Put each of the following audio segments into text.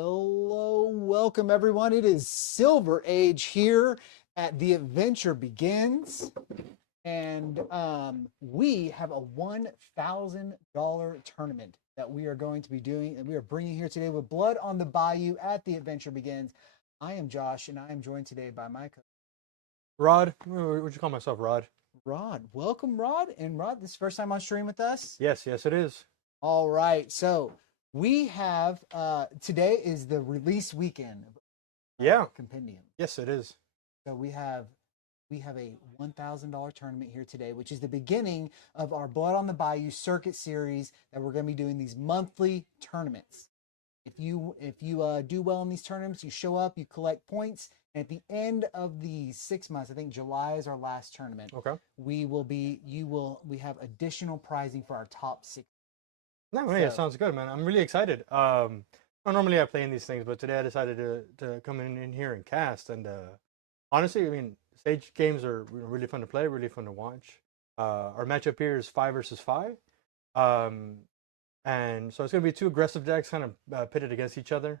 Hello, welcome everyone. It is Silver Age here at The Adventure Begins. And we have a $1,000 tournament that we are going to be doing, and we are bringing here today with Blood on the Bayou at The Adventure Begins. I am Josh, and I am joined today by my co Rod, what would you call myself, Rod? Rod. Welcome, Rod. And Rod, this is the first time on stream with us. Yes, it is. All right, so we have today is the release weekend of Yeah, Compendium. yes, it is. So we have a $1,000 tournament here today, which is the beginning of our Blood on the Bayou circuit series that we're going to be doing these monthly tournaments. If you do well in these tournaments, you show up, you collect points, and at the end of the 6 months, I think July is our last tournament. Okay. We have additional prizing for our top six. No, yeah, sounds good, man. I'm really excited. Not normally I play in these things, but today I decided to come in here and cast. And honestly, I mean, stage games are really fun to play, really fun to watch. Our matchup here is 5 versus 5. And so it's going to be two aggressive decks kind of pitted against each other.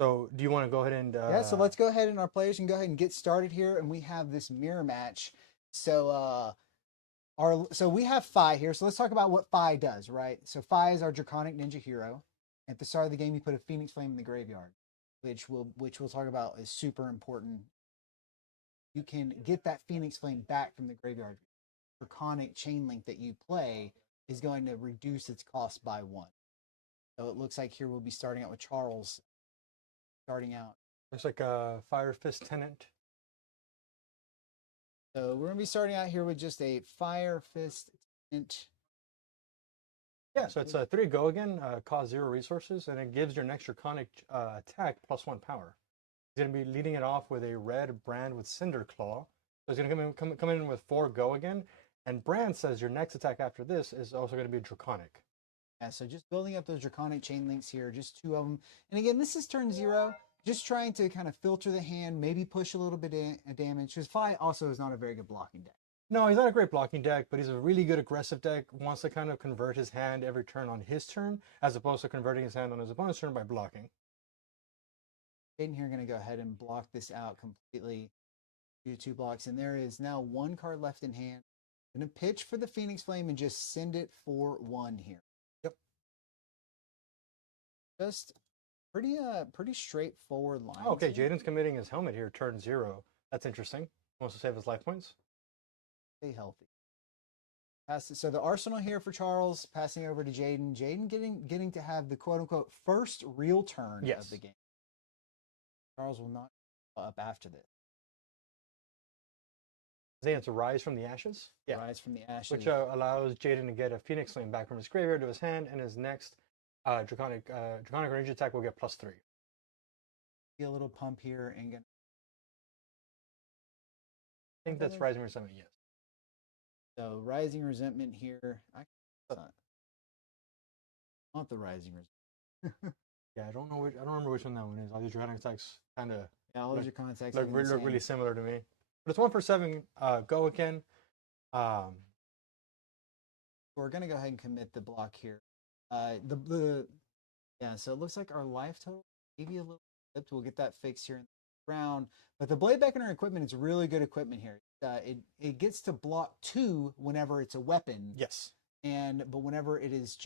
So do you want to go ahead and Yeah, so let's go ahead and our players can go ahead and get started here, and we have this mirror match. So so we have Phi here. So let's talk about what Phi does, right? So Phi is our Draconic Ninja hero. At the start of the game, you put a Phoenix Flame in the graveyard, which we'll talk about is super important. You can get that Phoenix Flame back from the graveyard. Draconic Chain Link that you play is going to reduce its cost by 1. So it looks like here we'll be starting out with Charles. Starting out. looks like a Fire Fist Tenant. So we're gonna be starting out here with just a Fire Fist Tenant. Yeah, so it's a 3 go again, cost 0 resources, and it gives your next Draconic attack +1 power. He's going to be leading it off with a red Brand with Cinder Claw. So he's going to come in with 4 go again, and Brand says your next attack after this is also going to be Draconic. Yeah, so just building up those Draconic Chain Links here, just 2 of them. And again, this is turn 0. Just trying to kind of filter the hand, maybe push a little bit of damage. Because Phi also is not a very good blocking deck. No, he's not a great blocking deck, but he's a really good aggressive deck. Wants to kind of convert his hand every turn on his turn, as opposed to converting his hand on his opponent's turn by blocking. Jaden here going to go ahead and block this out completely. Do 2 blocks, and there is now 1 card left in hand. Going to pitch for the Phoenix Flame and just send it for 1 here. Yep. Just pretty straightforward line. Oh, okay, Jaden's committing his helmet here, turn 0. That's interesting. He wants to save his life points. Stay healthy. So the arsenal here for Charles, passing over to Jaden. Jaden getting to have the quote unquote first real turn of the game. Charles will not up after this. I think it's a Rise from the Ashes. Yeah. Rise from the Ashes. Which allows Jaden to get a Phoenix Flame back from his graveyard to his hand, and his next Draconic range attack will get +3. Be a little pump here and get. I think that's Rising Resentment, yes. So Rising Resentment here. I want the Rising Resentment. Yeah, I don't remember which one that one is. All these Draconic attacks kind of. Yeah, all your contacts look really similar to me. But it's 1 for 7. Go again. We're gonna go ahead and commit the block here. Yeah. So it looks like our life total maybe a little flipped. We'll get that fixed here in the round. But the Blade Beckoner equipment is really good equipment here. It gets to block 2 whenever it's a weapon. Yes. But whenever it's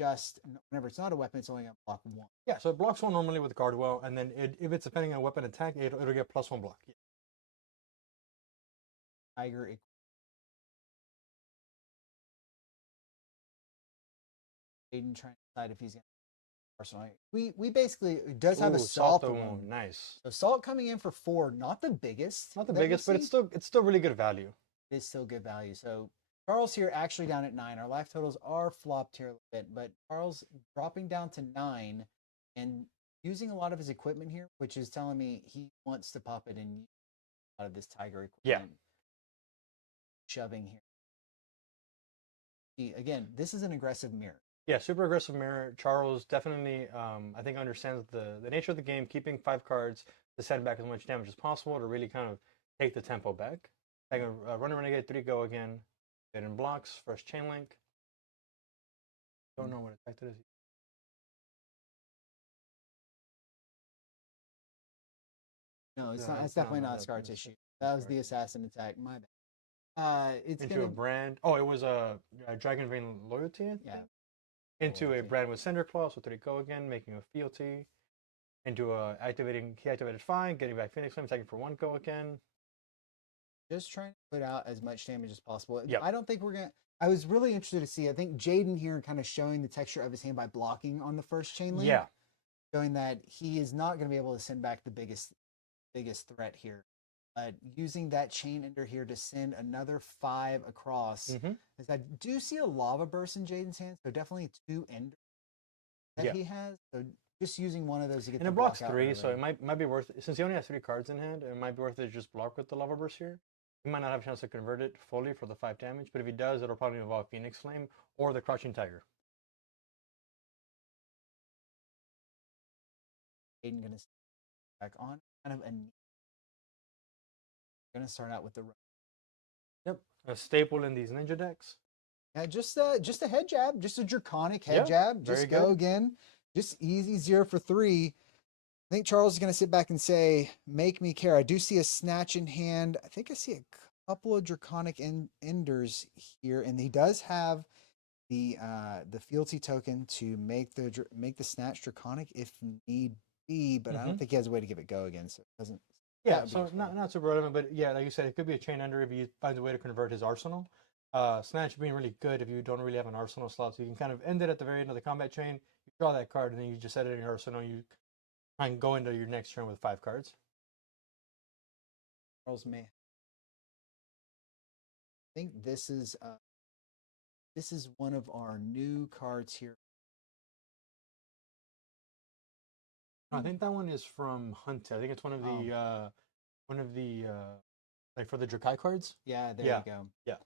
not a weapon, it's only gonna block 1. Yeah. So it blocks 1 normally with Guardwell, and then if it's depending on weapon attack, it'll get +1 block. Yeah. Tiger. Aiden trying to decide if he's gonna arsenal. We basically does have a salt wound. Nice. So salt coming in for 4, not the biggest. Not the biggest, but it's still really good value. It is still good value. So Charles here actually down at 9. Our life totals are flopped here a little bit, but Charles dropping down to 9 and using a lot of his equipment here, which is telling me he wants to pop it in out of this Tiger equipment. Yeah. Shoving here. Again, this is an aggressive mirror. Yeah, super aggressive mirror. Charles definitely, I think, understands the nature of the game, keeping 5 cards to send back as much damage as possible to really kind of take the tempo back. I can run a Renegade 3 go again. Get in blocks, first Chain Link. Don't know what attack it is. No, it's No, not. It's no, definitely no, not a that's scar it's tissue. the That was scar the tissue. assassin attack. My bad. It's Into gonna a brand. Oh, it was a Dragon Vein Loyalty, I think. yeah. Into a Loyalty. brand with Cinder Claw, so 3 go again, making a fealty. Into a activating, he activated fine, getting back Phoenix Flame, attacking for 1 go again. Just trying to put out as much damage as possible. Yep. I don't think we're gonna. I was really interested to see. I think Jaden here kind of showing the texture of his hand by blocking on the first chain link. Yeah. Showing that he is not going to be able to send back the biggest threat here. Using that chain ender here to send another 5 across. Mm-hmm. As I do see a lava burst in Jaden's hand, so definitely 2 enders that Yeah. he has. So just using one of those to get And the it blocks block out 3, so early. it might be worth it. Since he only has 3 cards in hand, it might be worth it to just block with the Lava Burst here. He might not have a chance to convert it fully for the 5 damage, but if he does, it'll probably involve Phoenix Flame or the Crouching Tiger. Jaden going to back on. Kind of a going to start out with the Yep. A staple in these ninja decks. yeah, just a head jab, just a draconic head Yeah, jab. Just very go good. again. Just easy 0 for 3. I think Charles is going to sit back and say, "Make me care." I do see a snatch in hand. I think I see a couple of draconic enders here, and he does have the fealty token to make the snatch draconic if need be. But I don't think he has a way to give it go again, so it doesn't. Yeah, that would be so useful. not super relevant, but yeah, like you said, it could be a chain under if he finds a way to convert his arsenal. Snatch being really good if you don't really have an arsenal slot, so you can kind of end it at the very end of the combat chain. You draw that card, and then you just set it in your arsenal. You try and go into your next turn with 5 cards. Charles may. I think this is one of our new cards here. I think that one is from Hunt. I think it's one of the like for the Drakai cards. Yeah, there Yeah. you go. Yeah.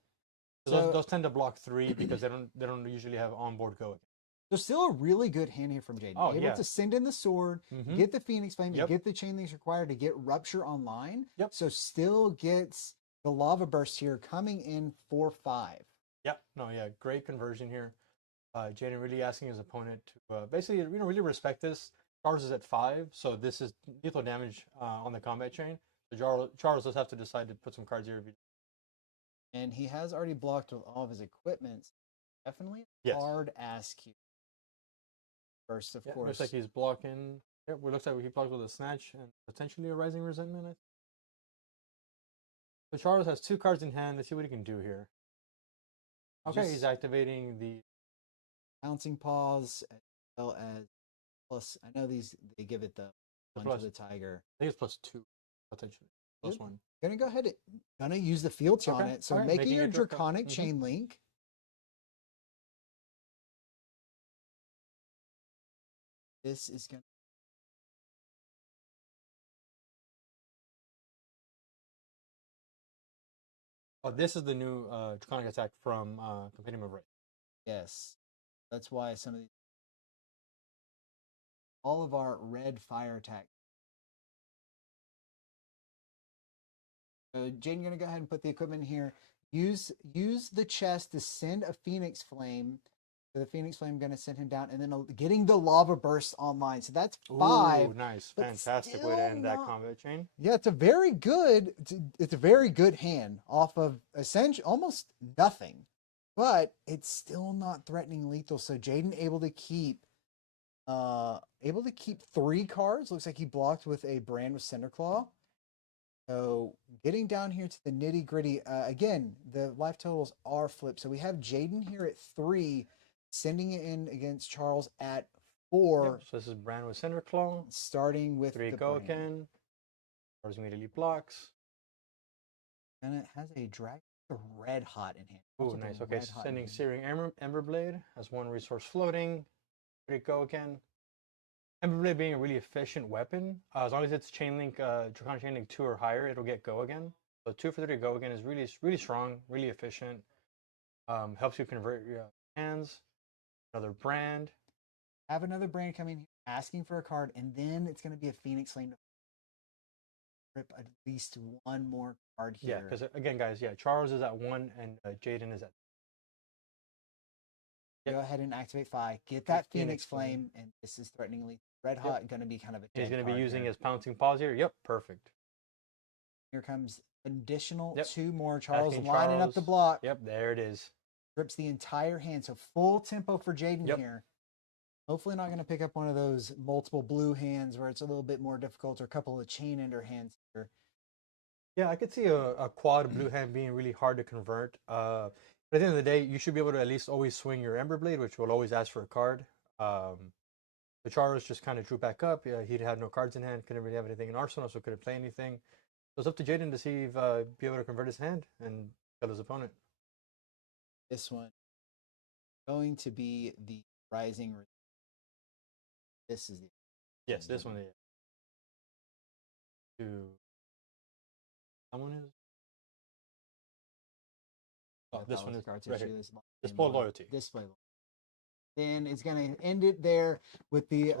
So Those tend to block 3 because they don't usually have onboard go. there's still a really good hand here from Jaden. Oh, Able yeah. to send in the sword, Mhm. get the Phoenix Flame, Yep. and get the chain links required to get Rupture online. Yep. So still gets the Lava Burst here coming in 4/5. Yep. No, yeah, great conversion here. Jaden really asking his opponent to basically, really respect this. Charles is at 5, so this is lethal damage on the combat chain. So Charles does have to decide to put some cards here. And he has already blocked with all of his equipment. Definitely a Yes. hard ass cue. First, of Yeah, course. looks like he's blocking. Yep, it looks like he blocked with a snatch and potentially a rising resentment. So Charles has 2 cards in hand. Let's see what he can do here. Okay, he's activating the Bouncing Paws, as well as plus. I know they give it the one plus. to the Tiger. I think it's +2 potentially. +1. Gonna go ahead and gonna use the fealty on Okay, it. So alright, making making your it draconic chain link. This is gonna. Oh, this is the new draconic attack from Compendium of Ray. Yes, that's why some of these, all of our red fire attack. So Jaden, gonna go ahead and put the equipment here. Use the chest to send a Phoenix Flame. So the Phoenix Flame gonna send him down, and then getting the Lava Burst online. So that's 5. Ooh, nice, but fantastic way to end that combat chain. Yeah, it's a very good. It's a very good hand off of essentially almost nothing, but it's still not threatening lethal. So Jaden able to keep 3 cards. Looks like he blocked with a brand with Cinderclaw. So getting down here to the nitty gritty, again, the life totals are flipped. So we have Jaden here at 3, sending it in against Charles at 4. Yep, so this is brand with Cinderclaw. Starting with 3 the go brand. again. Charles immediately blocks. And it has a drag red hot in hand. Ooh, Also the nice. Okay, red hot in sending hand. Searing Ember Blade has 1 resource floating. 3 go again. Ember Blade being a really efficient weapon. As long as it's chain link, Draconic chain link 2 or higher, it'll get go again. So 2 for 3 go again is really strong, really efficient. Helps you convert your hands. Another brand. Have another brand coming asking for a card, and then it's going to be a Phoenix Flame to rip at least 1 more card here. Yeah, because again, guys, Charles is at 1 and Jaden is at. Go ahead and activate 5. Get that Phoenix Phoenix Flame, and this is threateningly red hot. Going to be kind of a. He's going to be using his pouncing paws here. Yep, perfect. Here comes additional Yep. 2 more. Charles Asking lining up the block. Yep, there it is. Grips the entire hand. So full tempo for Jaden Yep. here. Hopefully not going to pick up one of those multiple blue hands where it's a little bit more difficult, or a couple of chain ender hands here. Yeah, I could see a quad blue hand being really hard to convert. But at the end of the day, you should be able to at least always swing your Ember Blade, which will always ask for a card. The Charos just kind of drew back up. Yeah, he had no cards in hand, couldn't really have anything in arsenal, so couldn't play anything. So it's up to Jaden to see if be able to convert his hand and kill his opponent. This one going to be the Rising. This is the Yes, this one is. That one is. Oh, this one is right here. Display loyalty. Display loyalty. Then it's going to end it there with the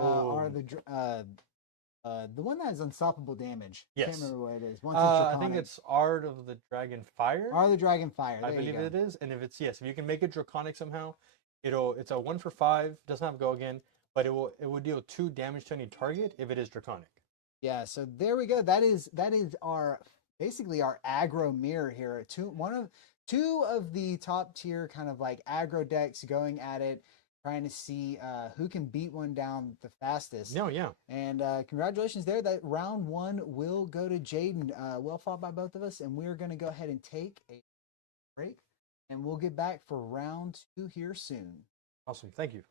the one that has unstoppable damage. Yes. I can't remember what it is. I think it's Art of the Dragon Fire. Art of the Dragon Fire. I believe it is. And if it's if you can make it draconic somehow, it's a 1 for 5. Doesn't have go again, but it will deal 2 damage to any target if it is draconic. Yeah. So there we go. That is our basically our aggro mirror here. Two of the top tier kind of like aggro decks going at it, trying to see who can beat one down the fastest. No, yeah. And congratulations there. That round 1 will go to Jaden. Well fought by both of us. And we're going to go ahead and take a break. And we'll get back for round 2 here soon. Awesome. Thank you.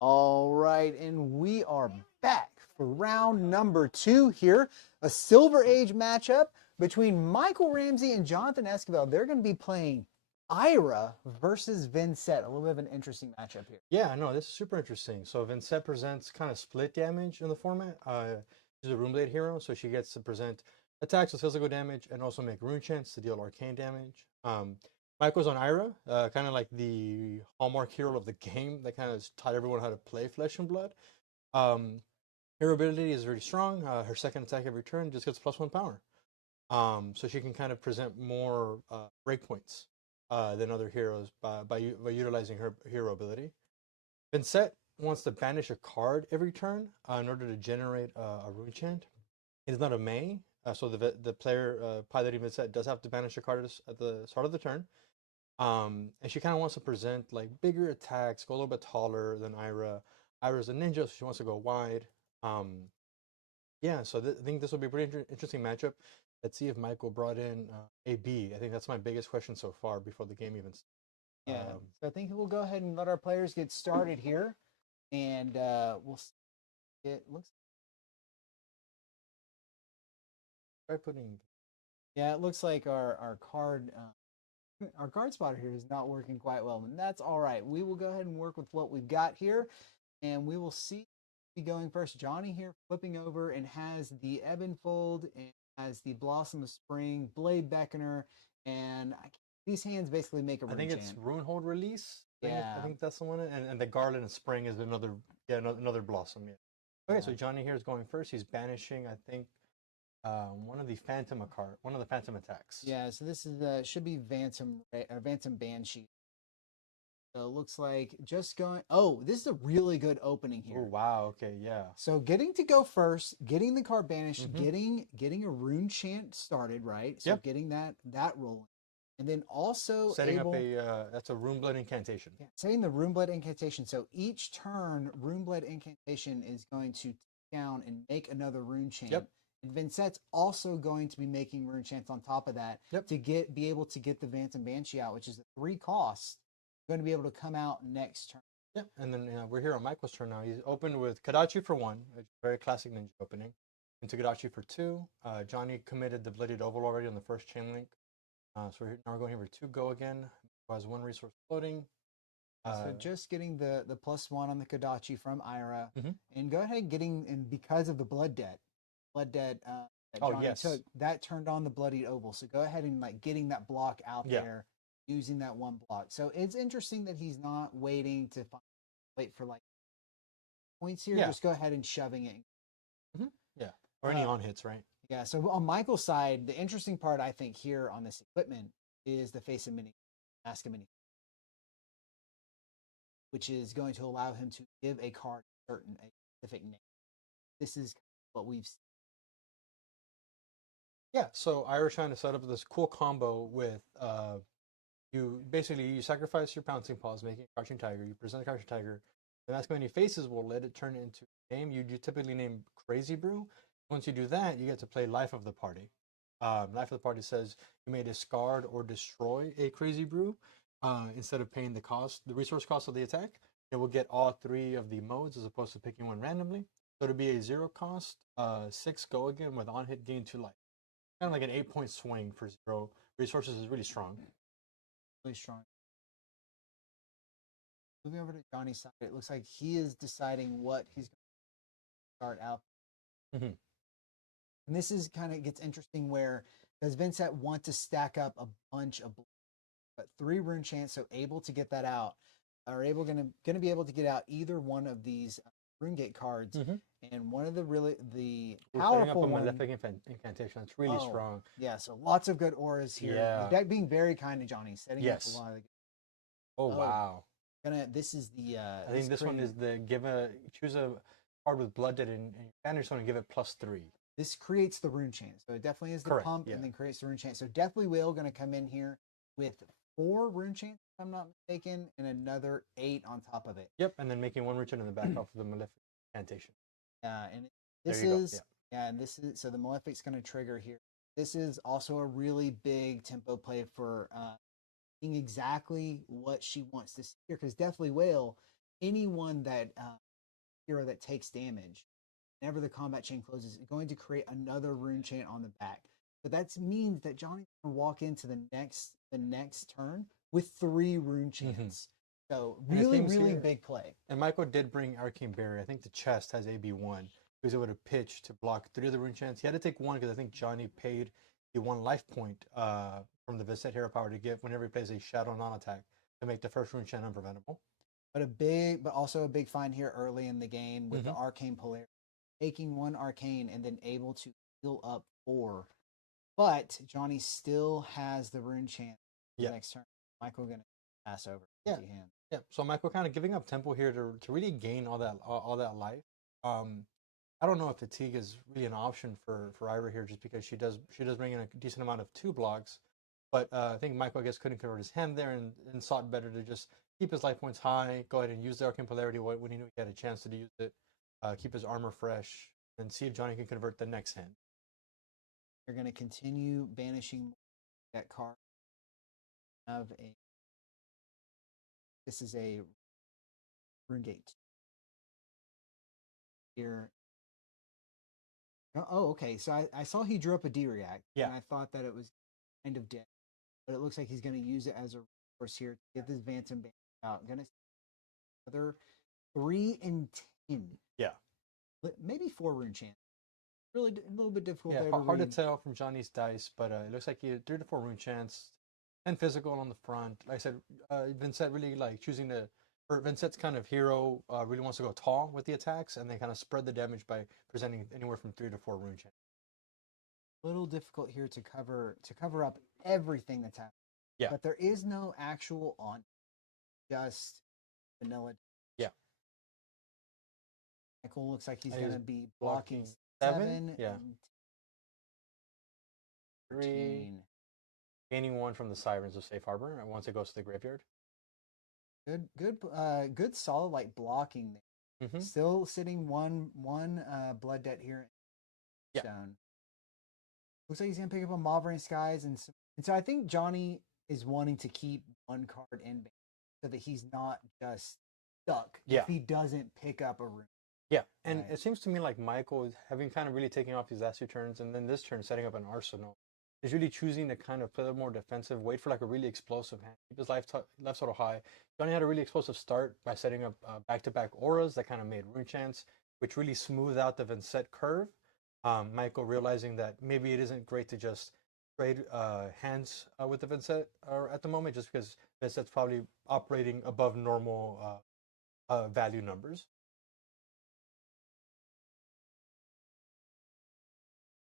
All right, and we are back for round number 2 here. A Silver Age matchup between Michael Ramsey and Jonathan Esquivel. They're going to be playing Ira versus Vincent. A little bit of an interesting matchup here. Yeah, no, this is super interesting. So Vincent presents kind of split damage in the format. She's a Runeblade hero, so she gets to present attacks with physical damage and also make rune chants to deal arcane damage. Michael's on Ira, kind of like the hallmark hero of the game that kind of taught everyone how to play Flesh and Blood. Um, her ability is really strong. Her second attack every turn just gets +1 power. So she can kind of present more breakpoints than other heroes by utilizing her hero ability. Vincent wants to banish a card every turn in order to generate a rune chant. It is not a May, so the player piloting Vincent does have to banish a card at the start of the turn. And she kind of wants to present like bigger attacks, go a little bit taller than Ira. Ira's a ninja, so she wants to go wide. Yeah, so I think this will be a pretty interesting matchup. Let's see if Michael brought in AB. I think that's my biggest question so far before the game even starts. Yeah, so I think we'll go ahead and let our players get started here, and we'll see. It looks. Try putting. Yeah, it looks like our card spotter here is not working quite well, and that's all right. We will go ahead and work with what we've got here, and we will see. Going first, Johnny here flipping over and has the Ebonfold and has the Blossom of Spring, Blade Beckoner, and these hands basically make a rune I think it's chant. Runehold Release. Yeah. I think that's the one. And the Garland of Spring is another, another Blossom. Yeah. Okay, so Johnny here is going first. He's banishing, I think, one of the Phantom attacks. Yeah, so this is should be Phantom Banshee. So it looks like just going. Oh, this is a really good opening here. Oh wow. Okay. Yeah. So getting to go first, getting the card banished, Mhm. getting a rune chant started, right? So Yep. getting that rolling, and then also Setting up a that's a Runeblood incantation. setting the Runeblood incantation. So each turn, Runeblood incantation is going to take down and make another rune chant. Yep. And Vincent's also going to be making rune chants on top of that Yep. to be able to get the Phantom Banshee out, which is a 3 cost. Going to be able to come out next turn. Yeah, and then we're here on Michael's turn now. He's opened with Kadachi for 1, a very classic ninja opening. Into Kadachi for 2. Johnny committed the Bloodied Oval already on the first chain link. So now we're going here for 2 go again. Has 1 resource floating. So just getting the +1 on the Kadachi from Ira, Mhm. and go ahead getting, and because of the blood debt that Johnny took, that turned on the bloodied oval. So go ahead and like getting that block out there, using that 1 block. So it's interesting that he's not waiting to wait for like points here. Just go ahead and shoving it. Yeah, or any on hits, right? Yeah. So on Michael's side, the interesting part I think here on this equipment is the face of mini, mask of mini, which is going to allow him to give a card a specific name. This is what we've seen. Yeah, so Irish trying to set up this cool combo with you sacrifice your pouncing paws, making a crouching tiger. You present a crouching tiger. The mask of many faces will let it turn into a name. You typically name Crazy Brew. Once you do that, you get to play Life of the Party. Life of the Party says you may discard or destroy a Crazy Brew instead of paying the resource cost of the attack. It will get all 3 of the modes as opposed to picking one randomly. So it'll be a 0 cost, 6 go again with on hit gain 2 life. Kind of like an 8-point swing for 0 resources is really strong. Really strong. Moving over to Johnny's side, it looks like he is deciding what he's going to start out. Mhm. And this is kind of gets interesting where does Vincent want to stack up a bunch of, but 3 rune chants, so able to get that out, are able going to be able to get out either one of these rune gate cards, and one of the powerful setting up a one. Malefic incantation. It's really strong. Yeah, so lots of good auras here. Yeah. The deck being very kind to Johnny, setting up a lot of. Oh wow. This is the. I think this one is the choose a card with Blood Debt and banish one and give it +3. This creates the rune chant, so it definitely is the pump, and then creates the rune chant. So definitely will going to come in here with 4 rune chants, if I'm not mistaken, and another 8 on top of it. Yep, and then making 1 return in the back off of the Malefic incantation. And this is and this is so the Malefic's going to trigger here. This is also a really big tempo play for seeing exactly what she wants to see here, because definitely will anyone that hero that takes damage, whenever the combat chain closes, is going to create another rune chain on the back. So that means that Johnny's gonna walk into the next turn with 3 rune chains. So And it really, seems really here- big play. And Michael did bring Arcane Barrier. I think the chest has AB1. He was able to pitch to block 3 of the rune chants. He had to take 1 because I think Johnny paid the 1 life point from the Vincent hero power to give whenever he plays a Shadow non-attack to make the first rune chant unpreventable. But also a big find here early in the game with the arcane polarity, taking 1 arcane and then able to heal up 4. But Johnny still has the rune chant the next turn. Michael gonna pass over. Empty hand. Yeah. So Michael kind of giving up tempo here to really gain all that life. I don't know if fatigue is really an option for Ira here, just because she does bring in a decent amount of 2 blocks. But I think Michael, I guess, couldn't convert his hand there and sought better to just keep his life points high, go ahead and use the Arcane Polarity when he knew he had a chance to use it, keep his armor fresh, and see if Johnny can convert the next hand. You're going to continue banishing that card. This is a rune gate. Here. Oh, okay. So I saw he drew up a D-React. Yeah. And I thought that it was kind of dead. But it looks like he's going to use it as a resource here to get this Vanson ban out. Going to another 3 and 10. Yeah. Maybe 4 rune chance. Really a little bit difficult Yeah, there to hard to read. tell from Johnny's dice, but it looks like he had 3 to 4 rune chants, and physical on the front. Like I said, Vincent really like Vincent's kind of hero really wants to go tall with the attacks, and they kind of spread the damage by presenting anywhere from 3 to 4 rune chants. A little difficult here to cover up everything that's happening. Yeah. But there is no actual on, just vanilla. Yeah. Michael looks like he's And going he's to be blocking blocking 7. Yeah. and 3, 13. gaining 1 from the Sirens of Safe Harbor once it goes to the graveyard. Good solid like blocking there. Still sitting one blood debt here. Yeah. Stone. Looks like he's gonna pick up a Mauverian Skies, and so I think Johnny is wanting to keep 1 card in so that he's not just stuck if he doesn't pick up a rune. Yeah, and it seems to me like Michael is having kind of really taking off these last 2 turns, and then this turn setting up an arsenal. Is really choosing to kind of play a little more defensive, wait for like a really explosive hand, keep his left total high. Johnny had a really explosive start by setting up back-to-back auras that kind of made rune chants, which really smoothed out the Vincent curve. Michael realizing that maybe it isn't great to just trade hands with the Vincent at the moment, just because Vincent's probably operating above normal value numbers.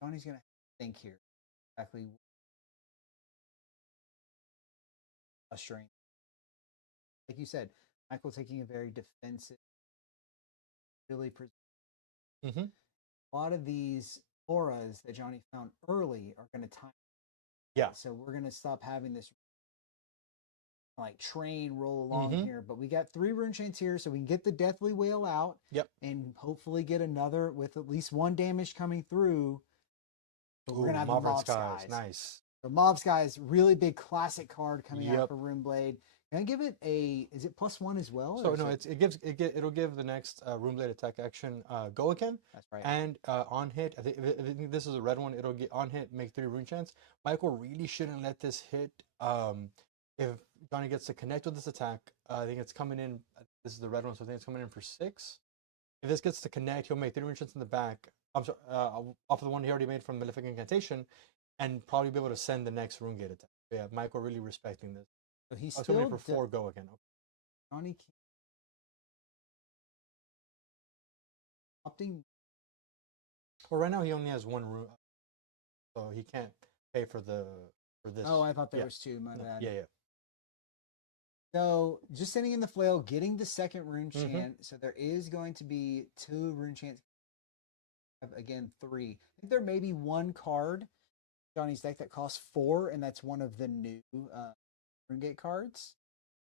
Johnny's gonna think here exactly a strength. Like you said, Michael taking a very defensive, really. A lot of these auras that Johnny found early are going to time. Yeah. So we're going to stop having this like train roll along here. But we got 3 rune chains here, so we can get the Deathly Whale out. Yep. And hopefully get another with at least 1 damage coming through. But we're going to have Mauverian Mauve Skies. Skies. Nice. The Mauve Skies, really big classic card coming out for Rune Blade. Can I give it is it +1 as well? So no, it'll give the next Rune Blade attack action go again. That's right. And on hit, I think this is a red one. It'll get on hit, make 3 rune chants. Michael really shouldn't let this hit. If Johnny gets to connect with this attack, I think it's coming in. This is the red one, so I think it's coming in for 6. If this gets to connect, he'll make 3 rune chants in the back. I'm sorry, off of the one he already made from Malefic Incantation, and probably be able to send the next Rune Gate attack. But yeah, Michael really respecting this. So he's still still for 4 go again. Johnny opting. Well, right now he only has 1 rune, so he can't pay for this. Oh, I thought there was 2. My bad. Yeah. So just sitting in the flail, getting the second rune chant. So there is going to be 2 rune chants. Again, 3. I think there may be 1 card Johnny's deck that costs 4, and that's one of the new Runegate cards.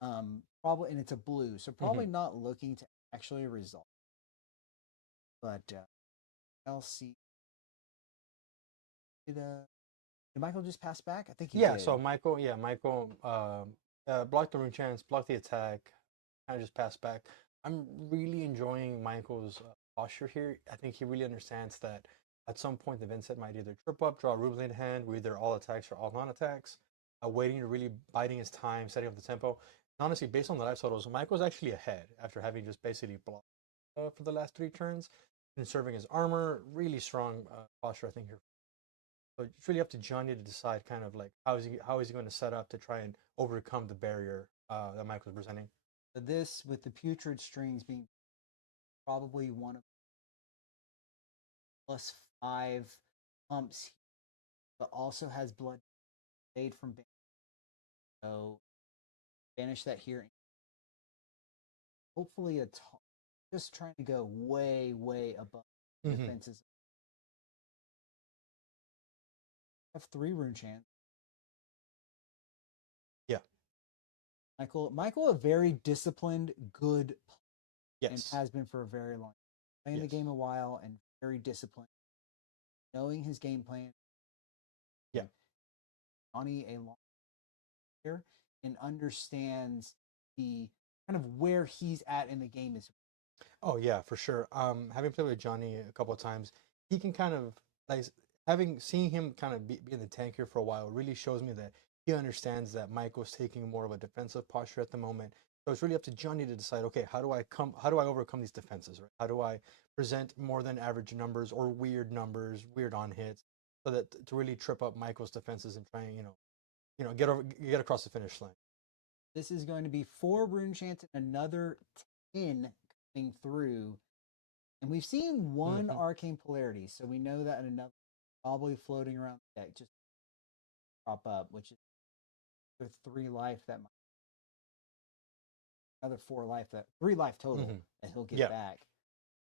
Probably, and it's a blue, so probably not looking to actually resolve. But LC. Did Michael just pass back? I think he did. So Michael blocked the rune chance, blocked the attack, kind of just passed back. I'm really enjoying Michael's posture here. I think he really understands that at some point the Vincent might either trip up, draw a Rublin hand, with either all attacks or all non-attacks, waiting to really biding his time, setting up the tempo. And honestly, based on the life totals, Michael's actually ahead after having just basically blocked for the last 3 turns, conserving his armor. Really strong posture, I think here. So it's really up to Johnny to decide kind of like how is he going to set up to try and overcome the barrier that Michael's presenting. This, with the putrid strings being probably one of +5 pumps, but also has blood fade from banish. So banish that here. Hopefully just trying to go way, way above defenses. Have 3 rune chance. Yeah. Michael, a very disciplined, good player, and Yes. has been for a very long time. Playing the game a while and very disciplined. Knowing his game plan. Yeah. Johnny a long player and understands the kind of where he's at in the game is. Oh yeah, for sure. Having played with Johnny a couple of times, he can kind of like seeing him kind of be in the tank here for a while really shows me that he understands that Michael's taking more of a defensive posture at the moment. So it's really up to Johnny to decide, okay, how do I overcome these defenses, right? How do I present more than average numbers or weird numbers, weird on hits, so that to really trip up Michael's defenses and try and get across the finish line. This is going to be 4 rune chance and another 10 coming through. And we've seen one arcane polarity, so we know that another probably floating around the deck just prop up, which is with 3 life that might another 4 life that 3 life total that he'll get back.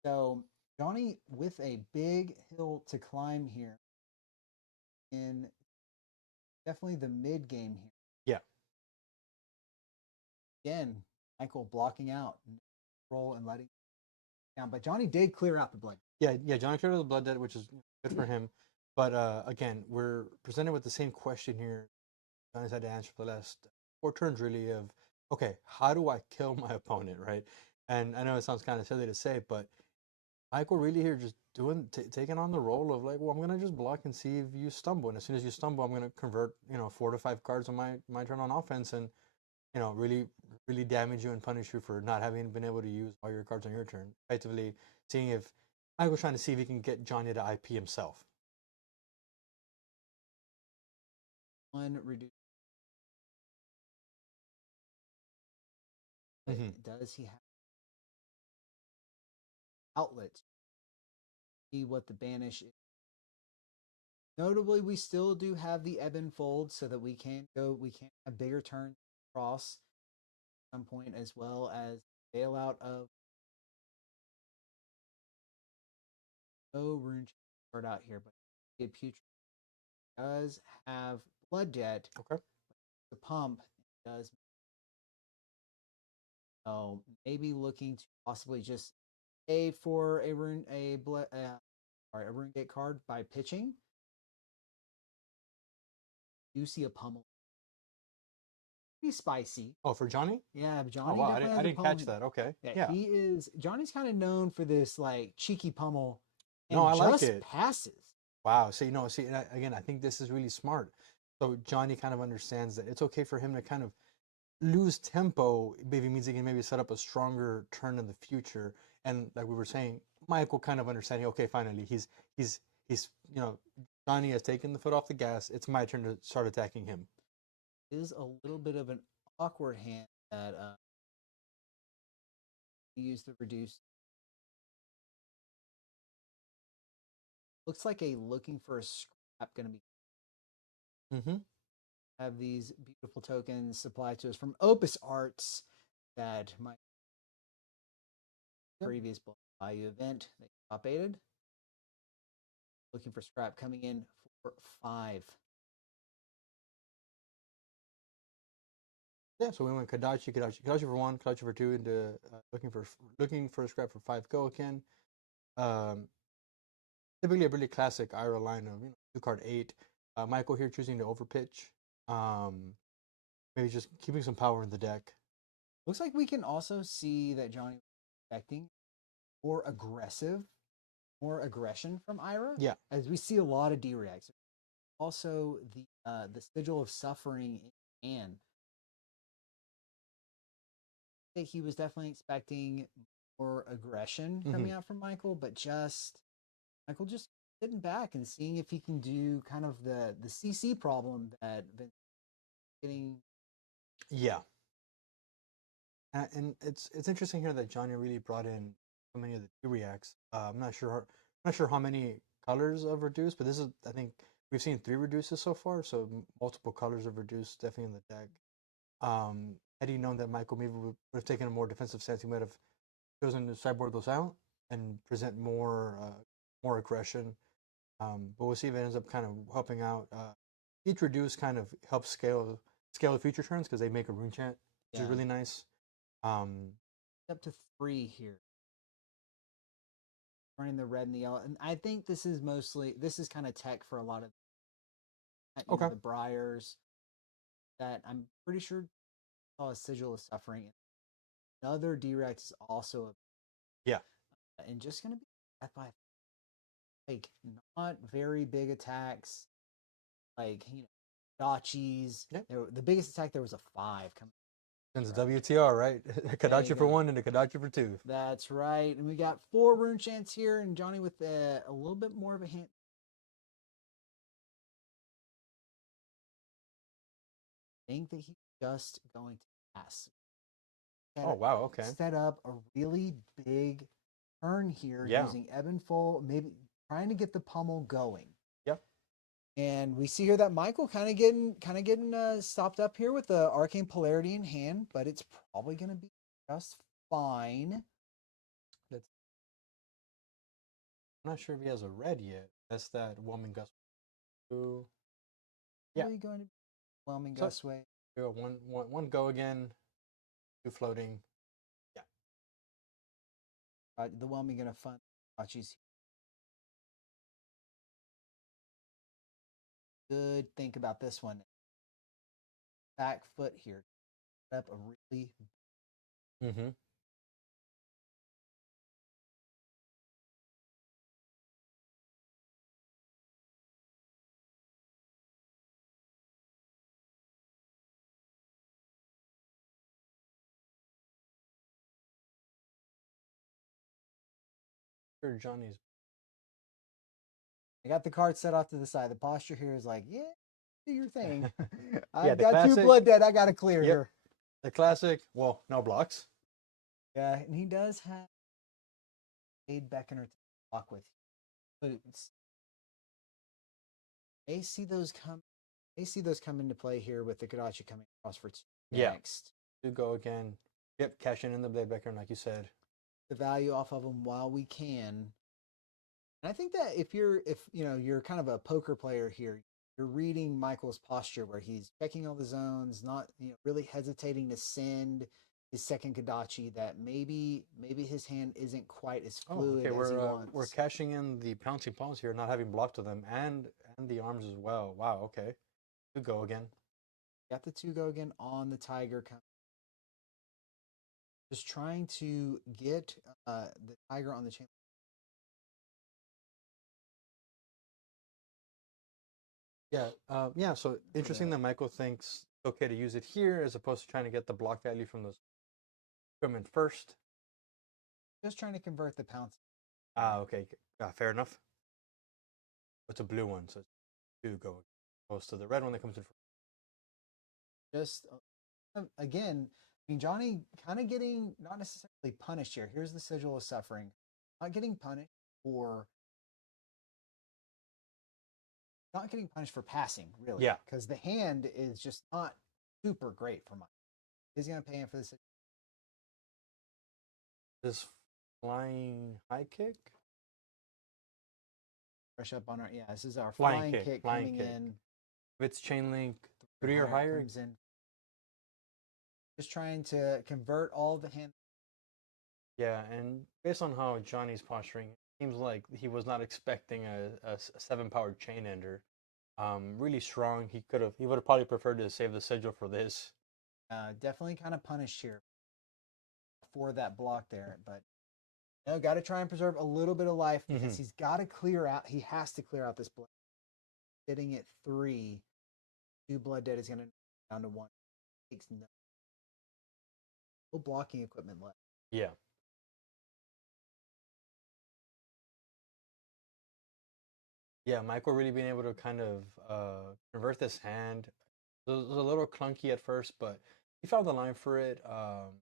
So Johnny with a big hill to climb here in definitely the mid game here. Yeah. Again, Michael blocking out roll and letting down, but Johnny did clear out the blood. Yeah, Johnny cleared out the blood debt, which is good for him. But again, we're presented with the same question here. Johnny's had to answer for the last 4 turns, really, of, okay, how do I kill my opponent, right? And I know it sounds kind of silly to say, but Michael really here just taking on the role of like, well, I'm gonna just block and see if you stumble, and as soon as you stumble, I'm gonna convert 4 to 5 cards on my turn on offense, and really really damage you and punish you for not having been able to use all your cards on your turn. Effectively, seeing if Michael's trying to see if he can get Johnny to IP himself. One reduce. Does he have outlets? See what the banish is. Notably, we still do have the ebb and fold so that we can have bigger turns across at some point, as well as bailout of no rune card out here, but the putrid does have blood debt. Okay. The pump does. So maybe looking to possibly just pay for a rune gate card by pitching. You see a pummel. Pretty spicy. Oh, for Johnny? Yeah, Oh Johnny. wow, I didn't catch that. Okay. Yeah. Johnny's kind of known for this like cheeky pummel. And no, I like it. Passes. Wow. So again, I think this is really smart. So Johnny kind of understands that it's okay for him to kind of lose tempo. Maybe means he can maybe set up a stronger turn in the future. And like we were saying, Michael kind of understanding. Okay, finally, he's Johnny has taken the foot off the gas. It's my turn to start attacking him. Is a little bit of an awkward hand that use the reduce. Looks like a looking for a scrap going to be. Have these beautiful tokens supplied to us from Opus Arts that might previous Blood On The Bayou event they top aided. Looking for scrap coming in for 5. Yeah, so we went Kadachi for 1, Kadachi for 2, into looking for a scrap for 5 go again. Typically a really classic Ira line of 2-card 8. Michael here choosing to overpitch. Maybe just keeping some power in the deck. Looks like we can also see that Johnny expecting more aggression from Ira. Yeah. As we see a lot of D-Reacts. Also, the sigil of suffering in hand. I think he was definitely expecting more aggression coming out from Michael, but Michael just sitting back and seeing if he can do kind of the CC problem that Vince getting. Yeah. And it's interesting here that Johnny really brought in so many of the D-Reacts. I'm not sure how many colors of reduce, but this is, I think we've seen 3 reduces so far, so multiple colors of reduce definitely in the deck. Had he known that Michael maybe would have taken a more defensive stance, he might have chosen to sideboard those out and present more aggression. But we'll see if it ends up kind of helping out. Each reduce kind of helps scale the future turns because they make a rune chant, which is really nice. Up to 3 here. Running the red and the yellow. And I think this is kind of tech for a lot of the Briars that I'm pretty sure saw a sigil of suffering. Another D-Rex is also and just gonna be death by like not very big attacks, like Dachis. The biggest attack there was a 5 coming. Since WTR, right? A Kadachi for 1 and a Kadachi for 2. That's right. And we got 4 rune chants here, and Johnny with a little bit more of a hand. I think that he's just going to pass. Oh, wow. Okay. Set up a really big turn here using Ebb and Flow, maybe trying to get the pummel going. Yep. And we see here that Michael kind of getting stopped up here with the Arcane Polarity in hand, but it's probably going to be just fine. I'm not sure if he has a red yet. That's that Whelming Gust. Ooh. Probably going to be Whelming Gustway. One go again. 2 floating. Yeah. The Whelming going to fund Archie's. Good think about this one. Back foot here. Set up a really Sure, Johnny's. I got the card set off to the side. The posture here is like, yeah, do your thing. Yeah, I've got classic, 2 blood dead. I got to clear here. The classic, well, no blocks. Yeah, and he does have Aid Beckoner to block with. But they see those come into play here with the Kadachi coming across for 2 next. 2 go again. Yep, cashing in the Blade Becker, like you said. The value off of them while we can. And I think that if you're kind of a poker player here, you're reading Michael's posture where he's checking all the zones, not really hesitating to send his second Kadachi, that maybe his hand isn't quite as fluid as he wants. We're cashing in the pouncing palms here, not having blocked to them, and the arms as well. Wow, okay. 2 go again. Got the 2 go again on the Tiger. Just trying to get the Tiger on the chain. Yeah. So interesting that Michael thinks it's okay to use it here as opposed to trying to get the block value from those equipment first. Just trying to convert the pounce. Okay. Fair enough. It's a blue one, so 2 go opposed to the red one that comes in. Just again, I mean, Johnny kind of getting not necessarily punished here. Here's the sigil of suffering. Not getting punished for passing, really. Yeah. Because the hand is just not super great for Mike. He's going to pay him for this. This flying high kick? Brush up on our, this is our flying kick coming in. If it's chain link 3 or higher. Comes in. Just trying to convert all the hand. Yeah, and based on how Johnny's posturing, it seems like he was not expecting a 7-powered chain ender. Really strong. He would have probably preferred to save the sigil for this. Definitely kind of punished here for that block there, but No, got to try and preserve a little bit of life because Mhm. he's got to clear out. He has to clear out this blood. Sitting at 3, 2 blood dead is going to down to 1. Takes no blocking equipment left. Yeah. Yeah, Michael really being able to kind of convert this hand. It was a little clunky at first, but he found the line for it.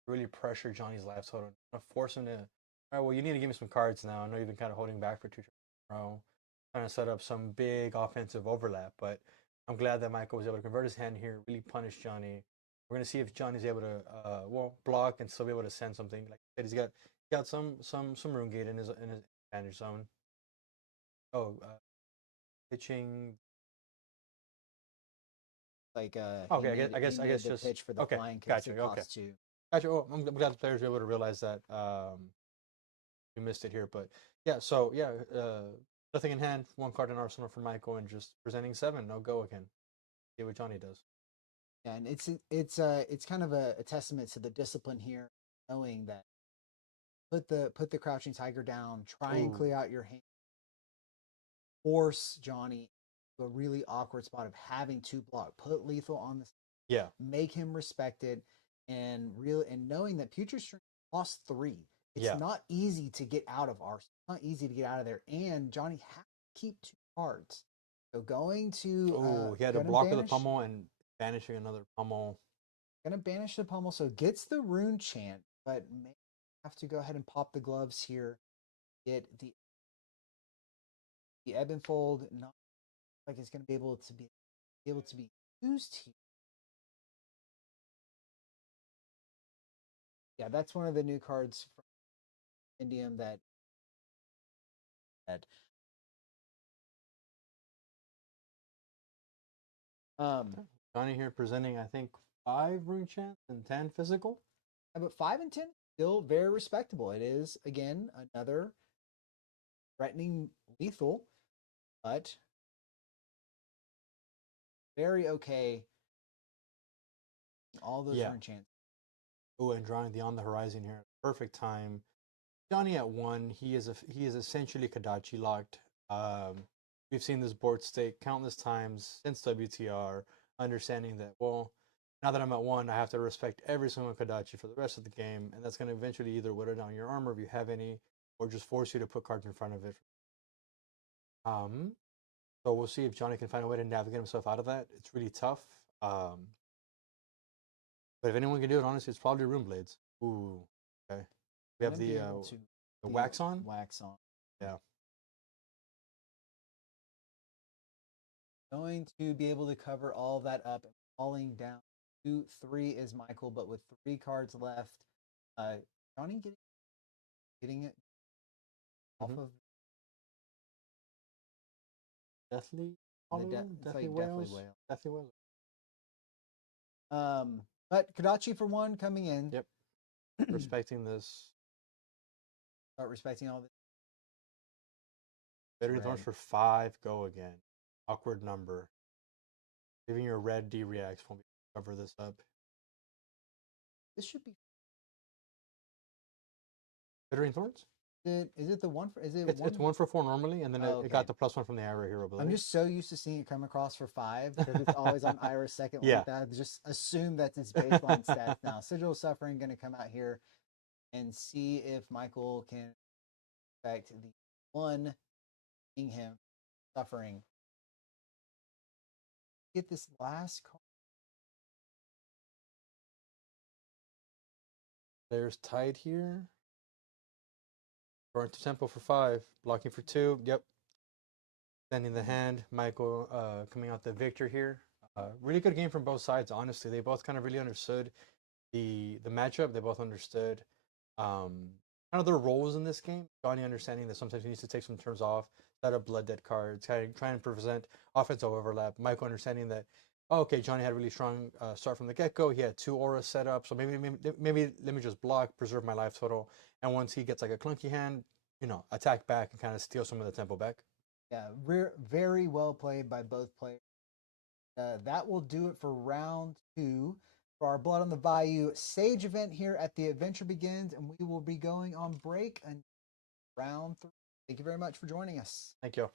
Really pressure Johnny's life total. Force him to, all right, well, you need to give me some cards now. I know you've been kind of holding back for 2 turns in a row, trying to set up some big offensive overlap. But I'm glad that Michael was able to convert his hand here, really punish Johnny. We're going to see if Johnny's able to, well, block and still be able to send something. Like I said, he's got some rune gate in his advantage zone. Oh, pitching. Like Okay, I he guess made the just pitch for the okay. flying kick, Gotcha. so Okay, cost 2. gotcha. Oh, I'm glad the players were able to realize that we missed it here, but yeah. So yeah, nothing in hand, 1 card in arsenal for Michael, and just presenting 7. No go again. See what Johnny does. Yeah, and it's kind of a testament to the discipline here, knowing that put the crouching tiger down, try and Ooh, clear out your hand, force Johnny to a really awkward spot of having to block, put lethal on the, yeah, make him respected, and knowing that Putrid String lost 3. It's yeah. not easy to get out of Arsenal. It's not easy to get out of there, and Johnny has to keep 2 cards. So Oh, he had a gonna block with a banish pummel and banishing another pummel. gonna banish the pummel, so gets the rune chant, but may have to go ahead and pop the gloves here. Get the ebb and fold, not like it's gonna be able to be used here. Yeah, that's one of the new cards from Indium that um Johnny here presenting, I think, 5 rune chants and 10 physical. but 5 and 10 still very respectable. It is again another threatening lethal, but very okay. All those Yeah. rune chants. Oh, and drawing the on the horizon here, perfect time. Johnny at 1, he is essentially Kadachi locked. We've seen this board state countless times since WTR, understanding that, well, now that I'm at 1, I have to respect every single Kadachi for the rest of the game, and that's going to eventually either whittle down your armor if you have any, or just force you to put cards in front of it. Um, so we'll see if Johnny can find a way to navigate himself out of that. It's really tough. But if anyone can do it, honestly, it's probably Rune Blades. Ooh, okay. We have Gonna be able to the wax on. wax on. Yeah. Going to be able to cover all that up and falling down. 2, 3 is Michael, but with 3 cards left, uh, Johnny getting it off Mm-hmm. of Deathly the Hollow, it's Deathly like Deathly Whales, Whale. Deathly Whales. But Kadachi for 1 coming in. Yep. Respecting this. Start respecting all this. Veteran Thorns for 5. Go again. Awkward number. Giving your red D reacts won't be able to cover this up. This should be. Veteran Thorns. Is it the one for? Is it It's 1 for 4 normally, and then Oh, it got the +1 from the Arrow Hero ability. I'm just so used to seeing it come across for 5 because it's always on Ira's second Yeah. like that. Just assume that's its baseline stats now. Sigil of Suffering going to come out here and see if Michael can affect the 1 seeing him suffering. Get this last card. There's Tide here. Burn to Temple for 5. Blocking for 2. Yep. Sending the hand. Michael coming out the victor here. Really good game from both sides, honestly. They both kind of really understood the matchup. They both understood kind of their roles in this game. Johnny understanding that sometimes he needs to take some turns off, set up blood dead cards, trying to present offensive overlap. Michael understanding that, oh, okay, Johnny had a really strong start from the get-go. He had 2 auras set up, so maybe let me just block, preserve my life total, and once he gets like a clunky hand, attack back and kind of steal some of the tempo back. Yeah, very well played by both players. That will do it for round 2 for our Blood on the Bayou Sage event here at the Adventure Begins, and we will be going on break round 3. Thank you very much for joining us. Thank you.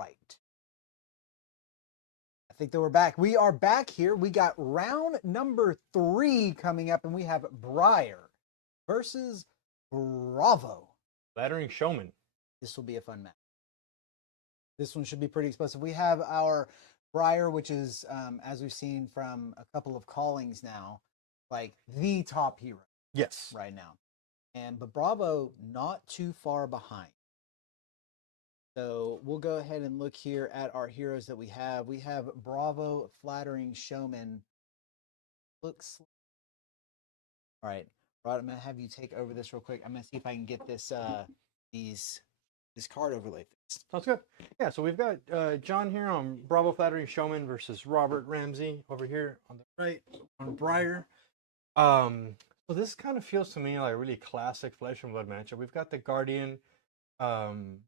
right. I think that we're back. We are back here. We got round number 3 coming up, and we have Briar versus Bravo. Flattering Showman. This will be a fun match. This one should be pretty explosive. We have our Briar, which is, as we've seen from a couple of callings now, like the top hero. Yes. Right now. But Bravo not too far behind. So we'll go ahead and look here at our heroes that we have. We have Bravo, Flattering Showman. Looks. All right, Rod, I'm gonna have you take over this real quick. I'm gonna see if I can get this this card overlay fixed. Sounds good. Yeah, so we've got John here on Bravo, Flattering Showman versus Robert Ramsey over here on the right on Briar. So this kind of feels to me like a really classic Flesh and Blood matchup. We've got the Guardian, Bravo's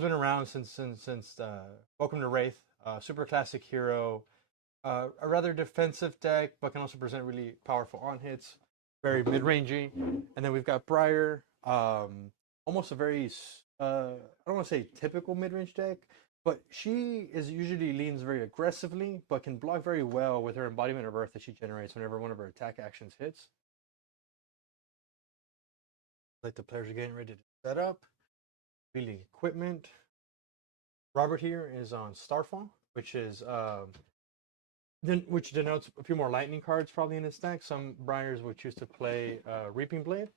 been around since Welcome to Wraith, super classic hero, a rather defensive deck, but can also present really powerful on hits, very mid rangey. And then we've got Briar, almost a very I don't want to say typical mid range deck, but she is usually leans very aggressively, but can block very well with her embodiment of Earth that she generates whenever one of her attack actions hits. Like the players are getting ready to set up, building equipment. Robert here is on Starfall, which is which denotes a few more lightning cards probably in his deck. Some Briars would choose to play Reaping Blade.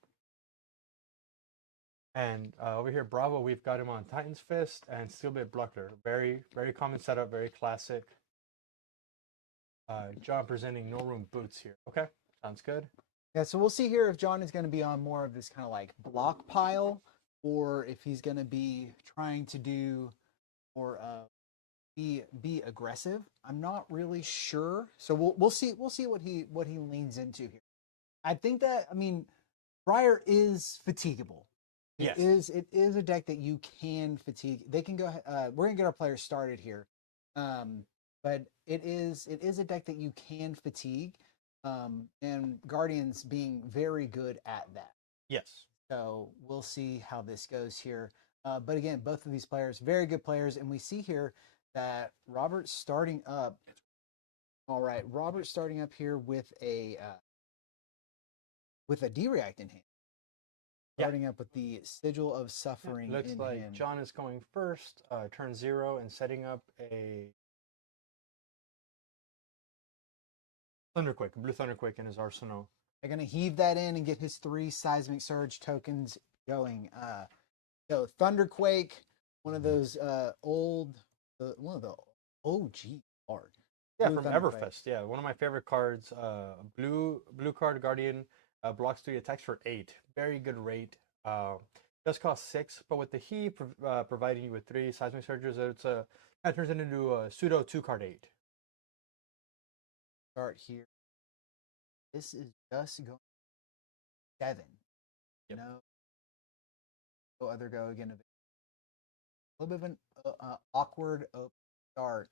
And over here, Bravo, we've got him on Titan's Fist and Steelblade Buckler. Very, very common setup, very classic. John presenting No Room Boots here. Okay, sounds good. Yeah, so we'll see here if John is going to be on more of this kind of like block pile, or if he's going to be trying to do or be aggressive. I'm not really sure. So we'll see what he leans into here. I think that, I mean, Briar is fatigable. Yes. It is a deck that you can fatigue. They can go. We're gonna get our players started here, but it is a deck that you can fatigue, and Guardians being very good at that. Yes. So we'll see how this goes here. But again, both of these players, very good players, and we see here that Robert's starting up. All right, Robert's starting up here with a D-React in hand. Starting up with the Sigil of Suffering. Looks in like hand. John is going first, turn 0, and setting up a Thunderquake, a blue Thunderquake in his arsenal. They're going to heave that in and get his 3 Seismic Surge tokens going. So Thunderquake, one of those one of the OG cards. Yeah, from Everfest. Yeah, one of my favorite cards. Blue card Guardian, blocks 3, attacks for 8. Very good rate. Does cost 6, but with the heat providing you with 3 Seismic Surges, it turns it into a pseudo 2-card 8. Start here. This is just going 7. Yep. No other go again. A little bit of an awkward start.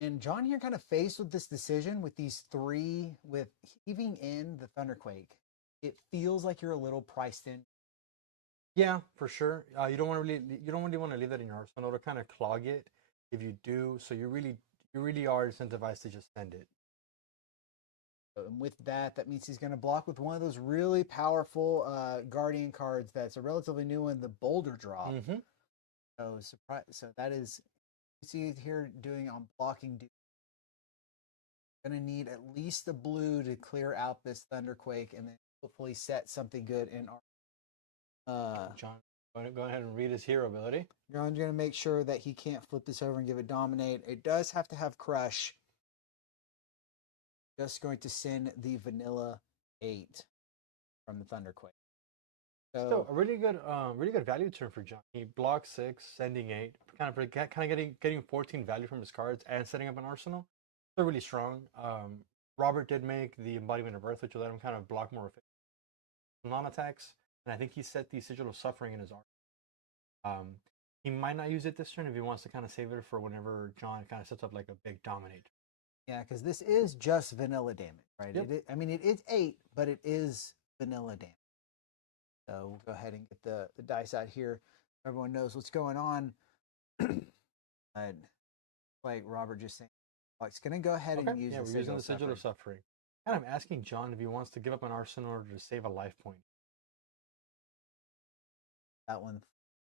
And John here kind of faced with this decision with these 3, with heaving in the Thunderquake. It feels like you're a little priced in. Yeah, for sure. You don't really want to leave that in your arsenal to kind of clog it if you do. So you really are incentivized to just send it. And with that means he's going to block with one of those really powerful Guardian cards that's a relatively new one, the Boulder Drop. Mm-hmm. So that is, you see it here doing on blocking. Going to need at least a blue to clear out this Thunderquake and then hopefully set something good in our. John, go ahead and read his hero ability. John's going to make sure that he can't flip this over and give it Dominate. It does have to have Crush. Just going to send the Vanilla 8 from the Thunderquake. So a really good value turn for John. He blocks 6, sending 8, kind of getting 14 value from his cards and setting up an arsenal. They're really strong. Robert did make the Embodiment of Earth, which will let him kind of block more non-attacks, and I think he set the Sigil of Suffering in his arsenal. He might not use it this turn if he wants to kind of save it for whenever John kind of sets up like a big dominate. Yeah, because this is just vanilla damage, right? Yep. It is 8, but it is vanilla damage. So we'll go ahead and get the dice out here. everyone knows what's going on. Like Robert just saying, it's going to go ahead Okay. and use Yeah, the we're using the sigil sigil of suffering. And I'm asking John if he wants to give up an arsenal in order to save a life point. That one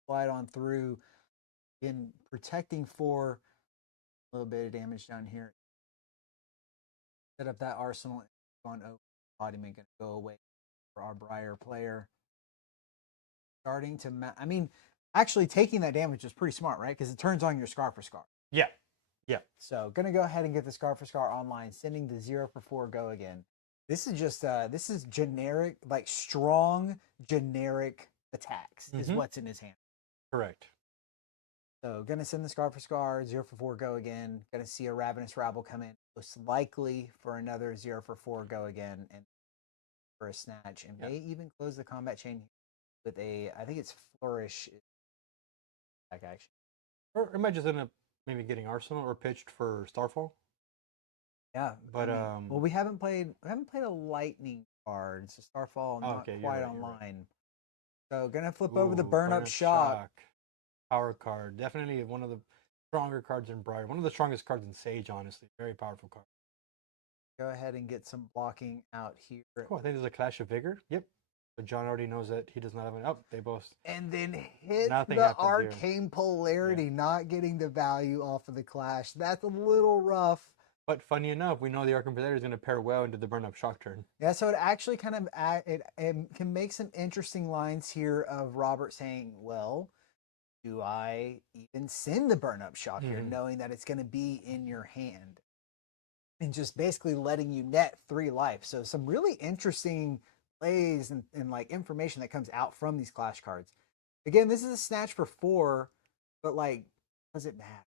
slide on through, in protecting for a little bit of damage down here. Set up that arsenal on open. Embodiment going to go away for our Briar player. Starting to, I mean, actually taking that damage is pretty smart, right? Because it turns on your Scar for Scar. Yeah. Yeah. So gonna go ahead and get the Scar for Scar online, sending the 0 for 4 go again. This is just this is generic, like strong generic attacks is what's in his hand. Correct. So gonna send the Scar for Scar, 0 for 4 go again. Gonna see a Ravenous Rabble come in, most likely for another 0 for 4 go again and for a snatch, and may even close the combat chain with a, I think it's Flourish attack action. Or it might just end up maybe getting arsenal or pitched for Starfall. Yeah, but I mean, well, we haven't played a lightning card, so Starfall not okay, quite right, online. So gonna flip over the burn up shock. shock. Power card, definitely one of the stronger cards in Briar. One of the strongest cards in Sage, honestly. Very powerful card. Go ahead and get some blocking out here. Cool. I think there's a Clash of Vigor. Yep. But John already knows that he does not have an. Oh, they both. And then hit Nothing the happens here. Arcane Polarity, not getting the value off of the Clash. That's a little rough. But funny enough, we know the Arcane Polarity is going to pair well into the burn up shock turn. Yeah, so it actually kind of it can make some interesting lines here of Robert saying, well, do I even send the burn up shock here, knowing that it's going to be in your hand? And just basically letting you net 3 life. So some really interesting plays and like information that comes out from these Clash cards. Again, this is a snatch for 4, but like, does it matter?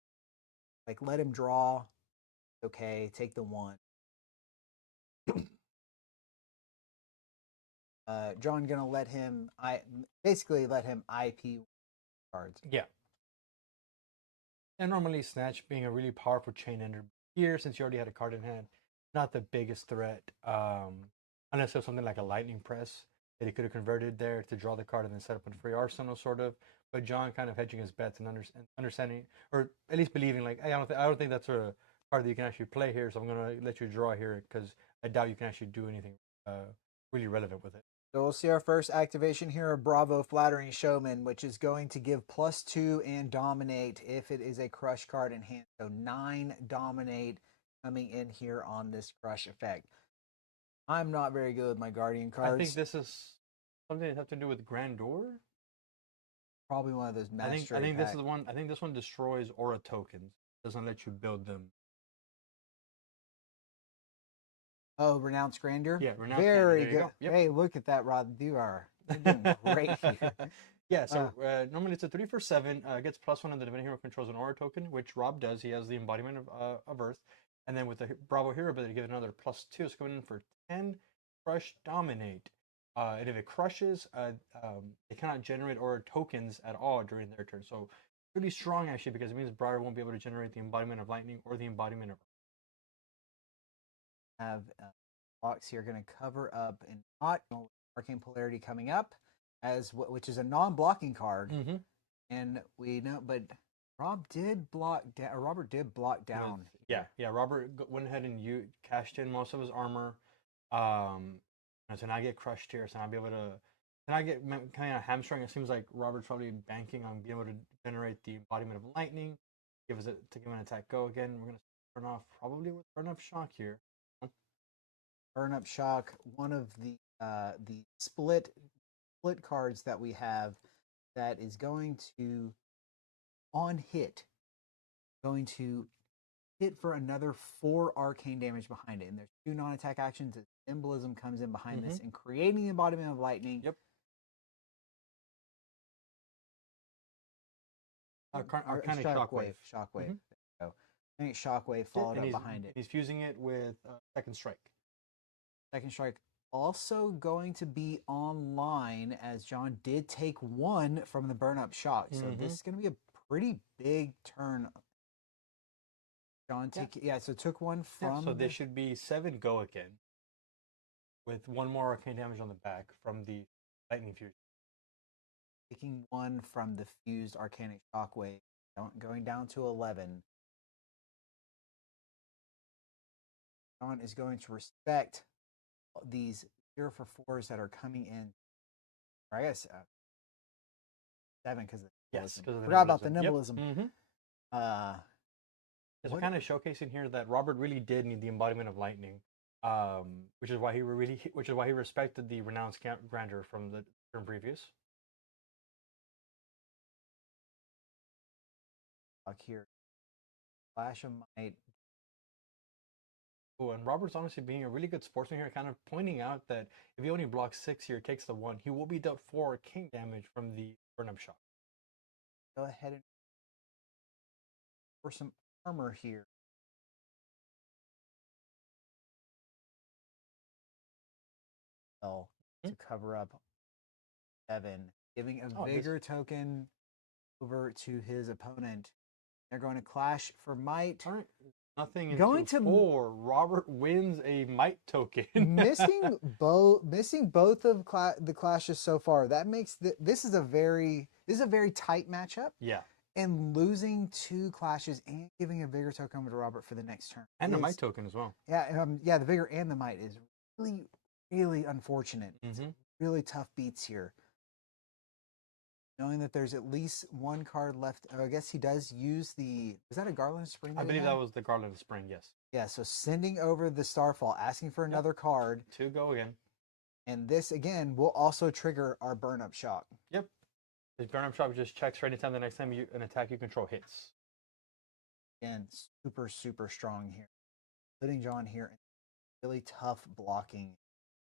Like, let him draw. Okay, take the 1. John gonna let him basically let him IP cards. Yeah. And normally snatch being a really powerful chain ender here, since you already had a card in hand, not the biggest threat. Unless it was something like a lightning press that he could have converted there to draw the card and then set up a free arsenal, sort of. But John kind of hedging his bets and understanding, or at least believing, like, hey, I don't think that's a card that you can actually play here, so I'm gonna let you draw here because I doubt you can actually do anything really relevant with it. So we'll see our first activation here of Bravo Flattering Showman, which is going to give +2 and Dominate if it is a Crush card in hand. So 9 Dominate coming in here on this Crush effect. I'm not very good with my Guardian cards. I think this is something that has to do with Grandeur. Probably one of those mastery. I think this is the one. I think this one destroys aura tokens. Doesn't let you build them. Oh, Renounced Grandeur? Yeah, Renounced Very Grandeur. good. Yep. Hey, look at that, Rod. You're doing great here. Yeah, so normally it's a 3 for 7. Gets +1 on the Divine Hero controls an aura token, which Rob does. He has the embodiment of Earth. And then with the Bravo Hero ability, give it another +2. It's going in for 10. Crush Dominate. And if it crushes, it cannot generate aura tokens at all during their turn. So really strong, actually, because it means Briar won't be able to generate the embodiment of Lightning or the embodiment of Earth. Have box here going to cover up an Arcane Polarity coming up, which is a non-blocking card. And we know, but Robert did block down. Yeah. Robert went ahead and cashed in most of his armor. So now I get crushed here. So I'll be able to. And I get kind of hamstrung. It seems like Robert's probably banking on being able to generate the embodiment of lightning. Give him an attack go again. We're gonna turn off probably with burn up shock here. Burn up shock. One of the split cards that we have that is going to on hit for another 4 arcane damage behind it. And there's 2 non-attack actions. Symbolism comes in behind this and creating the embodiment of lightning. Yep. Arcanic Shockwave. Shockwave. So I think Shockwave followed up behind it. He's fusing it with Second Strike. Second Strike also going to be online, as John did take 1 from the burn up shock. So this is going to be a pretty big turn. John took 1 from. So this should be 7 go again, with 1 more arcane damage on the back from the lightning fusion. taking 1 from the fused Arcanic Shockwave, going down to 11. John is going to respect these 0 for 4s that are coming in. Or I guess 7 because Yes, because of the forgot about the nimblism. nimblism. Yep. So kind of showcasing here that Robert really did need the embodiment of lightning, which is why he respected the renounced grandeur from the turn previous. Here, Flash of Might. Oh, and Robert's honestly being a really good sportsman here, kind of pointing out that if he only blocks 6 here, takes the 1, he will be dealt 4 king damage from the burn-up shock. Go ahead and for some armor here. To cover up 7, giving a vigor token over to his opponent. They're going to clash for might. All right. Nothing going into to 4. Robert wins a might token. missing both of the clashes so far. That makes this is a very tight matchup. Yeah. And losing 2 clashes and giving a vigor token over to Robert for the next turn. And the might token as well. Yeah, the vigor and the might is really, really unfortunate. Really tough beats here. Knowing that there's at least 1 card left. Oh, I guess he does use the... Is that a Garland of Spring? I believe that was the Garland of Spring, yes. Yeah, so sending over the Starfall, asking for another card. 2 go again. And this, again, will also trigger our burn-up shock. Yep. The burn-up shock just checks for any time the next time an attack you control hits. Again, super, super strong here. Putting John here in really tough blocking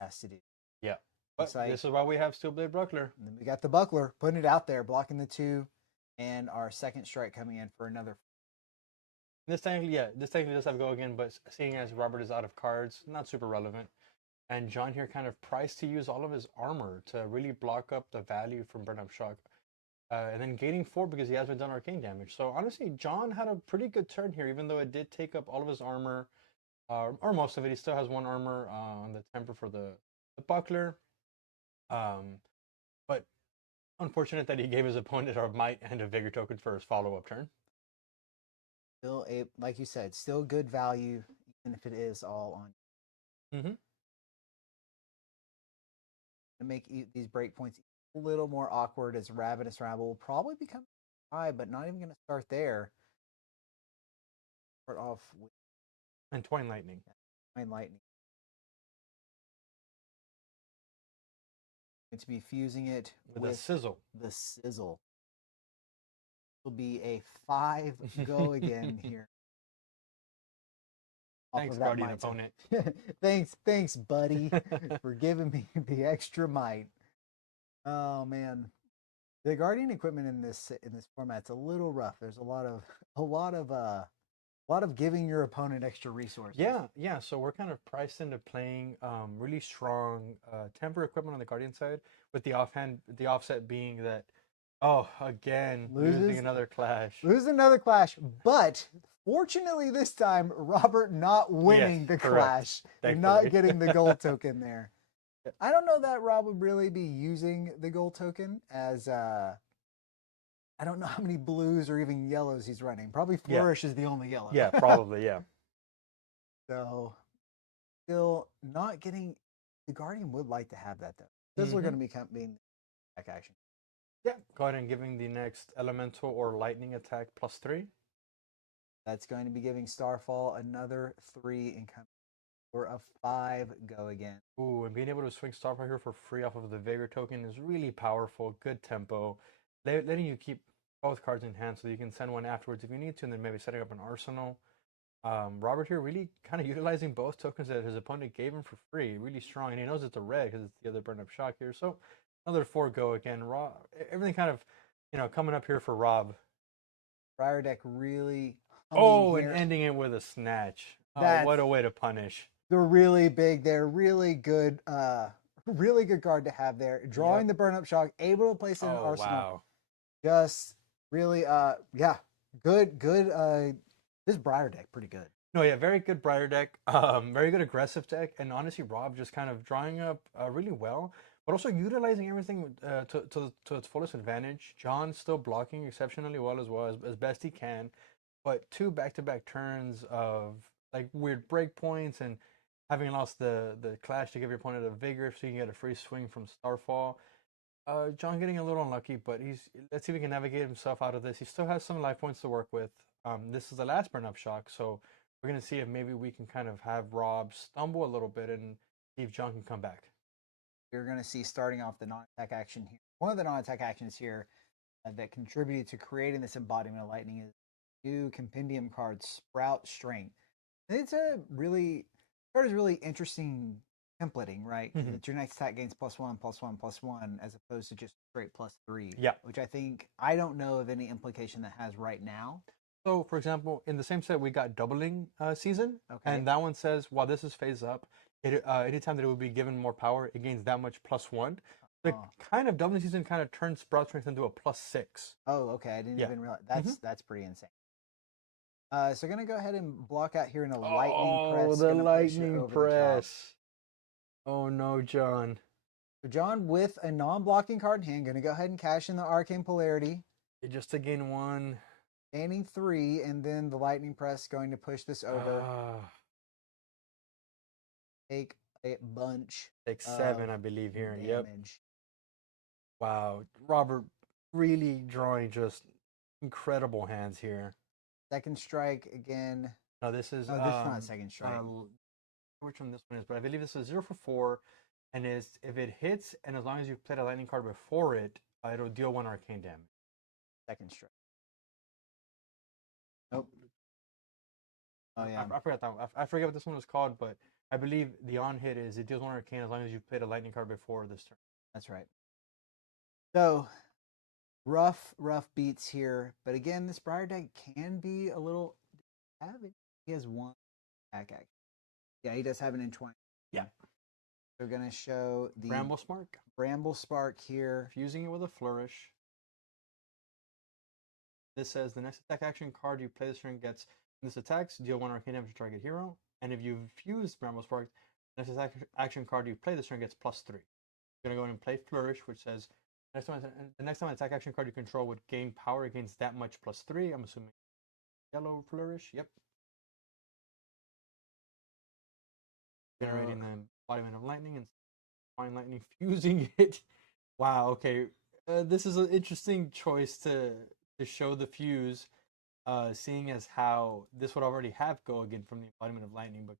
has to do. Yeah. But this is why we have Steel Blade Buckler. And then we got the Buckler, putting it out there, blocking the 2, and our second strike coming in for another. This technically does have go again, but seeing as Robert is out of cards, not super relevant. And John here kind of priced to use all of his armor to really block up the value from Burn-Up Shock. And then gaining 4 because he hasn't done arcane damage. So honestly, John had a pretty good turn here, even though it did take up all of his armor, or most of it. He still has 1 armor on the temper for the Buckler. But unfortunate that he gave his opponent a might and a vigor token for his follow-up turn. Still, like you said, still good value, even if it is all on. To make these breakpoints a little more awkward, as Ravenous Rabble will probably become high, but not even going to start there. Start off with and Twine Lightning. Twine Lightning. Going to be fusing it with a sizzle. The sizzle. Will be a 5 go again here. Thanks, Guardian opponent. thanks, buddy, for giving me the extra might. Oh man, the Guardian equipment in this format's a little rough. There's a lot of giving your opponent extra resources. Yeah. So we're kind of priced into playing really strong temper equipment on the Guardian side, with the offset being that. Oh, again, losing another clash. But fortunately this time, Robert not winning the clash and not getting the gold token there. I don't know that Rob would really be using the gold token, as I don't know how many blues or even yellows he's running. Probably Flourish is the only yellow. Yeah, probably, yeah. So, still not getting... The Guardian would like to have that, though. Sizzler going to be being back action. Yeah, go ahead and giving the next elemental or lightning attack +3. That's going to be giving Starfall another 3 incoming. Or a 5 go again. Ooh, and being able to swing Starfall here for free off of the Vigor token is really powerful. Good tempo. Letting you keep both cards in hand so you can send one afterwards if you need to, and then maybe setting up an arsenal. Robert here really kind of utilizing both tokens that his opponent gave him for free. Really strong, and he knows it's a red because it's the other burn-up shock here. So another 4 go again. Everything kind of, coming up here for Rob. Briar Deck really... and ending it with a snatch. Oh, what a way to punish. They're really big. They're really good card to have there. Drawing the burn-up shock, able to place in an arsenal. Wow. Just really, good. This Briar Deck, pretty good. No, yeah, very good Briar Deck. Very good aggressive deck. And honestly, Rob just kind of drawing up really well. but also utilizing everything to its fullest advantage. John's still blocking exceptionally well as best he can, but two back-to-back turns of like weird breakpoints and having lost the clash to give your opponent a vigor so you can get a free swing from Starfall. John getting a little unlucky, but let's see if he can navigate himself out of this. He still has some life points to work with. This is the last burn up shock, so we're gonna see if maybe we can kind of have Rob stumble a little bit and see if John can come back. You're going to see starting off the non-attack action here. One of the non-attack actions here that contributed to creating this embodiment of lightning is new compendium card Sprout Strength. It's a really card is really interesting templating, right? Because Mhm. your next attack gains +1/+1/+1 as opposed to just straight +3. Yeah. Which I don't know of any implication that has right now. So, for example, in the same set, we got doubling season, Okay. and that one says while this is phase up, anytime that it would be given more power, it gains that much +1. The kind of doubling season kind of turns Sprout Strength into a +6. Oh, okay. I didn't Yeah. even realize that's pretty insane. So gonna go ahead and block out here in a lightning press. Oh, the Gonna push it lightning over the top. press. Oh no, John. So John with a non-blocking card in hand, gonna go ahead and cash in the Arcane Polarity, Just to gain 1. gaining 3, and then the lightning press going to push this over. Take a bunch. Take 7, of I believe here. damage. Yep. Wow, Robert really drawing just incredible hands here. Second strike again. No, this is this is not a second strike. Which one this one is, but I believe this is 0 for 4, and if it hits, and as long as you've played a lightning card before it, it'll deal 1 arcane damage. Second strike. Nope. Oh yeah. I forgot that one. I forget what this one was called, but I believe the on hit is it deals 1 arcane as long as you've played a lightning card before this turn. That's right. So rough beats here, but again, this Briar deck can be a little savage. He has 1 attack action. Yeah, he does have an in 20. Yeah. They're gonna show the Bramble Spark here. fusing it with a Flourish. This says the next attack action card you play this turn gets this attacks, deal 1 arcane damage to target hero. And if you've fused Bramble Spark, the next attack action card you play this turn gets +3. You're gonna go and play Flourish, which says the next time an attack action card you control would gain power against that much +3. I'm assuming yellow Flourish. Yep. Generating the embodiment of lightning and fine lightning fusing it. Wow. Okay. This is an interesting choice to show the fuse, seeing as how this would already have go again from the embodiment of lightning, but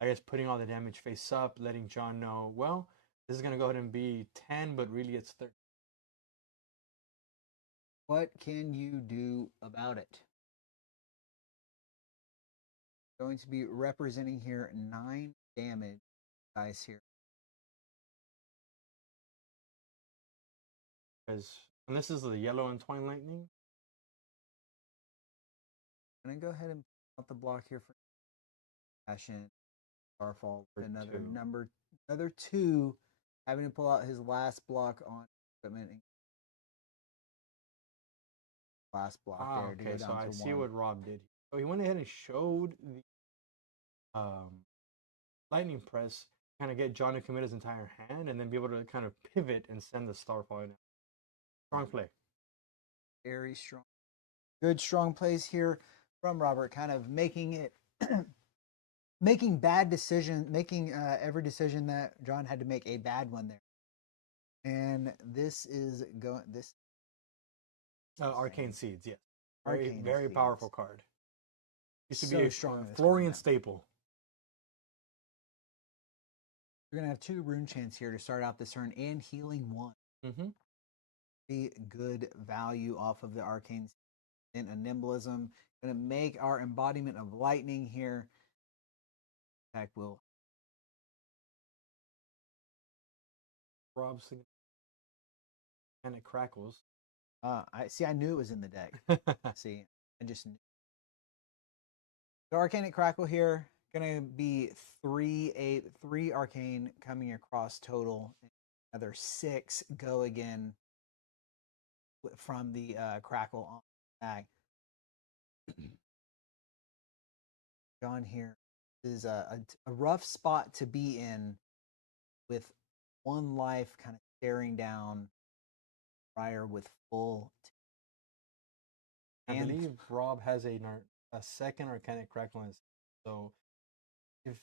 I guess putting all the damage face up, letting John know, well, this is gonna go ahead and be 10, but really it's 13. What can you do about it? Going to be representing here 9 damage dice here. And this is the yellow and twine lightning. I'm gonna go ahead and put out the block here for Passion Starfall. Another 2, having to pull out his last block on equipment. Last block there. Okay, so I see 1. what Rob did. So he went ahead and showed the lightning press, kind of get John to commit his entire hand, and then be able to kind of pivot and send the Starfall in. Strong play. Very strong. Good strong plays here from Robert, kind of making it making every decision that John had to make a bad one there. And this is Arcane Seeds, yes. Arcane Very Seeds. powerful card. Used to So be a strong in this Florian format. staple. We're gonna have 2 rune chants here to start out this turn and healing 1. Mm-hmm. Be good value off of the arcane and a nimblism. Gonna make our embodiment of lightning here. Attack will. Rob's thinking, and it crackles. I knew it was in the deck. See, I just knew. The Arcanic Crackle here, gonna be 3 arcane coming across total. Another 6 go again from the crackle on the bag. John here is a rough spot to be in with one life, kind of staring down Briar with full. I And believe Rob has a second Arcanic Crackle in his, so if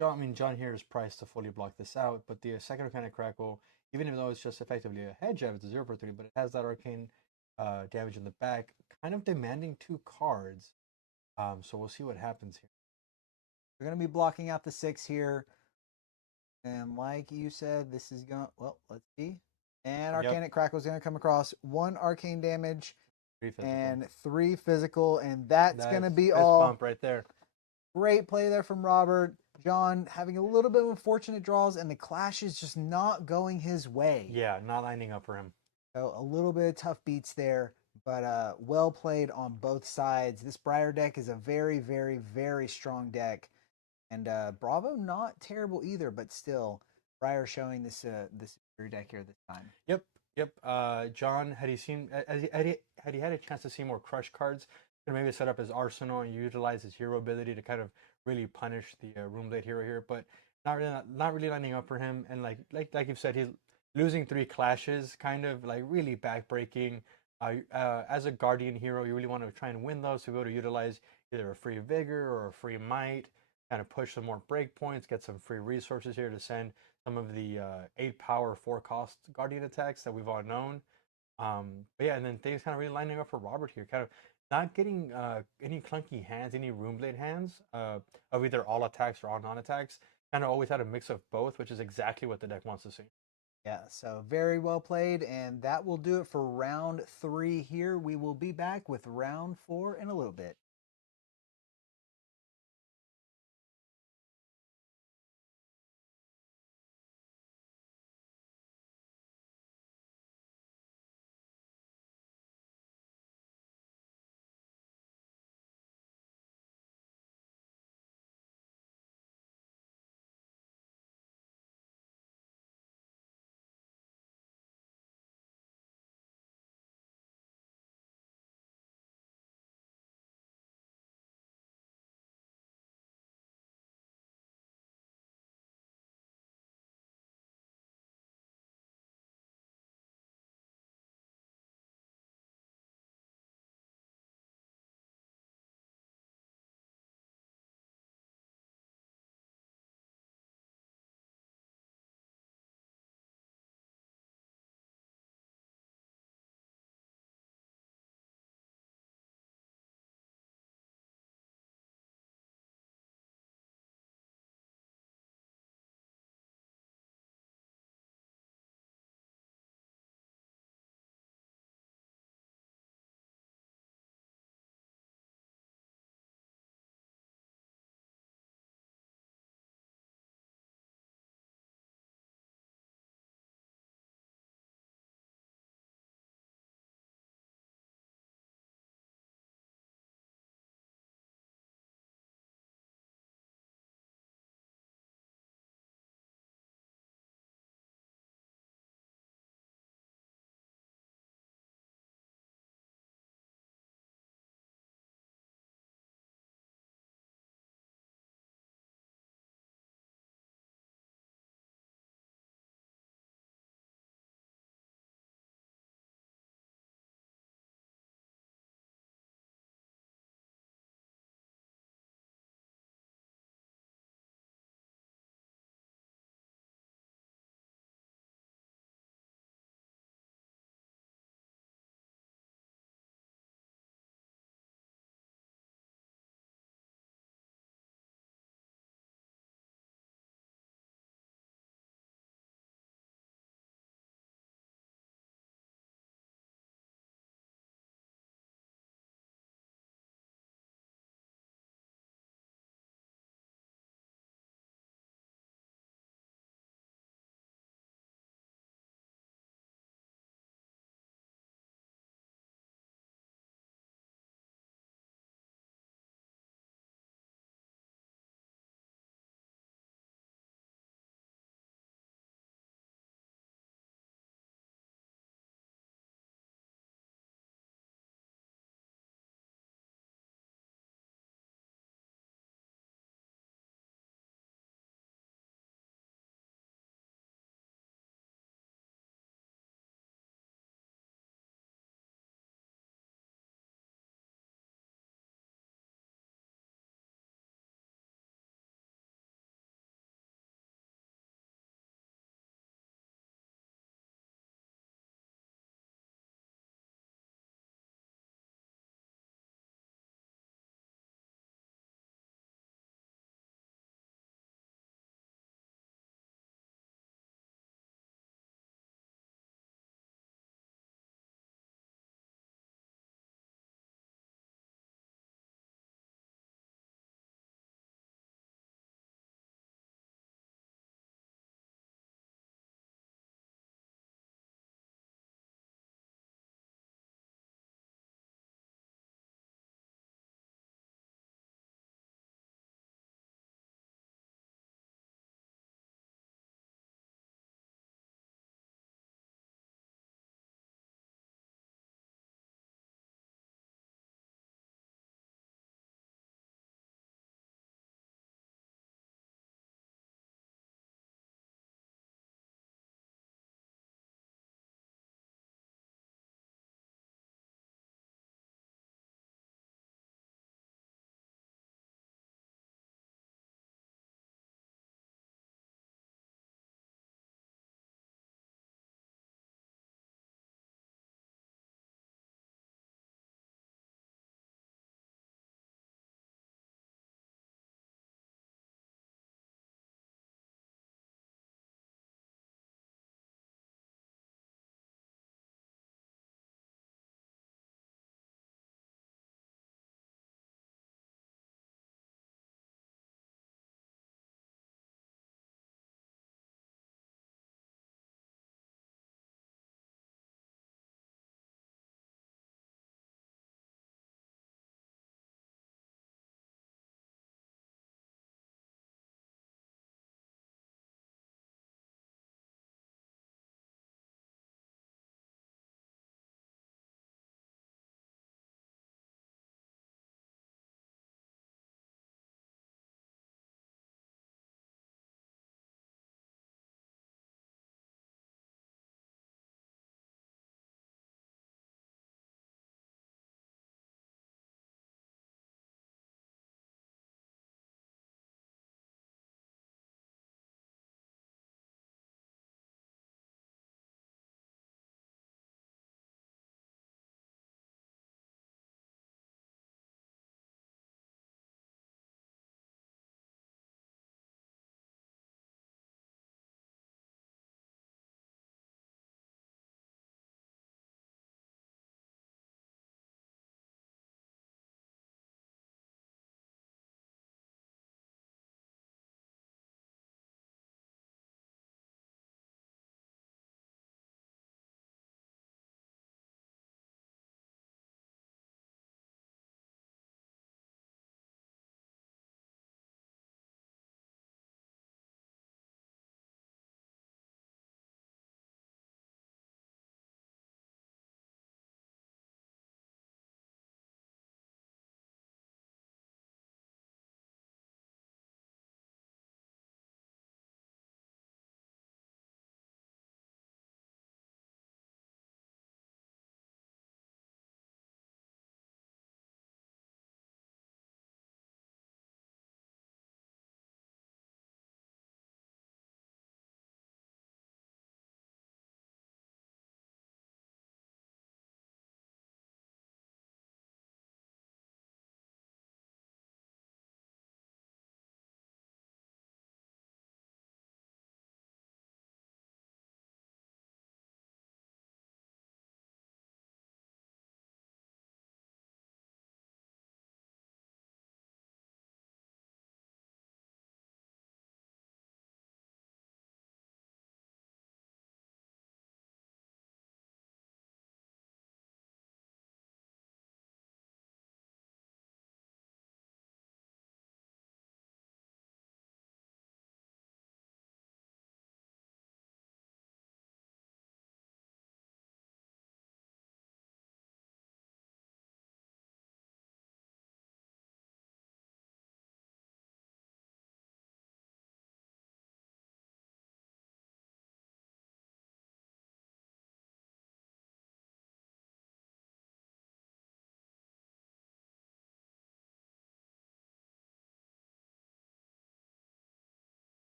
John, I mean John here is priced to fully block this out, but the second Arcanic Crackle, even though it's just effectively a hedge of it's a 0 for 3, but it has that arcane damage in the back, kind of demanding 2 cards. So we'll see what happens here. we're going to be blocking out the 6 here. And like you said, this is going, well, let's see. And Yep. Arcanic Crackle is going to come across 1 arcane damage 3 physical. and 3 physical. And that's going to be fist all. bump right there. Great play there from Robert. John having a little bit of unfortunate draws, and the clash is just not going his way. Yeah, not lining up for him. So a little bit of tough beats there, but well played on both sides. This Briar deck is a very, very, very strong deck. And Bravo, not terrible either, but still, Briar showing this superior deck here this time. Yep. John, had he had a chance to see more crush cards, could maybe set up his arsenal and utilize his hero ability to kind of really punish the Roomblade hero here, but not really lining up for him. And like you've said, he's losing 3 clashes, kind of like really backbreaking. As a Guardian hero, you really want to try and win those to be able to utilize either a free Vigor or a free Might, kind of push some more breakpoints, get some free resources here to send some of the 8 power 4 cost Guardian attacks that we've all known. But yeah, and then things kind of really lining up for Robert here, kind of not getting any clunky hands, any Roomblade hands of either all attacks or all non-attacks. Kind of always had a mix of both, which is exactly what the deck wants to see. Yeah, so very well played, and that will do it for round 3 here. We will be back with round 4 in a little bit.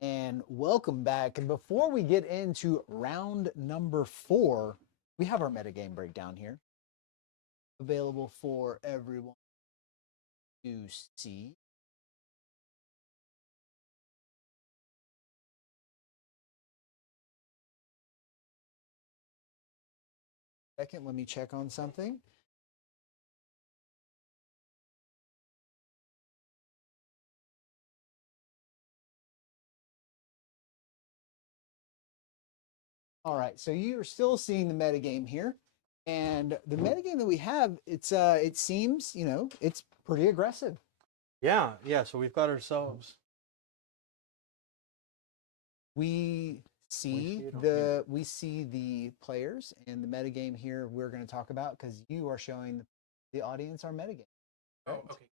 and welcome back. And before we get into round number 4, we have our metagame breakdown here available for everyone to see. Second, let me check on something. All right, so you're still seeing the metagame here. And the metagame that we have, it seems, it's pretty aggressive. Yeah, yeah. So we've got ourselves. We see see it on here. we see the players and the metagame here we're going to talk about because you are showing the audience our metagame. Oh, okay.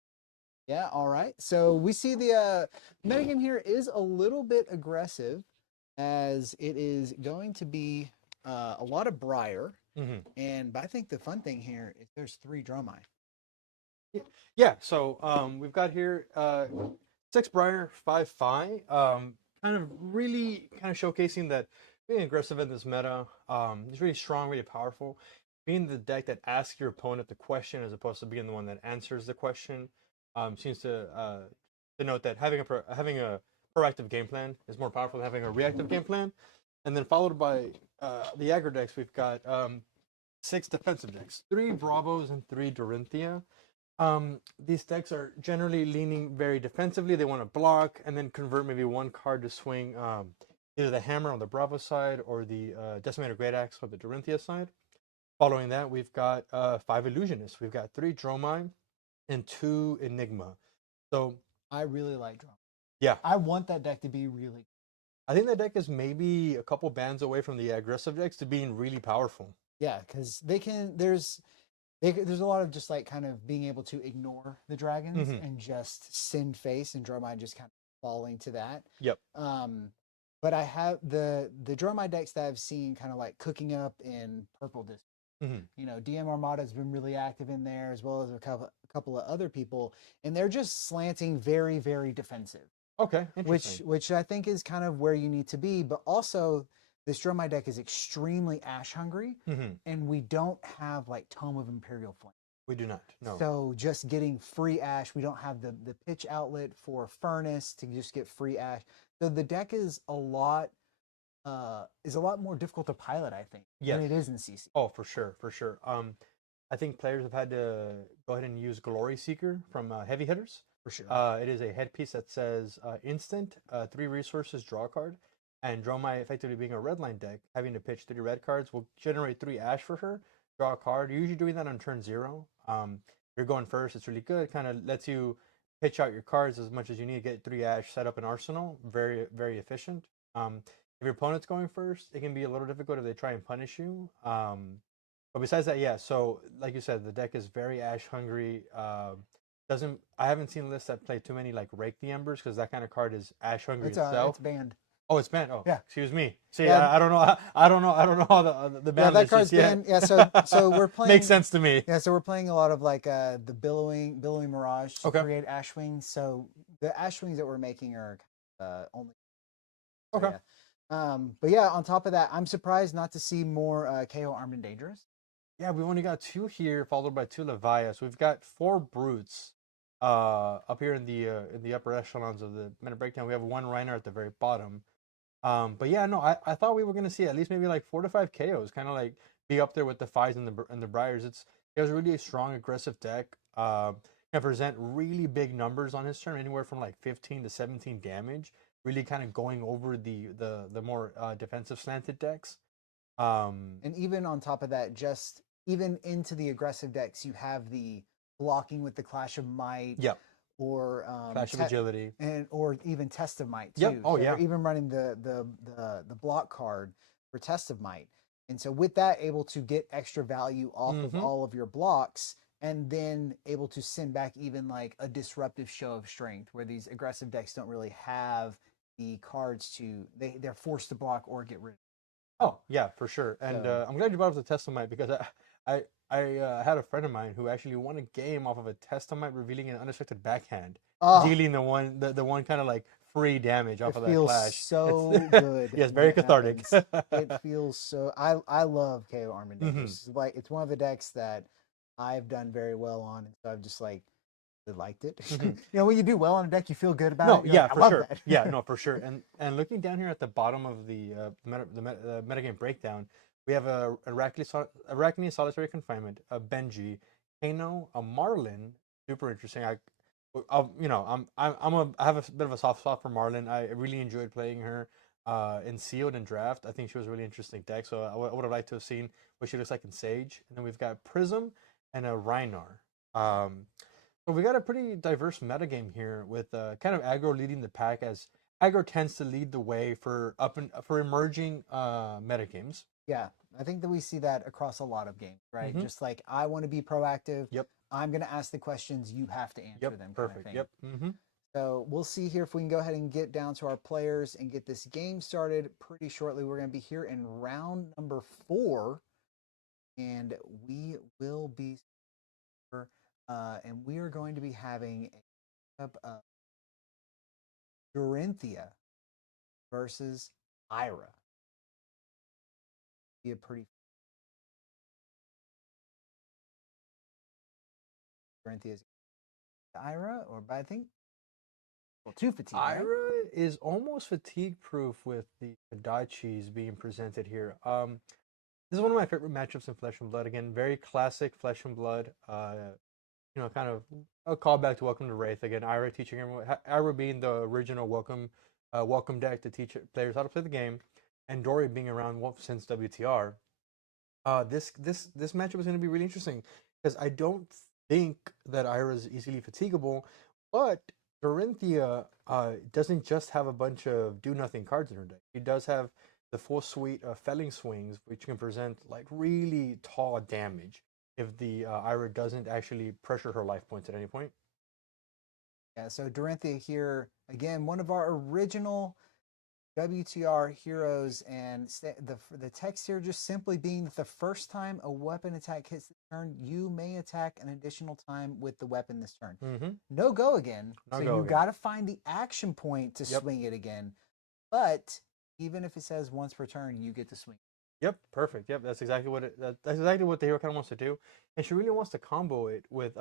Yeah, all right. So we see the metagame here is a little bit aggressive as it is going to be a lot of Briar. But I think the fun thing here is there's 3 Dromai. Yeah. So we've got here 6 Briar, 5 Fi. Kind of really kind of showcasing that being aggressive in this meta. It's really strong, really powerful. Being the deck that asks your opponent the question as opposed to being the one that answers the question. Seems to denote that having a proactive game plan is more powerful than having a reactive game plan. And then followed by the aggro decks, we've got 6 defensive decks, 3 Bravos and 3 Dorinthia. These decks are generally leaning very defensively. They want to block and then convert maybe one card to swing either the hammer on the Bravo side or the Decimator Great Axe on the Dorinthia side. Following that, we've got 5 Illusionists. We've got 3 Dromai and 2 Enigma. So I really like Dromai. yeah, I want that deck to be really. I think that deck is maybe a couple bands away from the aggressive decks to being really powerful. Yeah, because there's a lot of just like kind of being able to ignore the dragons and just send face, and Dromai just kind of falling to that. Yep. But I have the Dromai decks that I've seen kind of like cooking up in purple disc. DM Armada has been really active in there, as well as a couple of other people, and they're just slanting very, very defensive. Okay, interesting. Which I think is kind of where you need to be, but also this Dromai deck is extremely ash hungry, and we don't have like Tome of Imperial Flame. We do not. No. So just getting free ash, we don't have the pitch outlet for Furnace to just get free ash. So the deck is a lot more difficult to pilot, I think, than it is in CC. Oh, for sure, for sure. I think players have had to go ahead and use Glory Seeker from heavy hitters. For sure. It is a headpiece that says instant, 3 resources, draw a card. And Dromai, effectively being a red line deck, having to pitch 3 red cards will generate 3 ash for her, draw a card. You're usually doing that on turn 0. You're going first, it's really good. Kind of lets you pitch out your cards as much as you need to get 3 ash, set up an arsenal. Very, very efficient. If your opponent's going first, it can be a little difficult if they try and punish you. But besides that, yeah, so like you said, the deck is very ash hungry. I haven't seen lists that play too many like Rake the Embers because that kind of card is ash hungry itself. It's banned. Oh, it's banned. Oh, yeah. Excuse me. See, yeah. I don't know. I don't know how the ban. Yeah, that card's banned. Yeah, so we're playing. Makes sense to me. Yeah, so we're playing a lot of like the billowing mirage to create ash wings. So the ash wings that we're making are only. Okay. Yeah. But yeah, on top of that, I'm surprised not to see more KO Armed and Dangerous. Yeah, we've only got 2 here, followed by 2 Levias. We've got 4 Brutes up here in the upper echelons of the meta breakdown. We have 1 Reiner at the very bottom. But yeah, no, I thought we were gonna see at least maybe like 4 to 5 KOs, kind of like be up there with the Fies and the Briars. It was really a strong, aggressive deck. Can present really big numbers on his turn, anywhere from like 15 to 17 damage. Really kind of going over the more defensive slanted decks. And even on top of that, just even into the aggressive decks, you have the blocking with the Clash of Might. Yep. Or Clash of Agility, or even Test of Might too. Yep. Oh, so yeah. We're even running the block card for Test of Might, and so with that, able to get extra value off of all of your blocks, and then able to send back even like a disruptive show of strength, where these aggressive decks don't really have the cards to they're forced to block or get rid of. Oh yeah, for sure. And I'm glad you brought up the Test of Might because I had a friend of mine who actually won a game off of a Test of Might revealing an unexpected backhand, dealing the one kind of like free damage off It of that feels clash. so It's good. yes, when very it cathartic. happens. It feels so. I love KO Armored Hmm. Ninjas. Like it's one of the decks that I've done very well on, and so I've just like really liked it. Hmm. When you do well on a deck, you feel good about No, it. You're yeah, like, I for love sure. that. Yeah, no, for sure. And looking down here at the bottom of the metagame breakdown, we have a Arachne Solitary Confinement, a Benji, Kano, a Marlin. Super interesting. I have a bit of a soft spot for Marlin. I really enjoyed playing her in Sealed and Draft. I think she was a really interesting deck. So I would have liked to have seen what she looks like in Sage. And then we've got Prism and a Rhinar. But we got a pretty diverse metagame here with kind of aggro leading the pack as aggro tends to lead the way for emerging metagames. Yeah, I think that we see that across a lot of games, right? Hmm. Just like I want to be proactive. Yep. I'm going to ask the questions. You have to answer Yep. them, kind of Perfect. thing. Yep. Hmm. So we'll see here if we can go ahead and get down to our players and get this game started pretty shortly. We're going to be here in round number 4, and we will be, and we are going to be having a matchup of Dorinthia versus Ira. Be a pretty Dorinthia's Ira, or but I think too fatigued, right? Ira is almost fatigue proof with the Kodachis being presented here. This is one of my favorite matchups in Flesh and Blood. Again, very classic Flesh and Blood. Kind of a callback to Welcome to Wraith. Again, Ira teaching everyone, Ira being the original welcome deck to teach players how to play the game, and Dory being around since WTR. This matchup is going to be really interesting because I don't think that Ira is easily fatigable, but Dorinthia doesn't just have a bunch of do nothing cards in her deck. She does have the full suite of felling swings, which can present like really tall damage if the Ira doesn't actually pressure her life points at any point. Yeah, so Dorinthia here, again, one of our original WTR heroes, and the text here just simply being that the first time a weapon attack hits the turn, you may attack an additional time with the weapon this turn. Mm-hmm. No go again. No so go you again. got to find the action point to Yep. swing it again. But even if it says once per turn, you get to swing. Yep, perfect. Yep, that's exactly that's exactly what the hero kind of wants to do, and she really wants to combo it with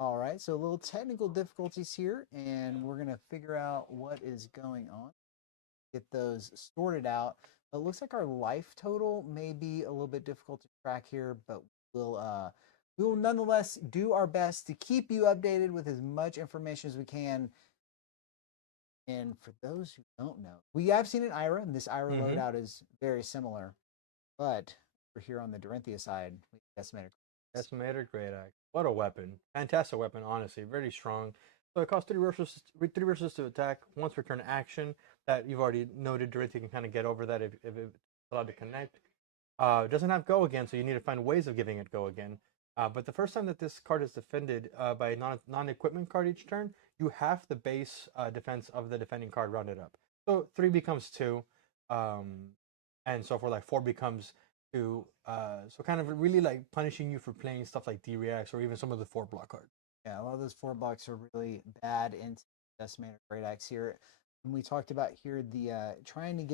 All right, so a little technical difficulties here, and we're gonna figure out what is going on. Get those sorted out. It looks like our life total may be a little bit difficult to track here, but we will nonetheless do our best to keep you updated with as much information as we can. And for those who don't know, we have seen an Ira, and this Ira Mm-hmm. loadout is very similar. But we're here on the Dorinthia side. We estimated. Decimator Great Axe. What a weapon. Fantastic weapon, honestly. Very strong. So it costs 3 resources to attack. Once return action, that you've already noted, Dorinthia can kind of get over that if it's allowed to connect. It doesn't have go again, so you need to find ways of giving it go again. But the first time that this card is defended by a non-equipment card each turn, you have the base defense of the defending card rounded up. So 3 becomes 2, and so forth. Like 4 becomes 2. So kind of really like punishing you for playing stuff like D-Reacts or even some of the 4 block cards. Yeah, a lot of those 4 blocks are really bad into Decimator Great Axe here. And we talked about here the trying to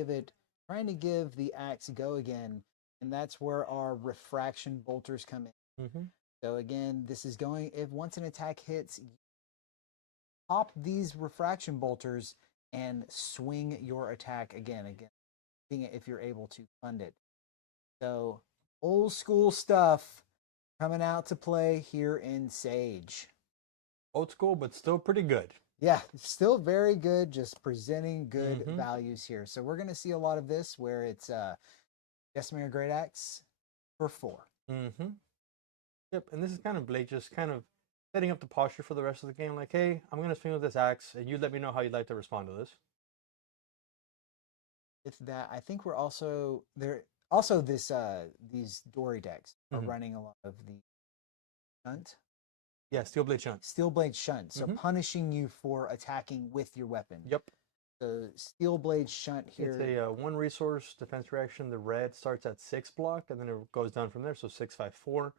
give the axe go again, and that's where our refraction bolters come in. Mm-hmm. So again, this is going if once an attack hits, pop these refraction bolters and swing your attack again, if you're able to fund it. So old school stuff coming out to play here in Sage. Old school, but still pretty good. Yeah, still very good, just presenting good Mm-hmm. values here. So we're going to see a lot of this where it's Decimator Great Axe for 4. Mm-hmm. Yep, and this is kind of Blake just kind of setting up the posture for the rest of the game. Like, hey, I'm going to swing with this axe, and you let me know how you'd like to respond to this. With that, I think we're also there. Also, these Dory decks are running a lot of the shunt. Yeah, Steel Blade Shunt. Steel Blade Shunt. So punishing you for attacking with your weapon. Yep. The Steel Blade Shunt here. It's a 1 resource defense reaction. The red starts at 6 block, and then it goes down from there. So 6, 5, 4.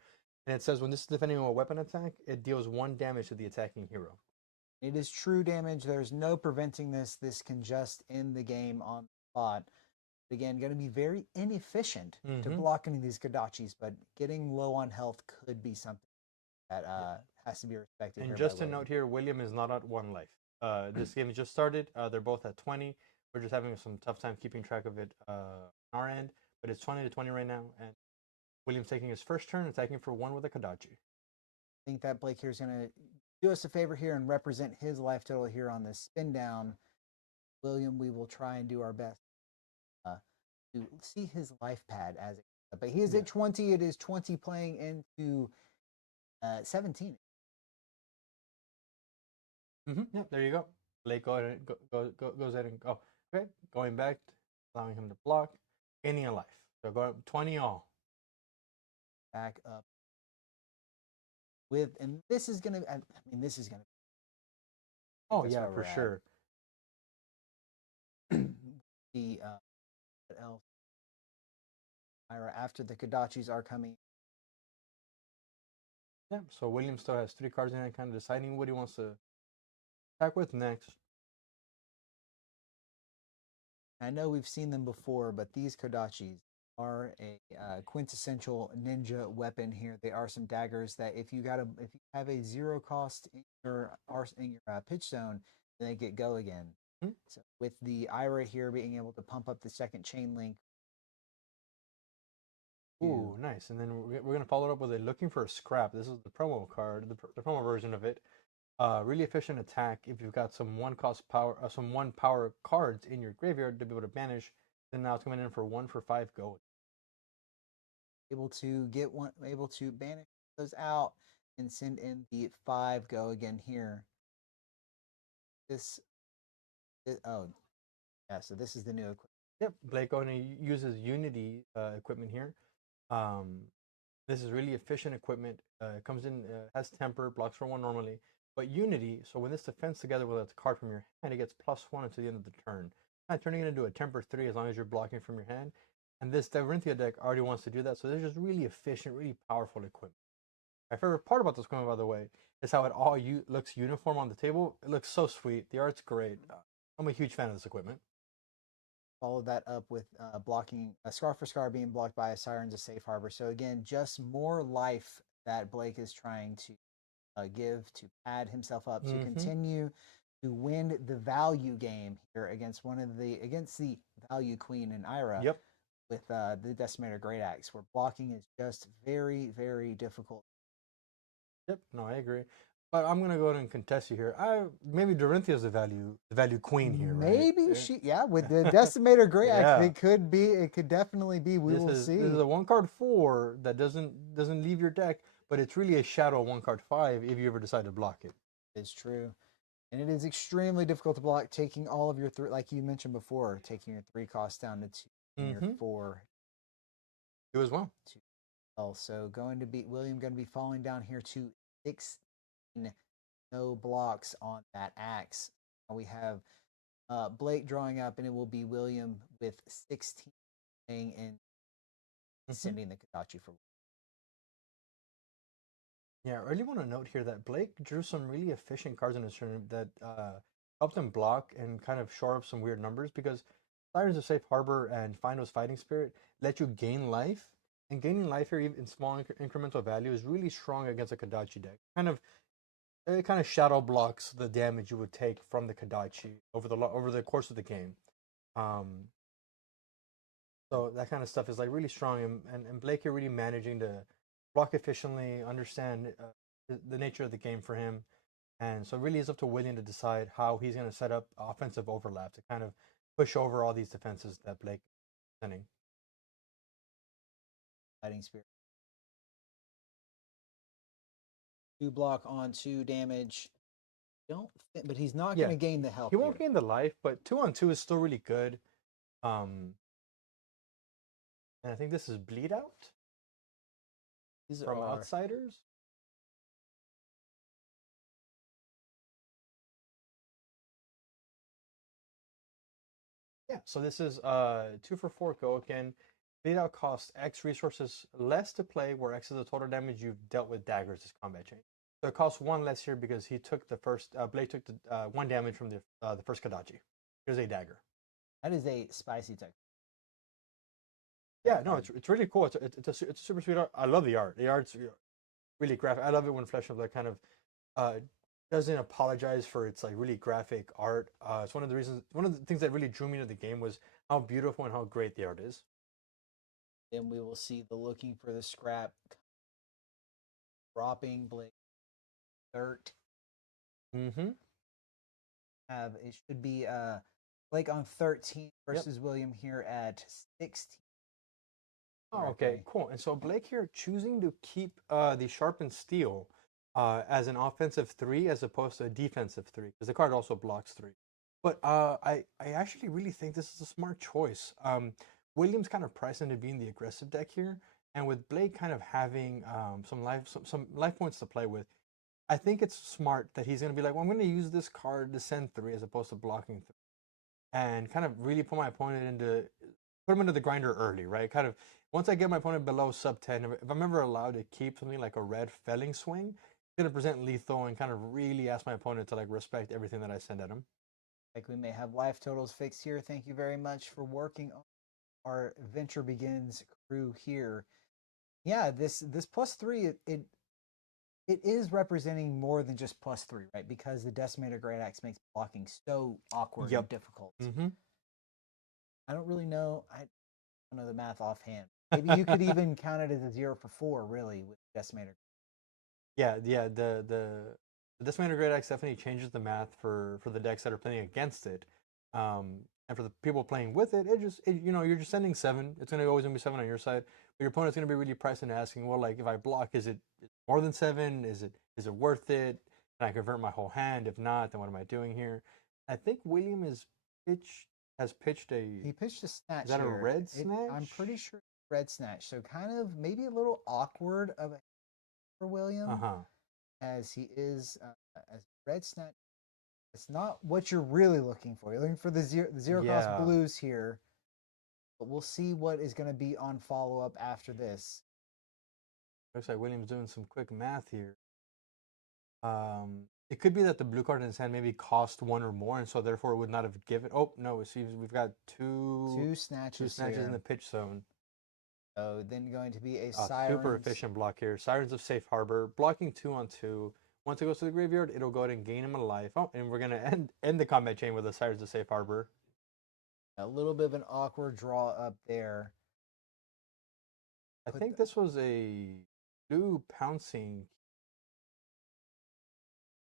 And it says when this is defending a weapon attack, it deals 1 damage to the attacking hero. It is true damage. There's no preventing this. This can just end the game on the spot. Again, going to be very inefficient to block any of these Kodachis, but getting low on health could be something that has to be respected. And here just by to note here, William is not at 1 life. This game just started. They're both at 20. We're just having some tough time keeping track of it on our end, but it's 20 to 20 right now, and William's taking his first turn, attacking for 1 with a Kodachi. I think that Blake here is going to do us a favor here and represent his life total here on this spin down. William, we will try and do our best to see his life pad as it, but he is at 20. It is 20 playing into 17. Yep, there you go. Blake goes ahead and go. Okay, going back, allowing him to block, gaining a life. So go up 20 all. Back up with, and this is gonna. I mean, this is gonna. Oh yeah, for sure. The what else? Ira, after the Kodachis are coming. Yeah, so William still has 3 cards in hand, kind of deciding what he wants to attack with next. I know we've seen them before, but these Kodachis are a quintessential ninja weapon here. They are some daggers that if you have a 0 cost in your pitch zone, then they get go again. So with the Ira here being able to pump up the second chain link. Ooh, nice. And then we're going to follow it up with a looking for a scrap. This is the promo card, the promo version of it. Really efficient attack if you've got some 1 power cards in your graveyard to be able to banish. Then now it's coming in for 1 for 5 gold. Able to banish those out and send in the 5 go again here. Oh, yeah. So this is the new equipment. Yep, Blake only uses Unity equipment here. This is really efficient equipment. It comes in, has temper, blocks for 1 normally. But Unity, so when this defends together with a card from your hand, it gets +1 until the end of the turn. Kind of turning it into a temper 3 as long as you're blocking from your hand. And this Darinthia deck already wants to do that, so they're just really efficient, really powerful equipment. My favorite part about this equipment, by the way, is how it all looks uniform on the table. It looks so sweet. The art's great. I'm a huge fan of this equipment. Follow that up with blocking a Scar for Scar being blocked by a Siren's a safe harbor. So again, just more life that Blake is trying to give to pad himself up to continue to win the value game here against the value queen in Ira. Yep. With the Decimator Great Axe, where blocking is just very, very difficult. Yep, no, I agree. But I'm gonna go ahead and contest you here. Maybe Dorinthia is the value queen here, right? Maybe with the Decimator Great Axe, it could definitely be. We will see. This is a 1 card 4 that doesn't leave your deck, but it's really a shadow 1 card 5 if you ever decide to block it. It's true. And it is extremely difficult to block, taking all of your like you mentioned before, taking your 3 costs down to 2 and your 4. You as well. So William going to be falling down here to 16. No blocks on that axe. We have Blake drawing up, and it will be William with 16 playing in sending the Kodachi for. Yeah, I really want to note here that Blake drew some really efficient cards in his turn that helped him block and kind of shore up some weird numbers, because Sirens of Safe Harbor and Findo's Fighting Spirit let you gain life, and gaining life here in small incremental value is really strong against a Kodachi deck. It kind of shadow blocks the damage you would take from the Kodachi over the course of the game. So that kind of stuff is like really strong, and Blake here really managing to block efficiently, understand the nature of the game for him. And so it really is up to William to decide how he's going to set up offensive overlap to kind of push over all these defenses that Blake is sending. Fighting Spirit. 2 block on 2 damage. But he's not going to gain the health. He won't gain the life, but 2 on 2 is still really good. And I think this is Bleed Out. These from Outsiders. Yeah, so this is 2 for 4 go again. Bleed out costs X resources less to play, where X is the total damage you've dealt with daggers this combat chain. So it costs 1 less here because he took the first Blade took the 1 damage from the first Kadachi. Here's a dagger. That is a spicy tech. Yeah, no, it's really cool. It's a super sweet art. I love the art. The art's really graphic. I love it when Flesh of Blood kind of doesn't apologize for its like really graphic art. It's one of the things that really drew me to the game was how beautiful and how great the art is. Then we will see the looking for the scrap dropping Blake 13. Mm-hmm. It should be Blake on 13 versus William here at 16. Oh, okay, cool. And so Blake here choosing to keep the sharpened steel as an offensive 3 as opposed to a defensive 3 because the card also blocks 3. But I actually really think this is a smart choice. William's kind of priced into being the aggressive deck here, and with Blake kind of having some life points to play with, I think it's smart that he's going to be like, well, I'm going to use this card to send 3 as opposed to blocking 3, and kind of really put him into the grinder early, right? Kind of once I get my opponent below sub 10, if I'm ever allowed to keep something like a red felling swing, it's going to present lethal and kind of really ask my opponent to like respect everything that I send at him. Like we may have life totals fixed here. Thank you very much for working on our Venture Begins crew here. Yeah, this +3 it is representing more than just +3, right? Because the Decimator Great Axe makes blocking so awkward and difficult. Mm-hmm. I don't really know. I don't know the math offhand. Maybe you could even count it as a 0 for 4, really, with Decimator. Yeah. The Decimator Great Axe definitely changes the math for the decks that are playing against it. And for the people playing with it, you're just sending 7. It's always gonna be 7 on your side, but your opponent's gonna be really priced and asking, well, like if I block, is it more than 7? Is it worth it? Can I convert my whole hand? If not, then what am I doing here? I think William has pitched a. He pitched a snatch. Is that here. a red snatch? I'm pretty sure red snatch. So kind of maybe a little awkward of a for William, as he is as red snatch. It's not what you're really looking for. You're looking for the zero cost blues here. But we'll see what is going to be on follow up after this. Looks like William's doing some quick math here. It could be that the blue card in his hand maybe cost 1 or more, and so therefore it would not have given. Oh no! It seems we've got two snatches in the pitch zone. So then going to be a super efficient block here. Sirens of Safe Harbor blocking 2 on 2. Once it goes to the graveyard, it'll go ahead and gain him a life. Oh, and we're gonna end the combat chain with a Sirens of Safe Harbor. A little bit of an awkward draw up there. I think this was a blue pouncing.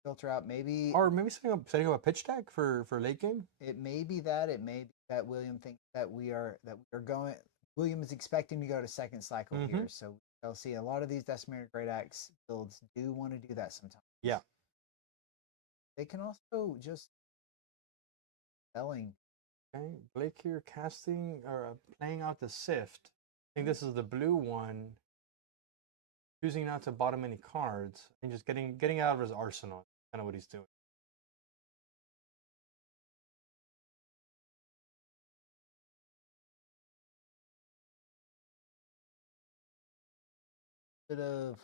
Filter out, maybe, or maybe setting up a pitch deck for late game. It may be that. It may be that William thinks that we are going. William is expecting to go to second cycle here, so they'll see a lot of these Decimator Great Axe builds do want to do that sometimes. Yeah, they can also just selling. Okay, Blake here casting or playing out the Sift. I think this is the blue one. Choosing not to bottom any cards and just getting out of his arsenal. Kind of what he's doing. Bit of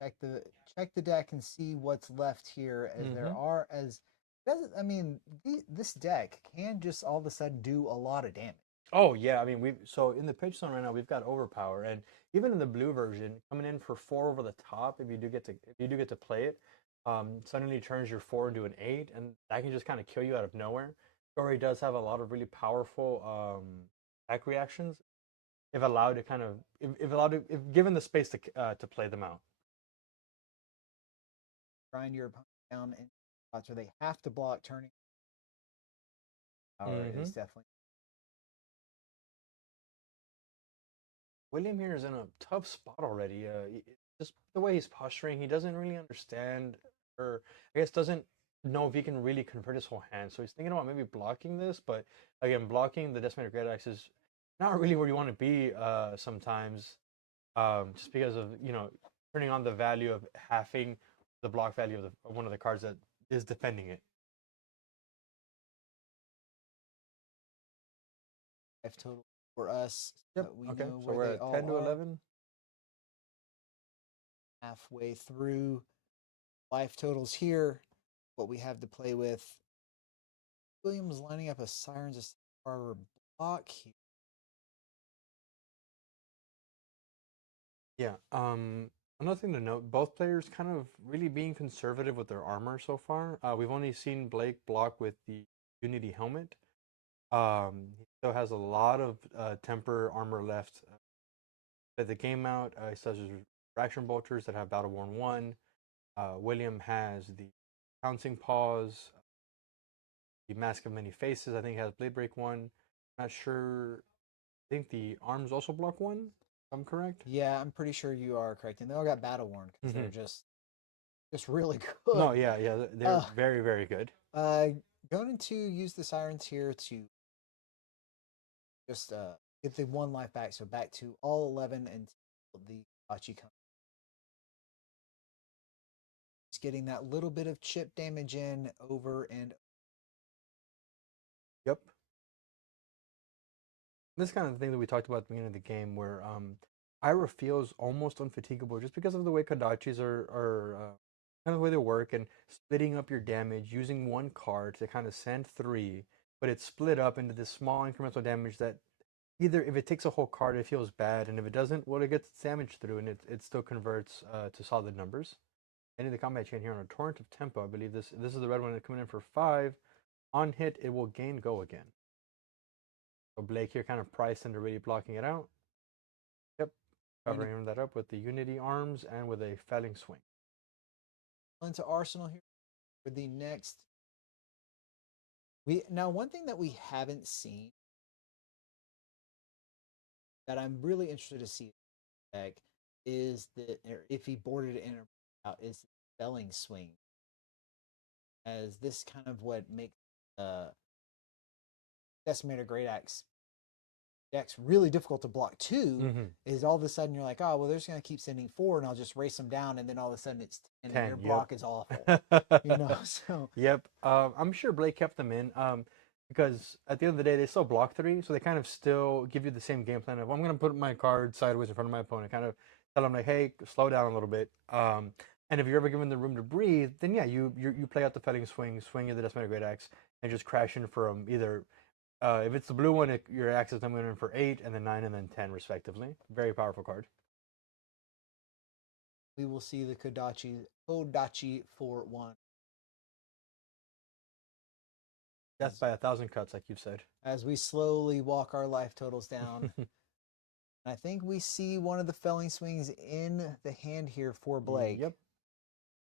check the deck and see what's left here, as there are this deck can just all of a sudden do a lot of damage. Oh yeah, I mean so in the pitch zone right now we've got Overpower, and even in the blue version coming in for 4 over the top if you do get to play it, suddenly turns your 4 into an 8, and that can just kind of kill you out of nowhere. Story does have a lot of really powerful attack reactions if allowed to if given the space to play them out. Grind your opponent down in spots where they have to block turning. Power is definitely. William here is in a tough spot already. Just the way he's posturing, he doesn't really understand, or I guess doesn't know if he can really convert his whole hand. So he's thinking about maybe blocking this, but again, blocking the Decimator Great Axe is not really where you want to be sometimes, just because of turning on the value of halving the block value of one of the cards that is defending it. Life total for us so Yep. that we Okay. know So where we're they at 10 all to are. 11. Halfway through life totals here, what we have to play with. Williams lining up a Sirens Barber block here. Yeah. Another thing to note, both players kind of really being conservative with their armor so far. We've only seen Blake block with the Unity helmet. He still has a lot of temper armor left. At the game out, he still has his fraction bolters that have Battle Worn 1. William has the Pouncing Paws, the Mask of Many Faces. I think he has Blade Break 1. Not sure. I think the arms also block 1. If I'm correct. Yeah, I'm pretty sure you are correct. And they all got battle worn because they're Mm-hmm. just really No, good. yeah, yeah, they're Uh, very, very good. Going to use the Sirens here to just get the one life back. So back to all 11 until the Hachi comes. Just getting that little bit of chip damage in over and Yep. This kind of thing that we talked about at the beginning of the game, where Ira feels almost unfatigable just because of the way Kodachis are kind of the way they work and splitting up your damage using one card to kind of send 3, but it's split up into this small incremental damage that either if it takes a whole card, it feels bad, and if it doesn't, well, it gets damage through, and it still converts to solid numbers. Ending the combat chain here on a torrent of tempo. I believe this is the red one coming in for 5. On hit, it will gain go again. So Blake here kind of priced into really blocking it out. Yep, covering that up with the Unity arms and with a felling swing. into Arsenal here for the next. One thing that we haven't seen that I'm really interested to see deck is that if he boarded it in or out is the spelling swing, as this kind of what makes Decimator Great Axe decks really difficult to block too. Mm-hmm. Is all of a sudden you're like, oh well, they're just gonna keep sending 4, and I'll just race them down, and then all of a sudden it's 10, and your block is awful. So Yep. I'm sure Blake kept them in because at the end of the day, they still block 3, so they kind of still give you the same game plan of I'm going to put my card sideways in front of my opponent, kind of tell them like, hey, slow down a little bit. And if you're ever given the room to breathe, then yeah, you play out the felling swing, swing in the Decimator Great Axe, and just crash in for either. If it's the blue one, your axe is coming in for 8, and then 9, and then 10, respectively. Very powerful card. we will see the Kodachi for 1. Death by 1,000 cuts, like you've said. As we slowly walk our life totals down. I think we see one of the felling swings in the hand here for Blake. Yep.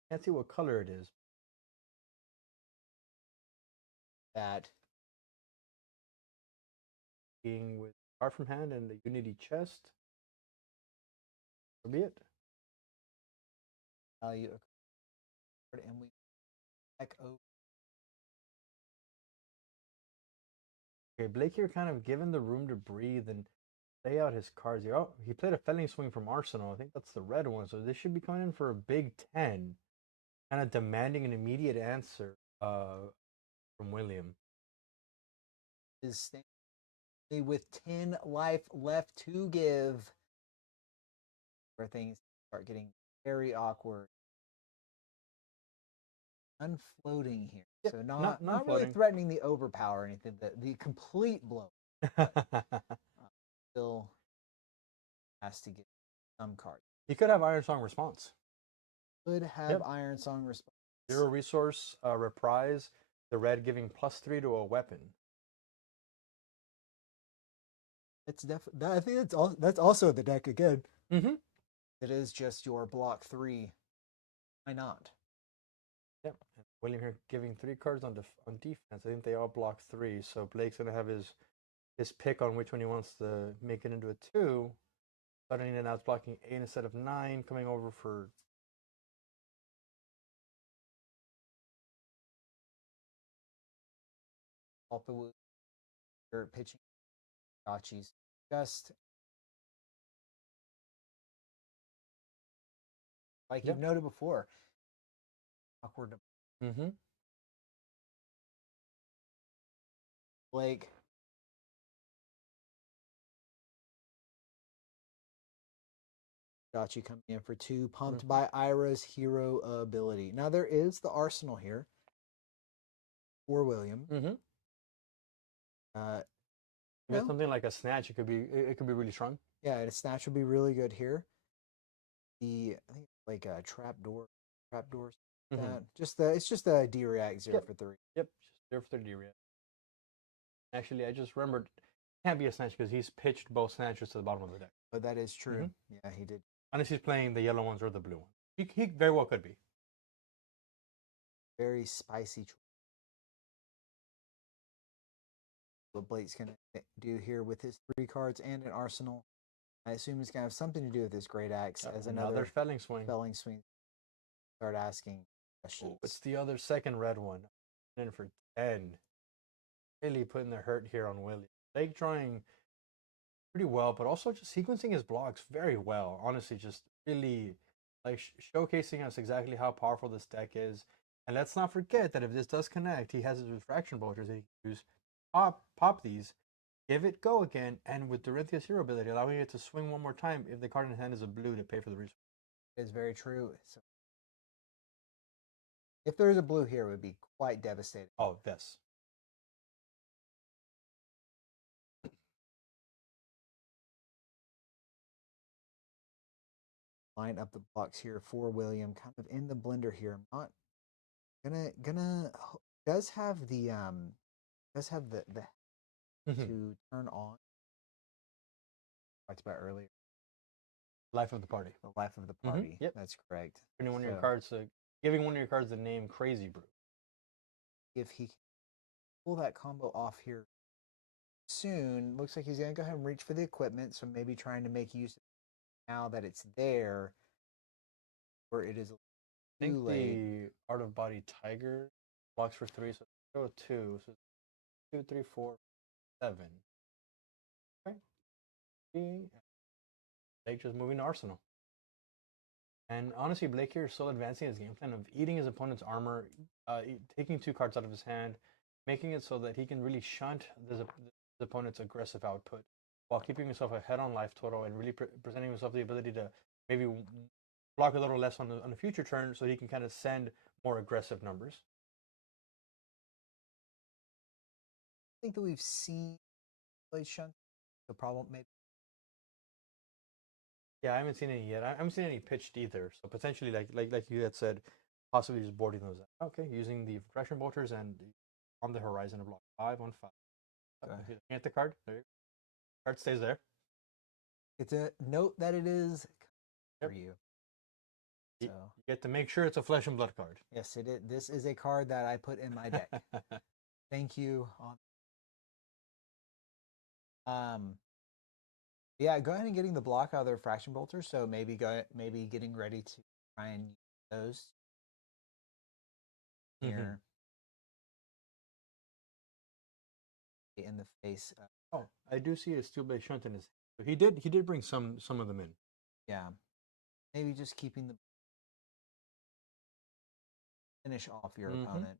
Can't see what color it is. That Being with card from hand and the Unity chest. So be it. value and we back over. Okay, Blake here kind of given the room to breathe and lay out his cards here. Oh, he played a felling swing from Arsenal. I think that's the red one. So this should be coming in for a big 10. Kind of demanding an immediate answer from William. Is standing with 10 life left to give, where things start getting very awkward. Unfloating here. Yep, So not really threatening the overpower or anything, the complete blow. Still has to get some cards. He could have Iron Song response. Could have Iron Song response. 0 resource reprise. The red giving +3 to a weapon. It's definitely. I think that's also the deck again. Mm-hmm. It is just your block 3. Why not? Yep. William here giving 3 cards on defense. I think they all block 3. So Blake's gonna have his pick on which one he wants to make it into a 2. Suddenly now it's blocking 8 instead of 9, coming over for. You're pitching Gachis. Just like you've noted before. Awkward. Mm-hmm. Blake Got you coming in for 2. Pumped by Ira's hero ability. Now there is the arsenal here for William. Mm-hmm. No. Something like a snatch, it could be really strong. Yeah, and a snatch would be really good here. I think like a trapdoor. That it's just a D react 0 for 3. Yep, just 0 for 3 react. Actually, I just remembered, it can't be a snatch because he's pitched both snatchers to the bottom of the deck. But that is true. Yeah, he did. Unless he's playing the yellow ones or the blue ones. He very well could be. Very spicy choice. What Blake's going to do here with his 3 cards and an arsenal. I assume it's going to have something to do with this Great Axe as another felling swing. Start asking questions. What's the other second red one? In for 10. Really putting the hurt here on Willie. Blake drawing pretty well, but also just sequencing his blocks very well. Honestly, just really like showcasing us exactly how powerful this deck is. And let's not forget that if this does connect, he has his refraction bolters that he can use. Pop these, give it go again, and with Dorinthia's hero ability, allowing it to swing one more time if the card in hand is a blue to pay for the resource. It is very true. So if there is a blue here, it would be quite devastating. Oh, yes. Line up the blocks here for William, kind of in the blender here. I'm not gonna does have the to turn on. Talked about earlier. Life of the party. The life of the party. Yep, that's correct. Giving one of your cards the name Crazy Brew. If he can pull that combo off here soon, looks like he's gonna go ahead and reach for the equipment. So maybe trying to make use of it now that it's there, or it is too late. The Art of Body Tiger blocks for 3, so go 2. So 2, 3, 4, 7. Okay. Blake just moving to Arsenal. And honestly, Blake here is still advancing his game plan of eating his opponent's armor, taking 2 cards out of his hand, making it so that he can really shunt his opponent's aggressive output while keeping himself ahead on life total and really presenting himself the ability to maybe block a little less on the future turn so he can kind of send more aggressive numbers. I think that we've seen Blade shunt. The problem maybe. Yeah, I haven't seen any yet. I haven't seen any pitched either. So potentially, like you had said, possibly just boarding those out. Okay, using the refraction bolters and on the horizon of block 5 on 5. Okay. Looking at the card. There you go. Card stays there. It's a note that it is for you. So. You get to make sure it's a flesh and blood card. Yes, it is. This is a card that I put in my deck. Thank you. Yeah, go ahead and getting the block out of the refraction bolter. So maybe getting ready to try and use those here in the face. Oh, I do see a steel blade shunt in his. So he did bring some of them in. Yeah, maybe just keeping the finish off your opponent.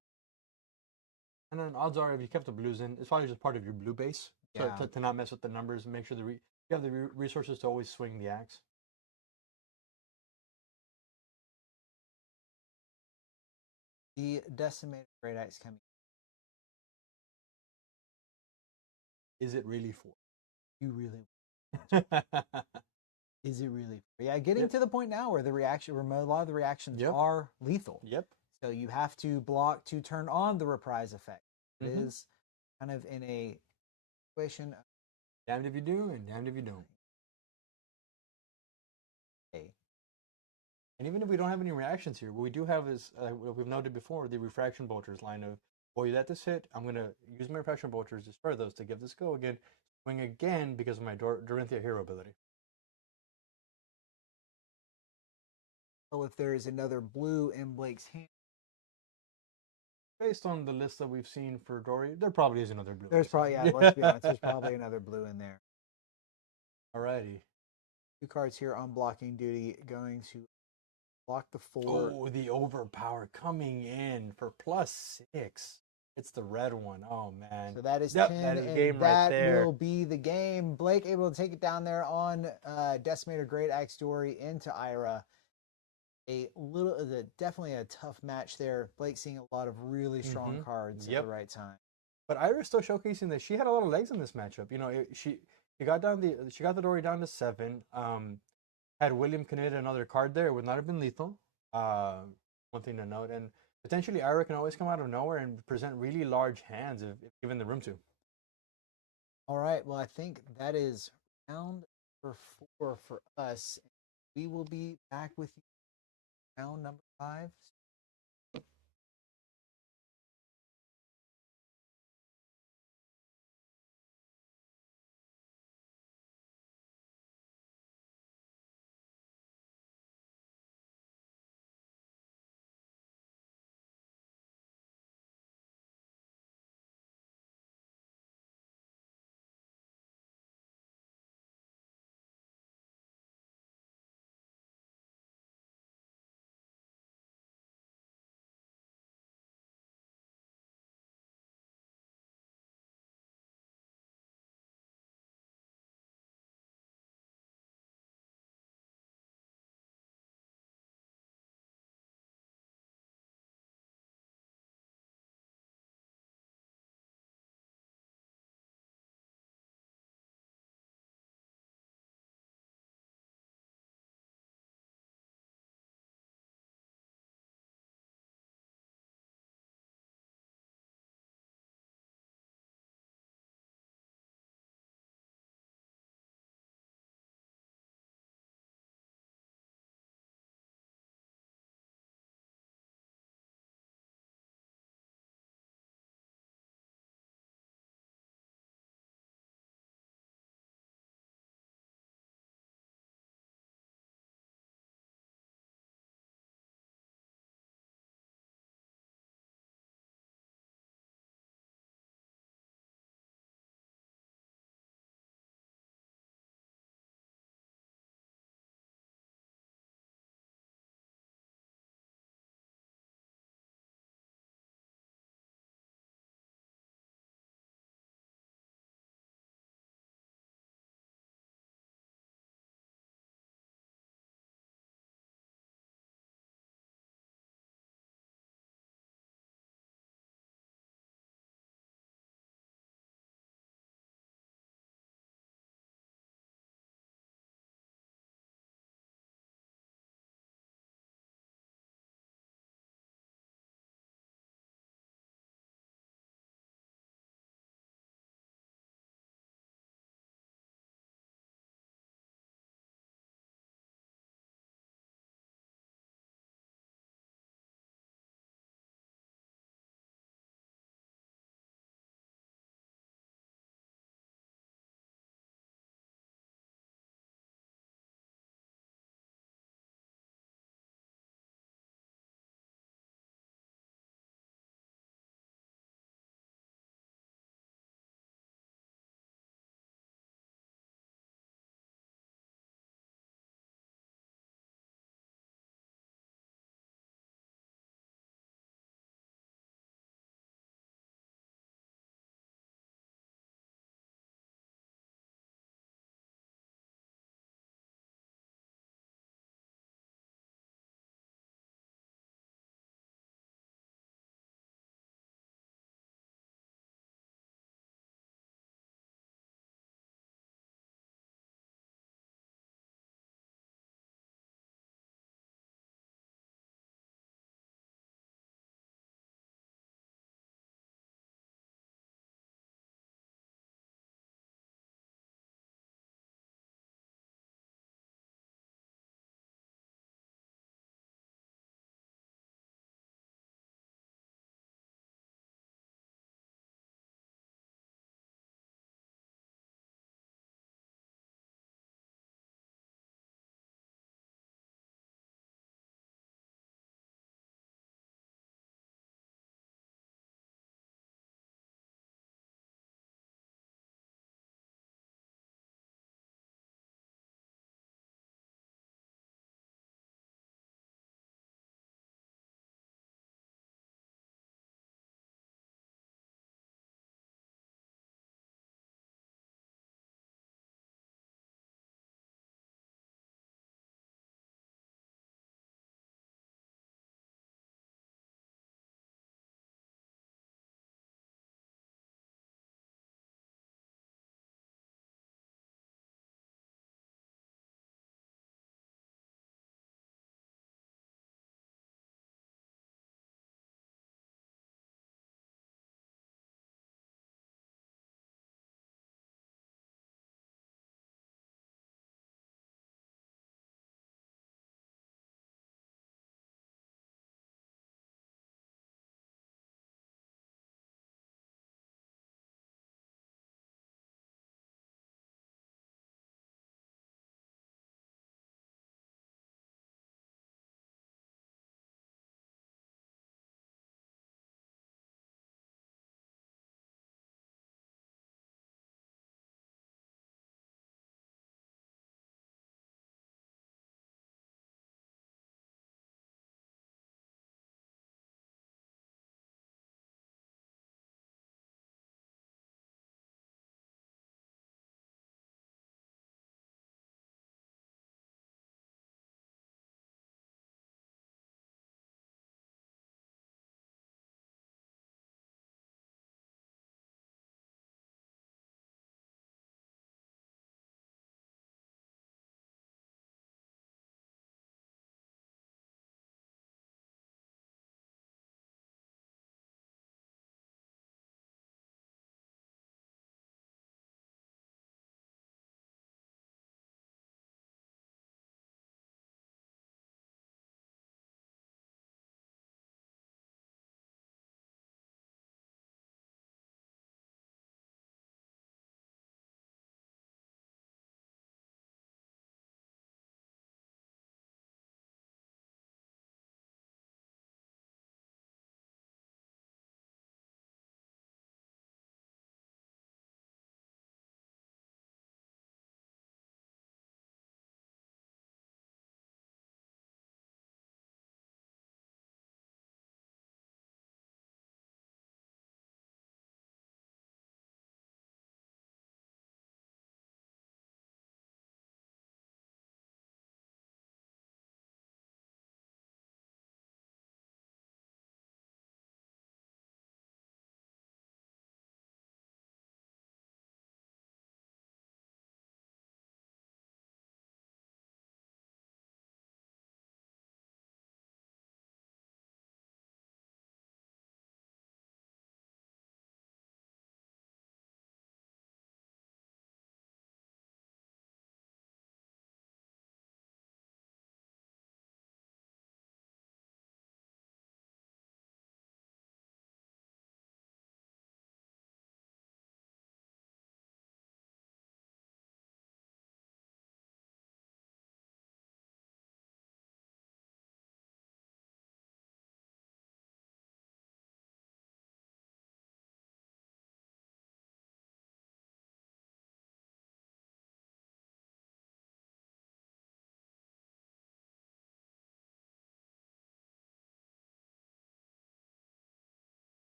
And then odds are, if you kept the blues in, it's probably just part of your blue base. Yeah. To not mess with the numbers and make sure you have the resources to always swing the axe. The decimated great axe coming. Is it really for? You really? Is it really? Yeah, getting to the point now where a lot of the reactions are lethal. Yep. So you have to block to turn on the reprise effect. It is kind of in a situation. Damned if you do, and damned if you don't. Okay. And even if we don't have any reactions here, what we do have is, what we've noted before, the refraction bolters line of, well, you let this hit, I'm going to use my refraction bolters, destroy those to give this go again, swing again because of my Dorinthia hero ability. Well, if there is another blue in Blake's hand. Based on the list that we've seen for Dory, there probably is another blue. There's probably, let's be honest, there's probably another blue in there. Alrighty. 2 cards here on blocking duty, going to block the 4. Oh, the overpower coming in for +6. It's the red one. Oh man. So that is Yep, 10, that is and game right that there. will be the game. Blake able to take it down there on Decimator Great Axe Dory into Ira. Definitely a tough match there. Blake seeing a lot of really strong Mm-hmm. cards at the Yep. right time. But Ira's still showcasing that she had a lot of legs in this matchup. She got the Dory down to 7. Had William committed another card there, it would not have been lethal. One thing to note, and potentially Ira can always come out of nowhere and present really large hands if given the room to. All right. Well, I think that is round number 4 for us. We will be back with you round number 5.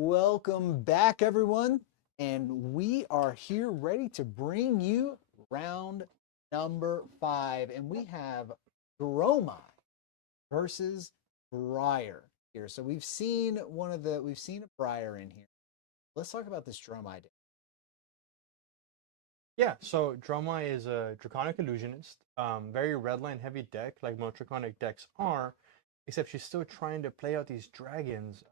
Welcome back, everyone. And we are here ready to bring you round number 5. And we have Gromai versus Briar here. So we've seen a Briar in here. Let's talk about this Dromai deck. Yeah, so Dromai is a Draconic Illusionist. Very redline heavy deck, like most Draconic decks are, except she's still trying to play out these dragons.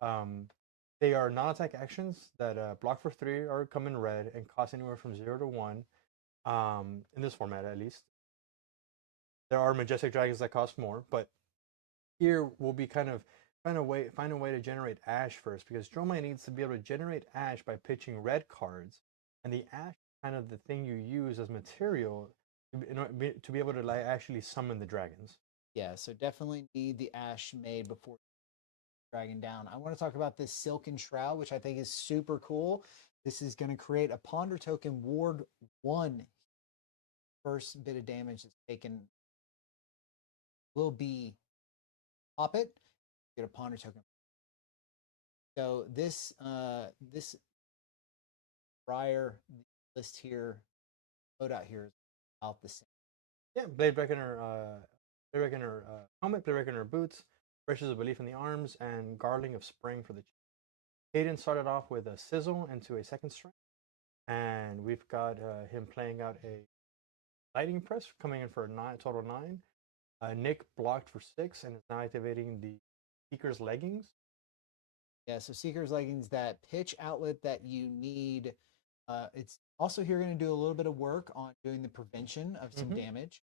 They are non-attack actions that block for 3 or come in red and cost anywhere from 0 to 1, in this format at least. There are Majestic Dragons that cost more, but here we'll be kind of find a way to generate Ash first, because Dromai needs to be able to generate Ash by pitching red cards, and the Ash is kind of the thing you use as material to be able to like actually summon the dragons. Yeah, so definitely need the Ash made before dragon down. I want to talk about this Silken Shroud, which I think is super cool. This is going to create a Ponder token Ward 1. First bit of damage that's taken will be pop it, get a Ponder token. So this Briar list here, loadout here is about the same. Yeah, Blade Reckoner, helmet, Blade Reckoner boots, Brushes of Belief in the arms, and Garling of Spring for the. Hayden started off with a Sizzle into a second strength, and we've got him playing out a Lightning Press coming in for a total 9. Nick blocked for 6 and is now activating the Seeker's Leggings. Yeah, so Seeker's Leggings, that pitch outlet that you need. It's also here going to do a little bit of work on doing the prevention of some damage,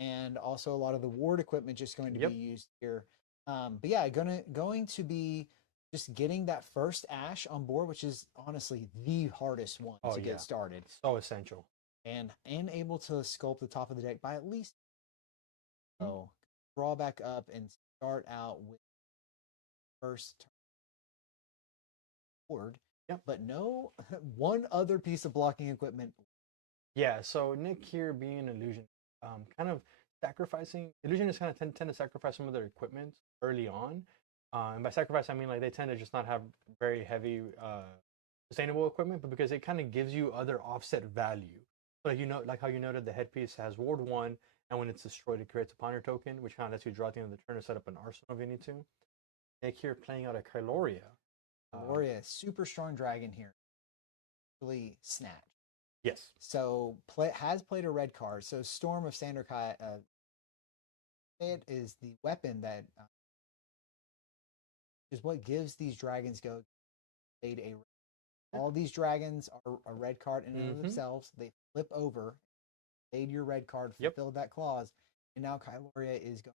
and also a lot of the ward equipment just going to be used here. But yeah, going to be just getting that first Ash on board, which is honestly the hardest one to get started. So essential. And able to sculpt the top of the deck by at least. So draw back up and start out with first board. Yep. But no one other piece of blocking equipment. Yeah, so Nick here being an illusion, kind of sacrificing illusionists kind of tend to sacrifice some of their equipment early on. And by sacrifice I mean like they tend to just not have very heavy sustainable equipment, but because it kind of gives you other offset value. So like how you noted the headpiece has Ward 1, and when it's destroyed, it creates a Ponder token, which kind of lets you draw at the end of the turn to set up an arsenal if you need to. Nick here playing out a Kyloria. Kyloria, super strong dragon here. Really snatch. Yes. So has played a red card. So Storm of Sanderkai, it is the weapon that is what gives these dragons go. All these dragons are a red card in and of themselves. They flip over, played your red card, fulfilled that clause, and now Kyloria is going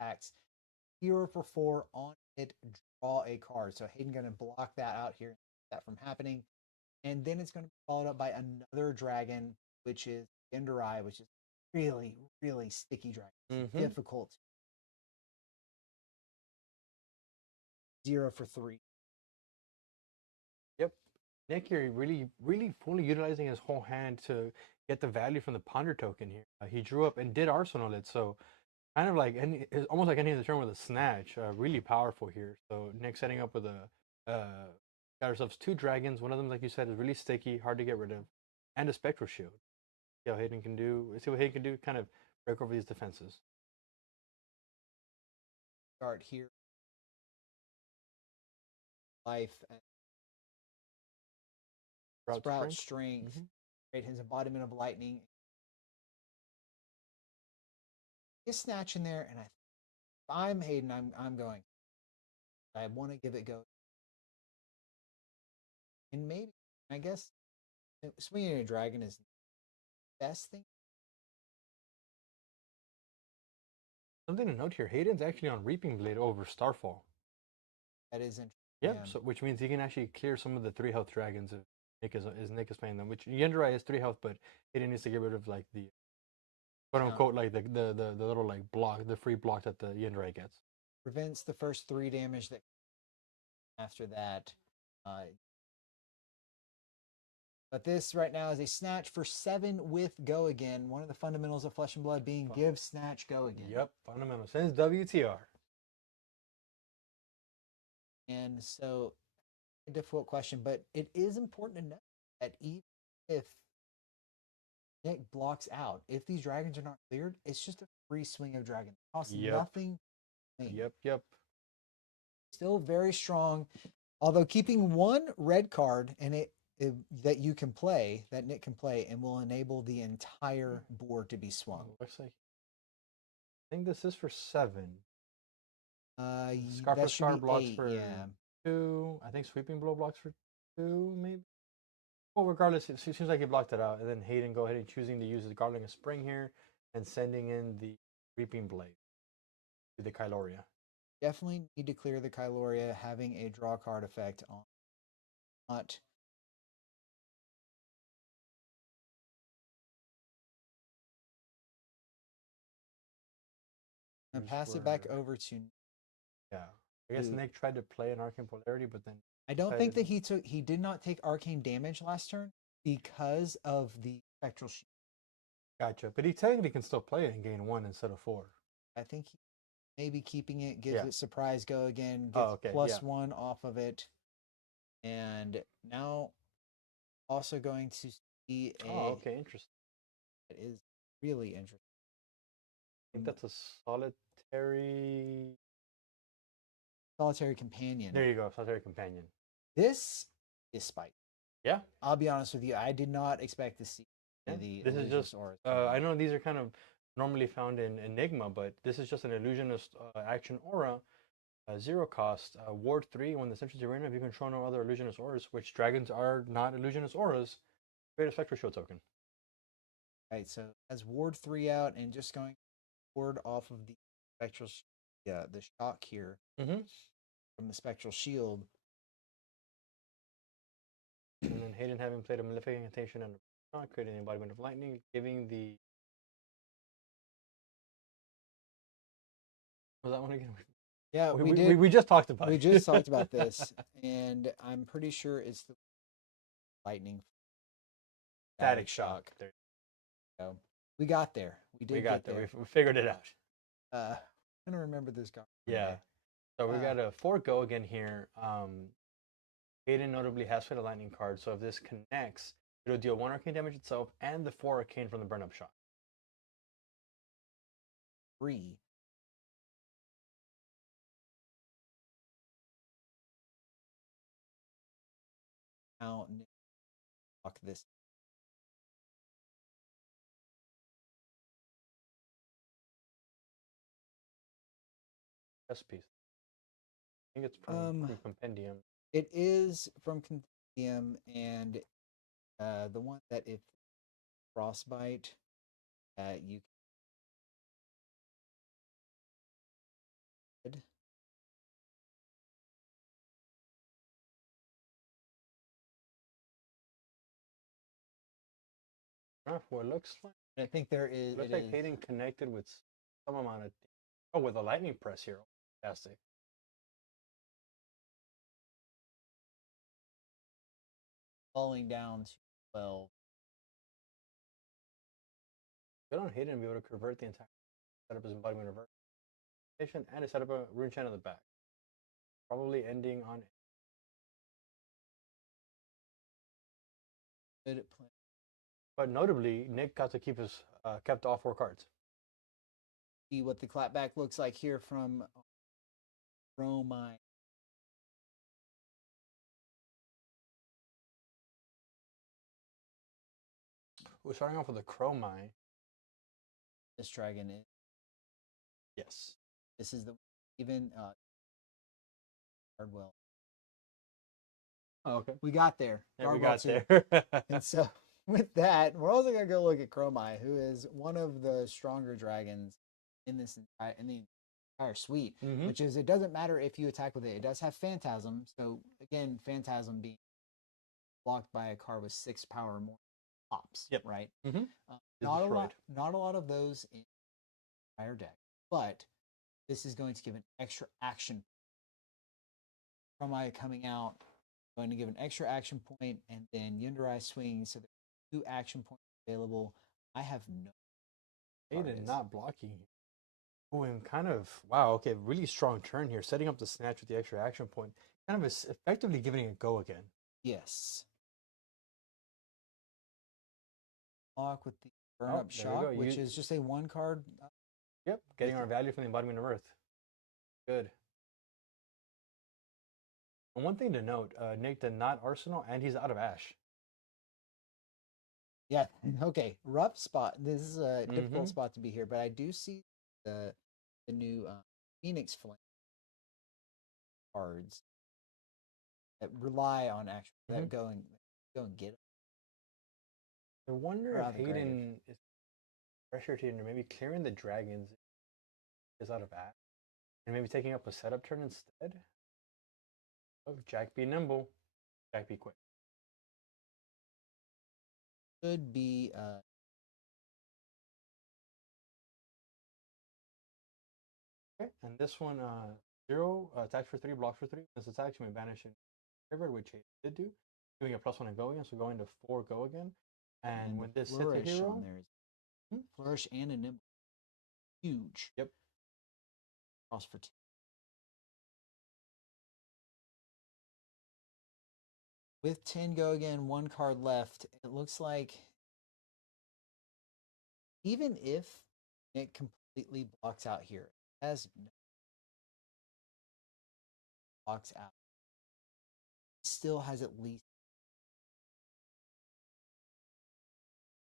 to attacks. Hero for 4 on it, draw a card. So Hayden going to block that out here, that from happening. And then it's going to be followed up by another dragon, which is Genderai, which is really, really sticky dragon. Difficult. 0 for 3. Yep. Nick here really, really fully utilizing his whole hand to get the value from the Ponder token here. He drew up and did arsenal it, so kind of like almost like ending the turn with a snatch. Really powerful here. So Nick setting up with got ourselves 2 dragons. One of them, like you said, is really sticky, hard to get rid of, and a Spectral Shield. See how Hayden can do. See what Hayden can do. Kind of break over these defenses. Start here. Life. Sprout strength. Create his embodiment of lightning. Get snatch in there, and if I'm Hayden, I'm going. I want to give it go. And maybe, I guess, swinging a dragon is the best thing. Something to note here: Hayden's actually on Reaping Blade over Starfall. That is interesting. Yep. So which means he can actually clear some of the 3 health dragons if Nick is playing them. Which Yenderai is 3 health, but Hayden needs to get rid of like the quote unquote like the little like block, the free block that the Yenderai gets. Prevents the first 3 damage that after that. But this right now is a snatch for 7 with go again. One of the fundamentals of Flesh and Blood being give, snatch, go again. Yep, fundamental. Since WTR. And so, a difficult question, but it is important to know that even if Nick blocks out, if these dragons are not cleared, it's just a free swing of dragon. It costs Yep. nothing. Yep. Still very strong. Although keeping one red card and it that you can play, that Nick can play, and will enable the entire board to be swung. Looks like. I think this is for 7. That Scarf should Star be blocks 8, for yeah. 2. I think Sweeping Blow blocks for 2, maybe. Well, regardless, it seems like he blocked it out. And then Hayden go ahead and choosing to use his Garland of Spring here and sending in the Reaping Blade to the Kyloria. Definitely need to clear the Kyloria, having a draw card effect on not. And pass it back over to. Yeah. I guess Nick tried to play an Arcane Polarity, but then I don't think that he did not take arcane damage last turn because of the spectral shield. Gotcha. But he technically can still play it and gain 1 instead of 4. I think maybe keeping it gives it surprise go again, gets +1 off of it. And now also going to see a Interesting. It is really interesting. I think that's a solitary companion. There you go, solitary companion. This is spite. Yeah. I'll be honest with you. I did not expect to see this is just I know these are kind of normally found in Enigma, but this is just an illusionist action aura. 0 cost, ward 3. When this enters the arena, if you control no other illusionist auras, which dragons are not illusionist auras, create a spectral shield token. Right, so as ward 3 out and just going ward off of the spectral, the shock here from the spectral shield. And then Hayden having played a Malefic Incantation and creating the embodiment of lightning, giving the. Was that one again? Yeah, we just talked about. We just talked about this, and I'm pretty sure it's the lightning. Static shock. There. So we got there. We got there. We figured it out. I'm gonna remember this guy. Yeah. So we got a 4 go again here. Hayden notably has played a lightning card, so if this connects, it'll deal 1 arcane damage itself and the 4 arcane from the burn up shot. 3. Now fuck this. Chess piece. I think it's from Compendium. It is from Compendium, and the one that if frostbite, you could. What it looks like. I think there is. It looks like Hayden connected with some amount of. With a lightning press here. Fantastic. Falling down to 12. Good on Hayden to be able to convert the entire setup as embodiment of reverse and to set up a rune chant on the back. Probably ending on. But notably, Nick got to keep his kept all 4 cards. See what the clapback looks like here from Romine. We're starting off with a Chromai. This dragon is. Yes. This is the even Guardwell. Oh, okay. We got there. Yeah, we got there. And so with that, we're also gonna go look at Chromai, who is one of the stronger dragons in the entire suite. Which is, it doesn't matter if you attack with it. It does have Phantasm. So again, Phantasm being blocked by a card with 6 power or more pops. Yep. Right. Not a lot of those in the entire deck, but this is going to give an extra action. Chromai coming out, going to give an extra action point, and then Yunderai swinging. So there's 2 action points available. I have no. Hayden not blocking. Ooh, and kind of wow. Okay, really strong turn here, setting up the snatch with the extra action point. Kind of is effectively giving it a go again. Yes. Block with the burn Oh, up there we go. shock, which is just a one card. Yep, getting with our it. value from the embodiment of Earth. Good. And one thing to note, Nick did not Arsenal, and he's out of Ash. Yeah. Okay. Rough spot. This is a difficult Mm-hmm. spot to be here, but I do see the new Phoenix Flame cards that rely on actual Mm-hmm. that go and get I wonder or if out of the grave. Hayden is pressured here, maybe clearing the dragons is out of Ash, and maybe taking up a setup turn instead. Oh, Jack be nimble, Jack be quick. Could be Okay, and this one, 0 attacks for 3, blocks for 3. This attacks you may banish in river, which he did do, doing a +1 and go again, so going to 4 go again. And and the when this hits a flourish hero, on there. hmm, Flourish and a nimble. Huge. yep, Cross for two. With 10 go again, one card left. It looks like even if it completely blocks out here, as blocks out, still has at least.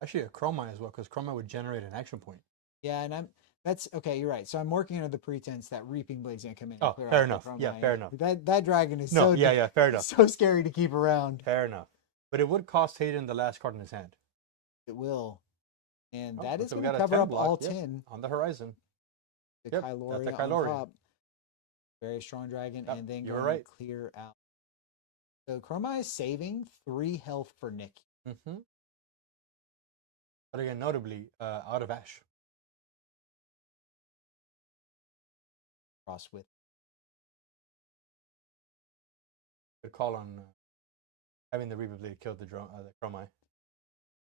actually a Chroma as well, because Chroma would generate an action point. Yeah, and that's okay. You're right. So I'm working under the pretense that Reaping Blade's gonna come in and Oh, clear fair out enough. the Chroma. Yeah, fair enough. That dragon is No, so yeah, fair enough. so scary to keep around. Fair enough. But it would cost Hayden the last card in his hand. It will, and Oh, that is so we going to got a cover 10 up block, all yep, 10. on the horizon. The Yep, that's the Kyloria on Kyloria. top. Very strong dragon, Yep, and then you were going right. to clear out. So Chroma is saving 3 health for Nick. Mm-hmm. But again, notably, out of Ash. Cross with. Good call on having the Reaper Blade kill the Chromai.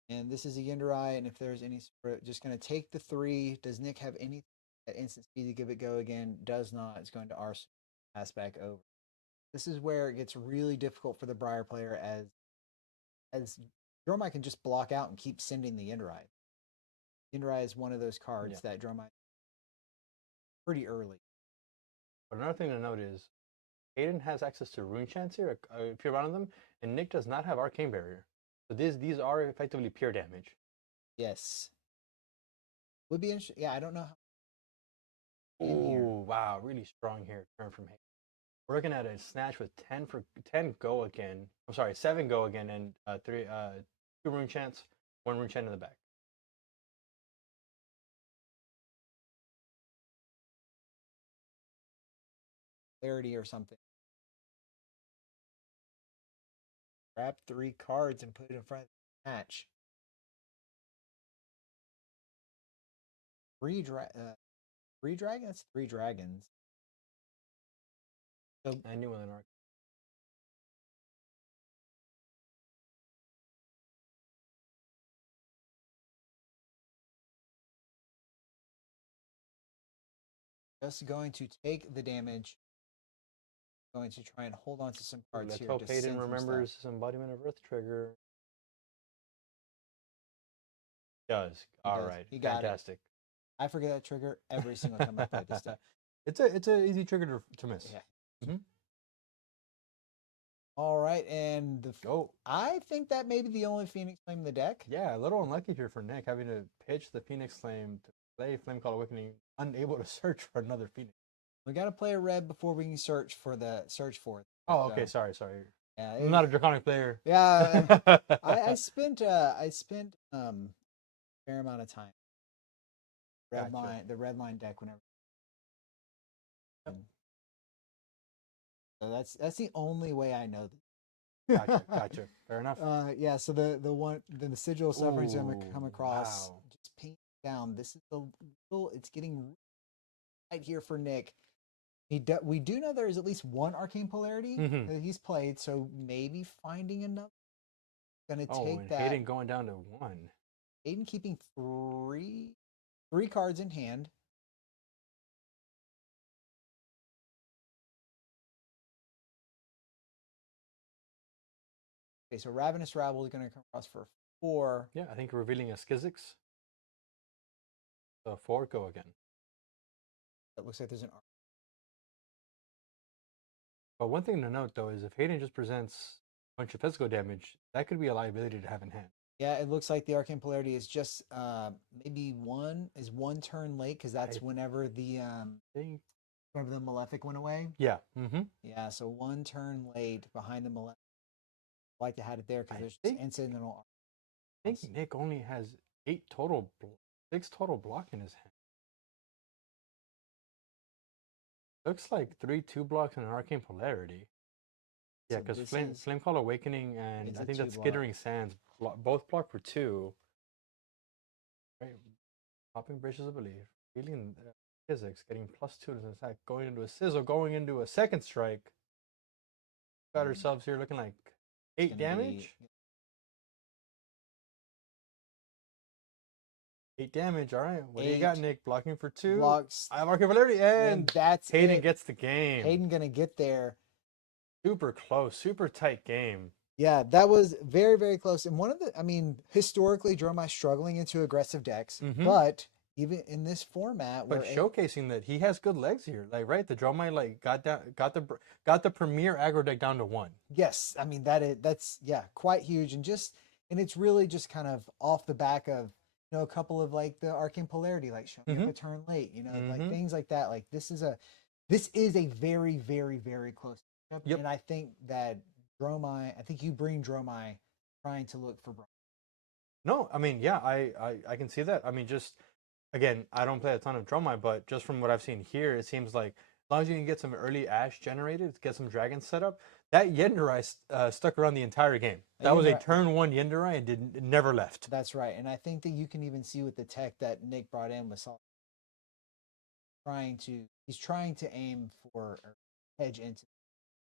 And this is a Yindarai, and if there's any, just going to take the 3. Does Nick have any at instant speed to give it go again? Does not. It's going to Arsenal. Pass back over. This is where it gets really difficult for the Briar player as Dromai can just block out and keep sending the Yindarai. Yindarai is one of those cards that Dromai pretty early. But another thing to note is Hayden has access to Rune Chance here if you're running them, and Nick does not have Arcane Barrier. So these are effectively pure damage. Yes. Would be interesting. Yeah, I don't know. Oh, wow, really strong here. Turn from Hayden. We're looking at a snatch with 10 go again. I'm sorry, 7 go again, and 2 Rune Chance, 1 Rune Chant in the back. Clarity or something. Grab 3 cards and put it in front of the match. 3 dragons? 3 dragons. So I knew with an arc. just going to take the damage. Going to try and hold on to some cards Let's here. hope to Hayden send some remembers stuff. his embodiment of Earth trigger. Does. All does. right. He got Fantastic. I forget that trigger every single time I play this deck. It's a easy trigger to miss. Yeah. Mm-hmm. All right, and Go. I think that may be the only Phoenix Flame in the deck. Yeah, a little unlucky here for Nick having to pitch the Phoenix Flame to play Flame Call Awakening, unable to search for another Phoenix. We got to play a red before we can search for it. Oh, okay. Sorry. Yeah, I'm not a draconic player. Yeah, I spent a fair amount of time. The red line deck whenever. Yep. So that's the only way I know this. Gotcha. Fair enough. Yeah. So the sigil of suffering is going to come across. Wow. Just paint down. This is it's getting right here for Nick. We do know there is at least one arcane polarity that he's played, so maybe finding another. Going to take that. Hayden going down to 1. Hayden keeping three cards in hand. Okay, so Ravenous Rabble is going to come across for 4. Yeah, I think revealing a Skizix. So 4, go again. It looks like there's an But one thing to note though is if Hayden just presents a bunch of physical damage, that could be a liability to have in hand. Yeah, it looks like the Arcane Polarity is just maybe one turn late because that's whenever the Malefic went away. Yeah. Mm-hmm. Yeah, so 1 turn late behind the Malefic. I like to have it there because there's incidental. I think Nick only has 6 total block in his hand. Looks like 3 2-blocks and an Arcane Polarity. Yeah, because Flame Call Awakening and I think that's Skittering Sands both block for 2. Right, popping Bridges of Belief, healing Physics, getting +2 to the attack, going into a Sizzle, going into a second strike. Got ourselves here looking like 8 damage. 8 damage. All right. What do you got, Nick? Blocking for 2. Blocks. I have Arcane Polarity, and that's Hayden gets the game. Hayden gonna get there. Super close, super tight game. Yeah, that was very, very close. And historically, Dromai struggling into aggressive decks, but even in this format, but showcasing that he has good legs here, like right, the Dromai got the premier aggro deck down to 1. Yes, I mean that's quite huge, and it's really just kind of off the back of a couple of like the Arcane Polarity, like showing up a turn late, like things like that. Like this is a very, very, very close matchup, and I think that Dromai, I think you bring Dromai trying to look for Brian. No, I mean, yeah, I can see that. I mean, just again, I don't play a ton of Dromai, but just from what I've seen here, it seems like as long as you can get some early Ash generated, get some dragons set up, that Yenderai stuck around the entire game. That was a turn 1 Yenderai and never left. That's right, and I think that you can even see with the tech that Nick brought in was he's trying to aim for or hedge into.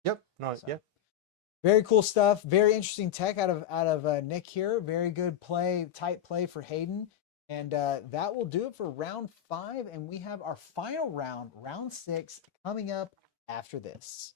Yep. No. So. Yep. Very cool stuff. Very interesting tech out of Nick here. Very good play, tight play for Hayden. And that will do it for round 5. And we have our final round, round 6, coming up after this.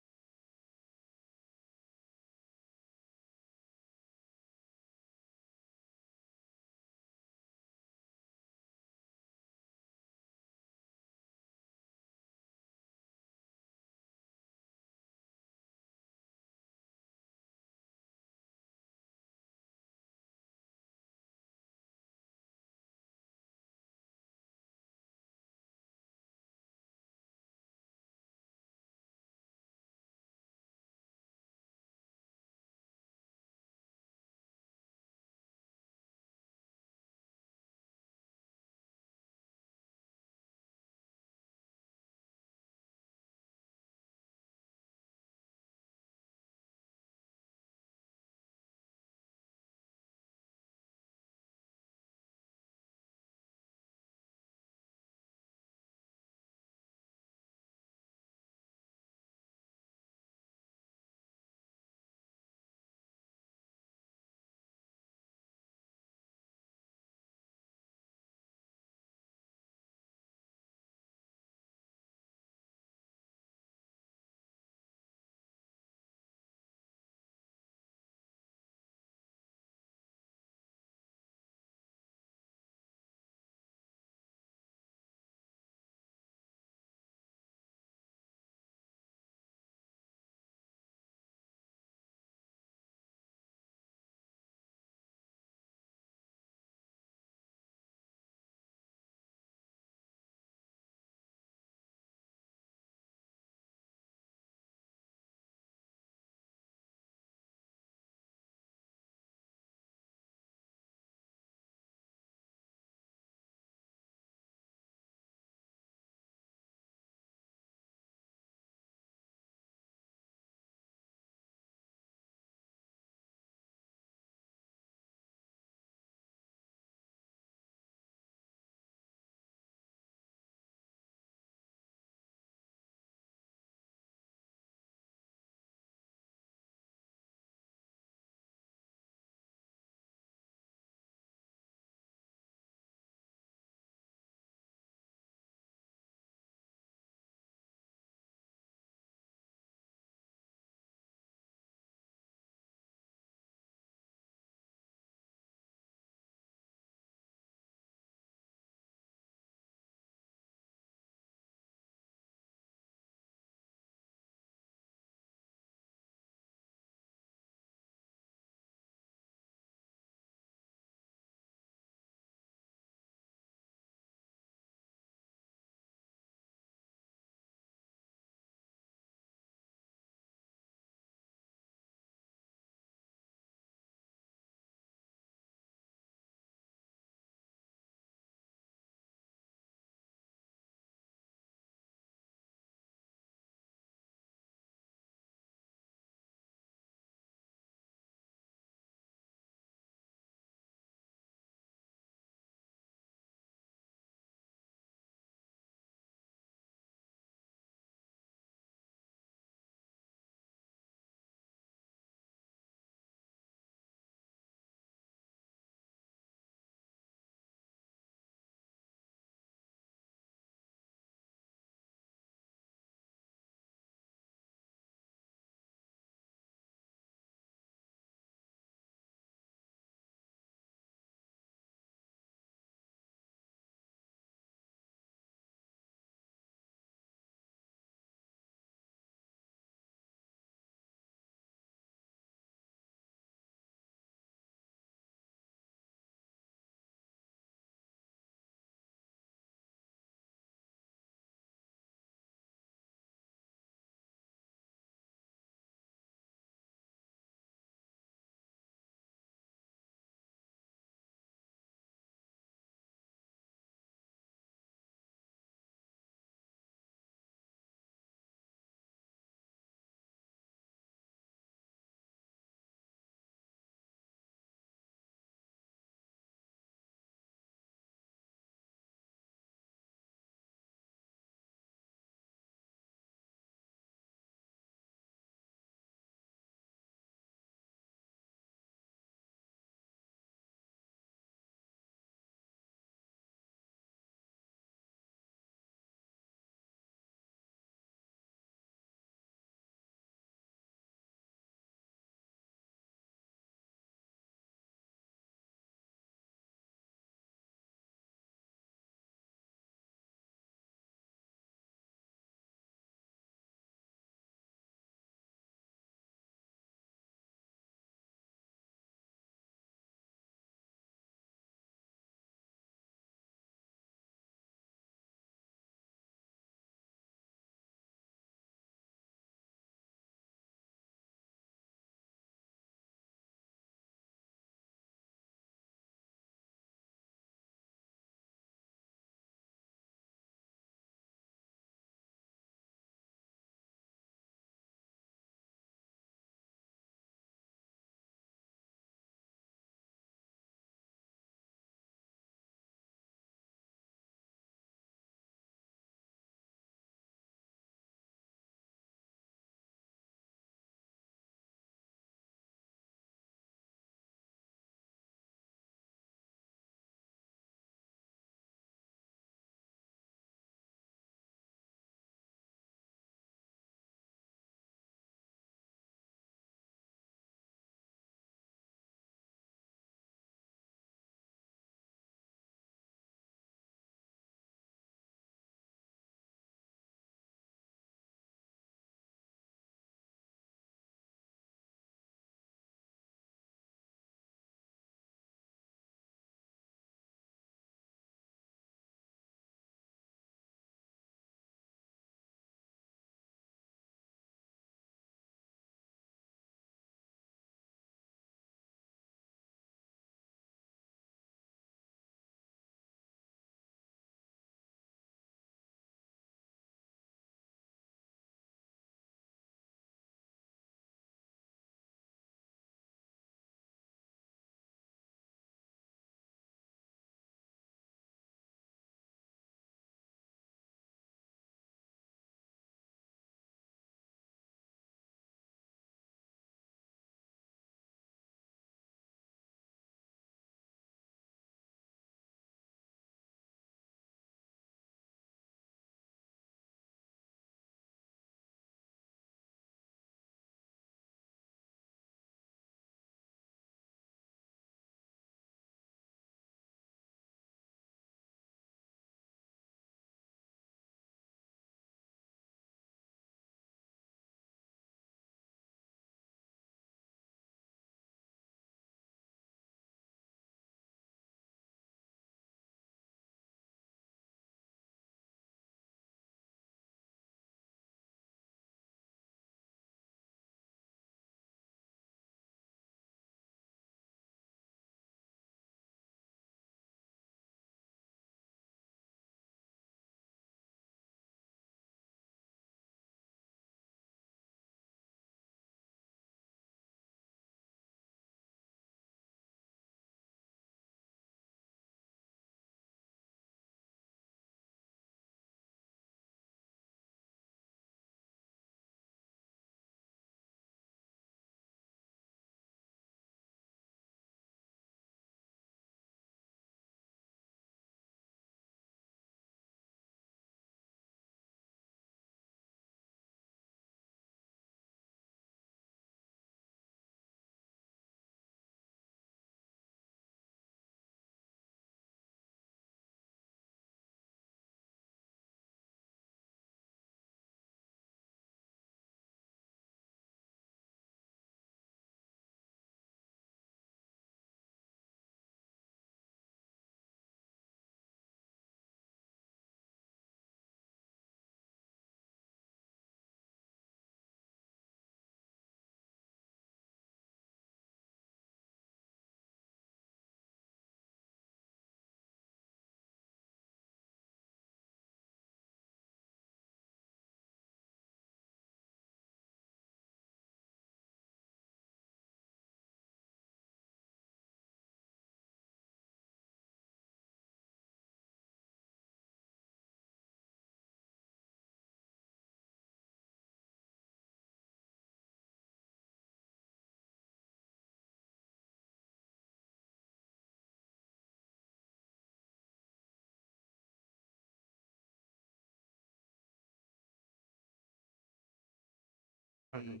Mhm.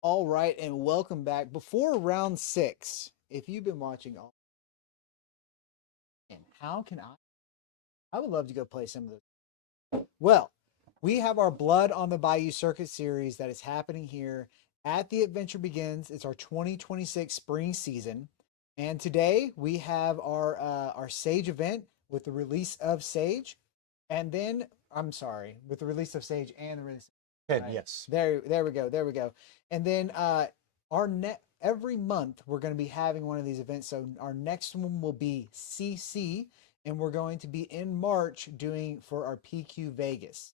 All right, and welcome back. Before round 6, if you've been watching all, and how can I would love to go play some of those. Well, we have our Blood on the Bayou Circuit series that is happening here at the Adventure Begins. It's our 2026 spring season. And today we have our Sage event with the release of Sage. And then I'm sorry, with the release of Sage and the release. Ken, Right. yes. There we go. There we go. And then our net every month we're going to be having one of these events. So our next one will be CC, and we're going to be in March doing for our PQ Vegas.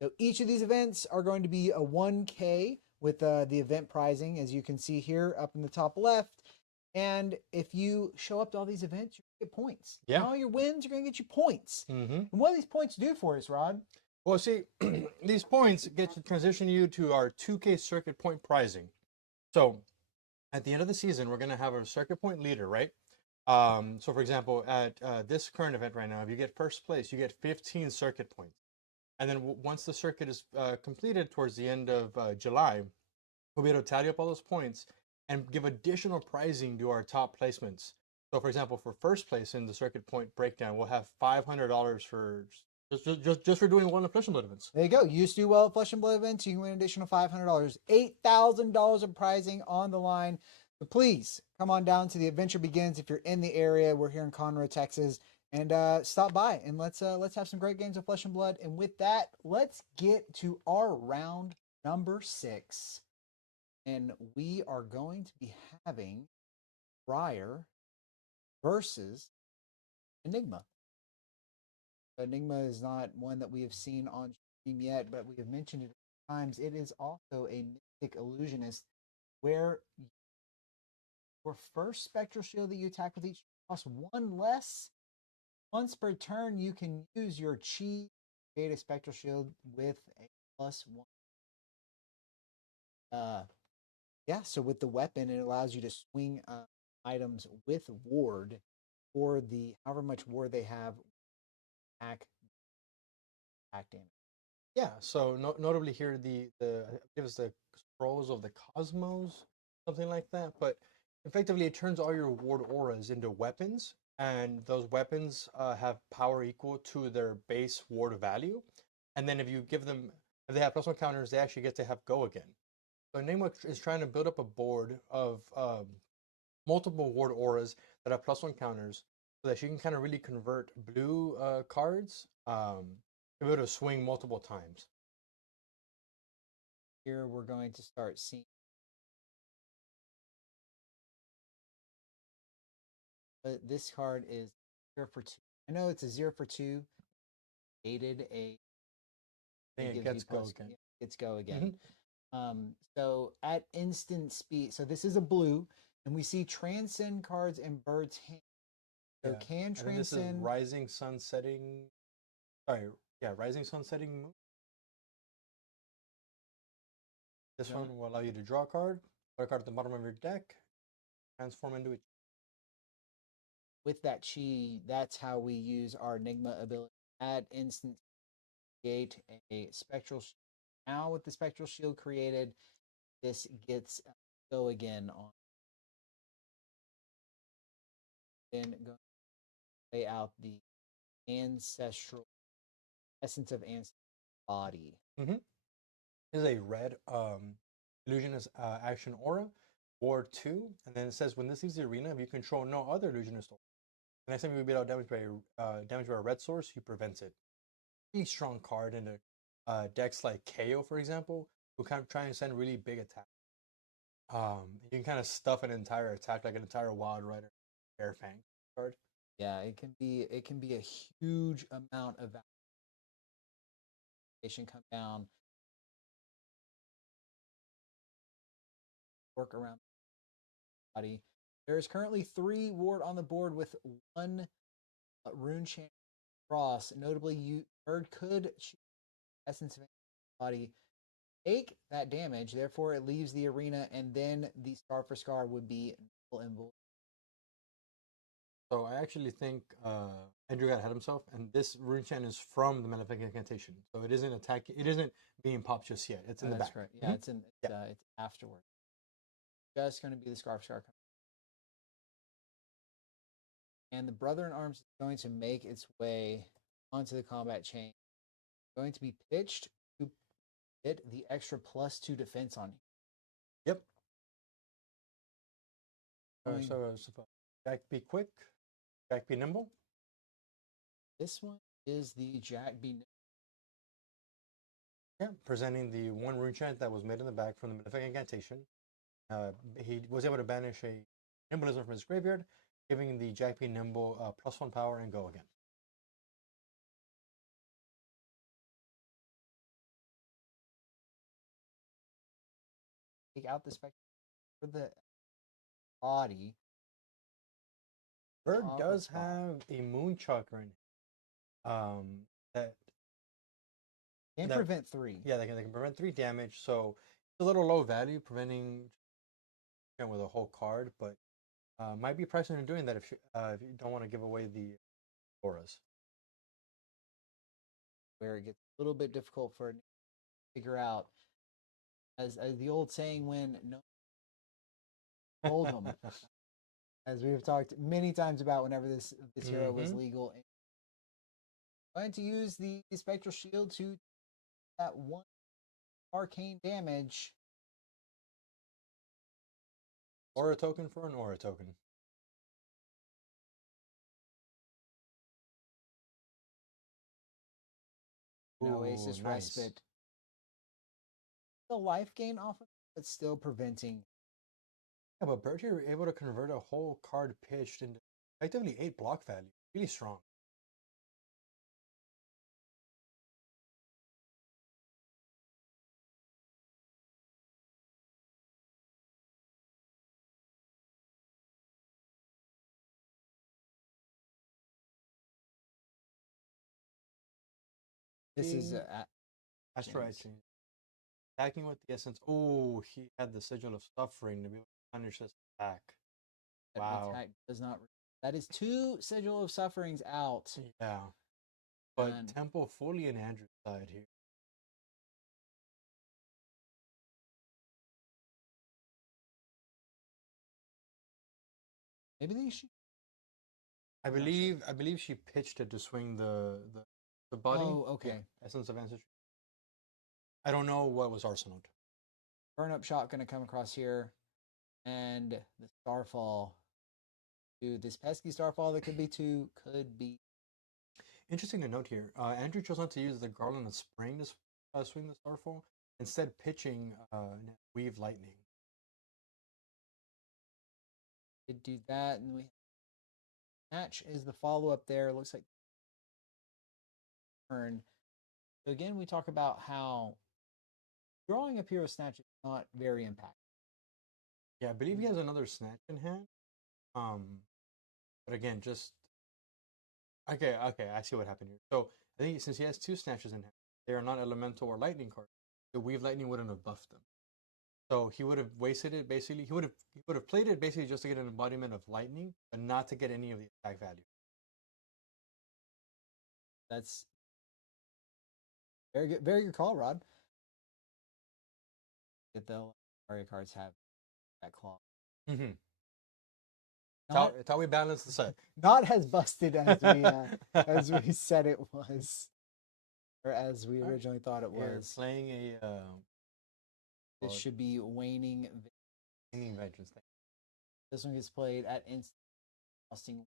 So each of these events are going to be a 1K with the event pricing, as you can see here up in the top left. And if you show up to all these events, you get points. Yeah. And all your wins are going to get you points. Mm-hmm. And what do these points do for us, Rod? Well, see, these points get to transition you to our 2K circuit point pricing. So at the end of the season, we're going to have a circuit point leader, right? So for example, at this current event right now, if you get first place, you get 15 circuit points. And then once the circuit is completed towards the end of July, we'll be able to tally up all those points and give additional pricing to our top placements. So for example, for first place in the circuit point breakdown, we'll have $500 for just for doing one of Flesh and Blood events. There you go. You do well at Flesh and Blood events, you can win an additional $500. $8,000 of pricing on the line. So please come on down to the Adventure Begins if you're in the area. We're here in Conroe, Texas, and stop by and let's have some great games of Flesh and Blood. And with that, let's get to our round number 6, and we are going to be having Briar versus Enigma. Enigma is not one that we have seen on stream yet, but we have mentioned it times. It is also a Mystic Illusionist where your first Spectral Shield that you attack with each costs 1 less. Once per turn, you can use your Chi, create a Spectral Shield with a +1. Yeah, so with the weapon, it allows you to swing items with ward, or the however much ward they have, attack damage. Yeah, so notably here, I think it was the Scrolls of the Cosmos, something like that. But effectively, it turns all your ward auras into weapons, and those weapons have power equal to their base ward value. And then if you give them, if they have +1 counters, they actually get to have go again. So Enigma is trying to build up a board of multiple ward auras that have +1 counters, so that she can kind of really convert blue cards. To be able to swing multiple times. Here we're going to start seeing. But this card is 0 for 2. I know it's a 0 for 2. Aided a. I think it gets go again. Yeah, it's go again. So at instant speed, so this is a blue, and we see transcend cards in Bird's hand. So Yeah. can transcend. This is Rising Sun Setting. Sorry, yeah, Rising Sun Setting move. This one will allow you to draw a card, put a card at the bottom of your deck, transform into it. With that Chi, that's how we use our Enigma ability. At instant, create a Spectral Shield. Now with the Spectral Shield created, this gets go again on. Then go lay out the ancestral essence of ancestral body. This is a red illusionist action aura, Ward 2, and then it says when this leaves the arena, if you control no other illusionist aura, the next time you will be able to damage by a red source, you prevent it. Pretty strong card in a decks like KO, for example, who kind of try and send really big attacks. You can kind of stuff an entire attack, like an entire Wild Rider Air Fang card. Yeah, it can be a huge amount of validation come down, work around the body. There is currently 3 ward on the board with 1 rune chant cross. Notably, Bird could shoot essence of body, take that damage, therefore it leaves the arena, and then the scar for scar would be null and void. So I actually think Andrew got ahead of himself, and this rune chant is from the Malefic Incantation. So it isn't attacking. It isn't being popped just yet. It's in the That's back. correct. Yeah, it's it's afterward. Just going to be the scarf scar. And the Brother in Arms is going to make its way onto the combat chain. Going to be pitched to get the extra +2 defense on you. Yep. Going- So Jack be quick, Jack be nimble. This one is the Jack B. Yeah, presenting the 1 rune chant that was made in the back from the Malefic Incantation. He was able to banish a Nimblism from his graveyard, giving the Jack be nimble +1 power and go again. Take out the spectre for the body. Bird Off does spot. have a Moon Chakra in that Can that- prevent 3. yeah, they can prevent 3 damage, so it's a little low value, preventing with a whole card, but might be priced into doing that if you don't want to give away the auras. Where it gets a little bit difficult for it to figure out. As the old saying when no hold them, as we've talked many times about whenever this hero was legal. Going to use the Spectral Shield to that 1 arcane damage. Aura token for an aura token. No Oasis nice. Respite. The life gain off of it, but still preventing. Yeah, but Bird here able to convert a whole card pitched into effectively 8 block value. Really strong. This is Astral Etching. Attacking with the essence. Oh, he had the Sigil of Suffering to be able to punish this attack. Wow. attack does not. That is 2 Sigil of Sufferings out. Yeah. But And Tempo fully in Andrew's side here. maybe they should. I I'm not believe she pitched it to swing the body. Oh, okay. Yeah, Essence of Ancestry. I don't know what was arsenaled. Burn up shot going to come across here, and the Starfall. Dude, this pesky Starfall that could be 2 could be. Interesting to note here. Andrew chose not to use the Garland of Spring to swing the Starfall, instead pitching Weave Lightning. Could do that, and we match is the follow up there. Looks like turn. So again, we talk about how drawing up Hero Snatch is not very impactful. Yeah, I believe he has another Snatch in hand. But again, just okay. I see what happened here. So I think since he has 2 Snatches in hand, they are not Elemental or Lightning cards. The Weave Lightning wouldn't have buffed them. So he would have wasted it. Basically, he would have played it basically just to get an embodiment of Lightning, but not to get any of the attack value. That's very good call, Rod. That the Mario cards have that claw. Mm-hmm. Not, It's how we balance the set. not as busted as we said it was, or as we originally thought it We're was. playing a This should be Waning. Waning Vengeance thing. This one gets played at instant costing.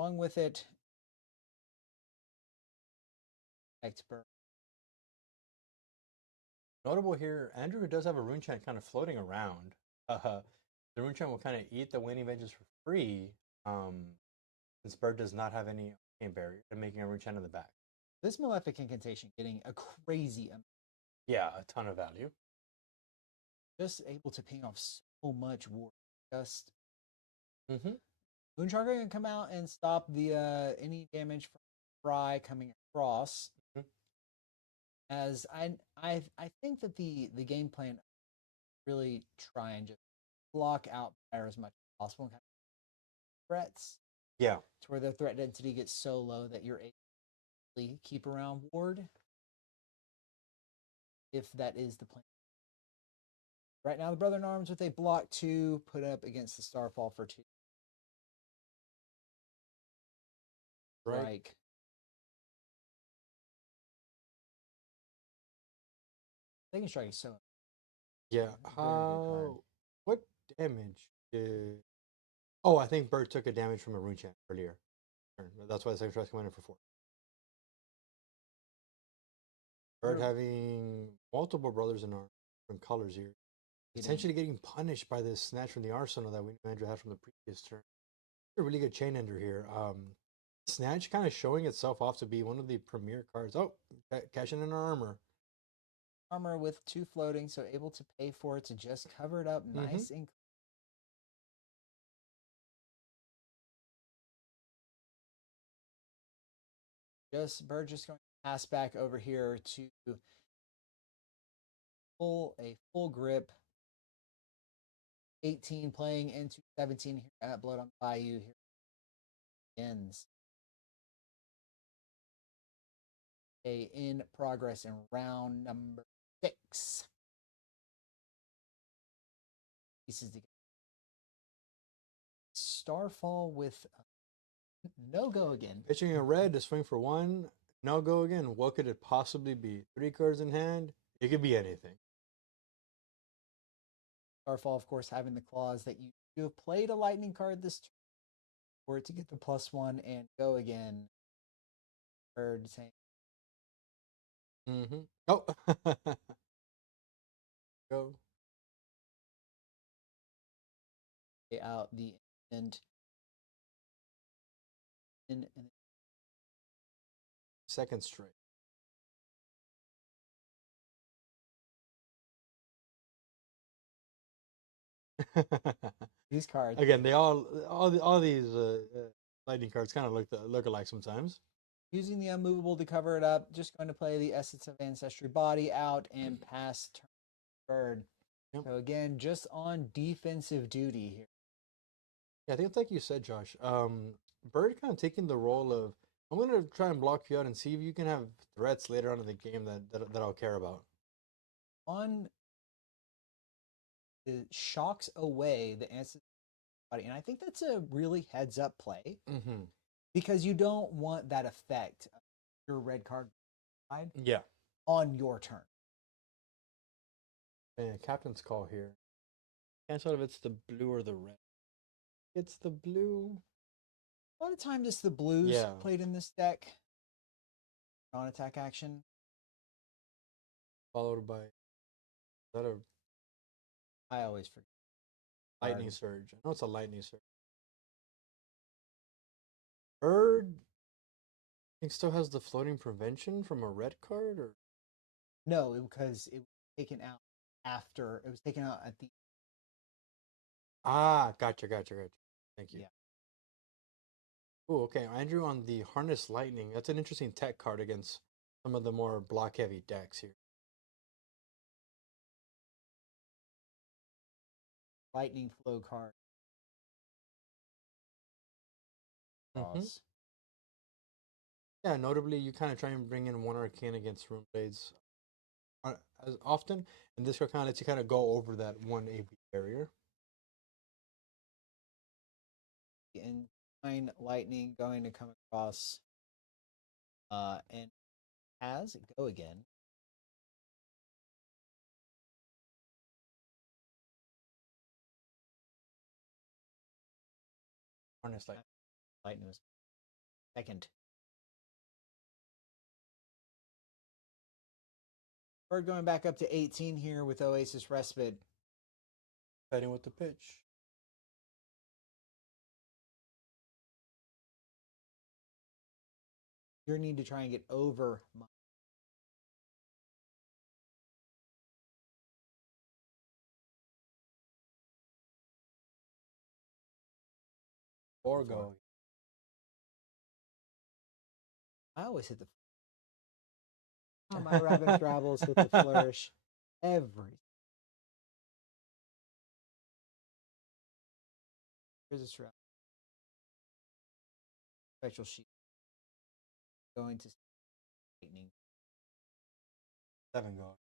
Along with it, expert. Notable here, Andrew does have a rune chant kind of floating around. The rune chant will kind of eat the waning vengeance for free, since Bird does not have any arcane barrier and making a rune chant in the back. This Malefic Incantation getting a crazy amount. Yeah, a ton of value. Just able to ping off so much war. Just Mm-hmm. Moonchakra can come out and stop the any damage from Fry coming across. Mhm. As I think that the game plan really try and just block out fire as much as possible and kind of threats Yeah. to where the threat density gets so low that you're able to keep around ward. If that is the plan. Right now, the Brother in Arms with a block 2 put up against the Starfall for 2. Right. Like, Taking Strike is so. Yeah. Very good card. What damage did? Oh, I think Bird took a damage from a rune chant earlier. That's why the second strike went in for 4. Bird Sure. having multiple brothers in arms from colors here. Essentially getting punished by this snatch from the arsenal that we knew Andrew had from the previous turn. A really good chain ender here. Snatch kind of showing itself off to be one of the premier cards. Oh, cashing in our armor. Armor with 2 floating, so able to pay for it to just cover it up nice and Bird just going to pass back over here to a full grip. 18 playing into 17 here at Blood on the Bayou. Here ends. In progress in round number 6. Pieces together. Starfall with no go again. Pitching a red to swing for 1. No go again. What could it possibly be? 3 cards in hand. It could be anything. Starfall, of course, having the clause that you have played a lightning card this turn for it to get the +1 and go again. Bird saying, Oh. Go. out the end. And Second strike. these cards Again, they all these lightning cards kind of look alike sometimes. using the unmovable to cover it up. Just going to play the Essence of Ancestry Body out and pass turn Bird. Yep. So again, just on defensive duty here. Yeah, I think it's like you said, Josh. Bird kind of taking the role of, I'm going to try and block you out and see if you can have threats later on in the game that I'll care about. On it shocks away the Ancestry Body, and I think that's a really heads up play because you don't want that effect of your red card Yeah. on your turn. And captain's call here. Can't tell if it's the blue or the red. It's the blue. A lot of times it's the blues played in this deck. Non-attack action. Followed by, is that a I always forget. lightning surge? I know it's a lightning surge. Bird, I think still has the floating prevention from a red card, or No, because it was taken out after. It was taken out at the. Gotcha. Thank you. Yeah. Oh, okay. Andrew on the Harness Lightning. That's an interesting tech card against some of the more block heavy decks here. Lightning flow card. Yeah, notably, you kind of try and bring in 1 arcane against Rune Blades as often, and this card kind of lets you kind of go over that 1 AP barrier. And lightning going to come across. And has it go again. Harness Lightning. Lightning was Second. We're going back up to 18 here with Oasis Respite. Heading with the pitch. You need to try and get over. Or go. I always hit the. Oh, my Ravenous Rabbles hit the flourish every. Here's a strap. Spectral Sheet. Going to lightning. 7 go.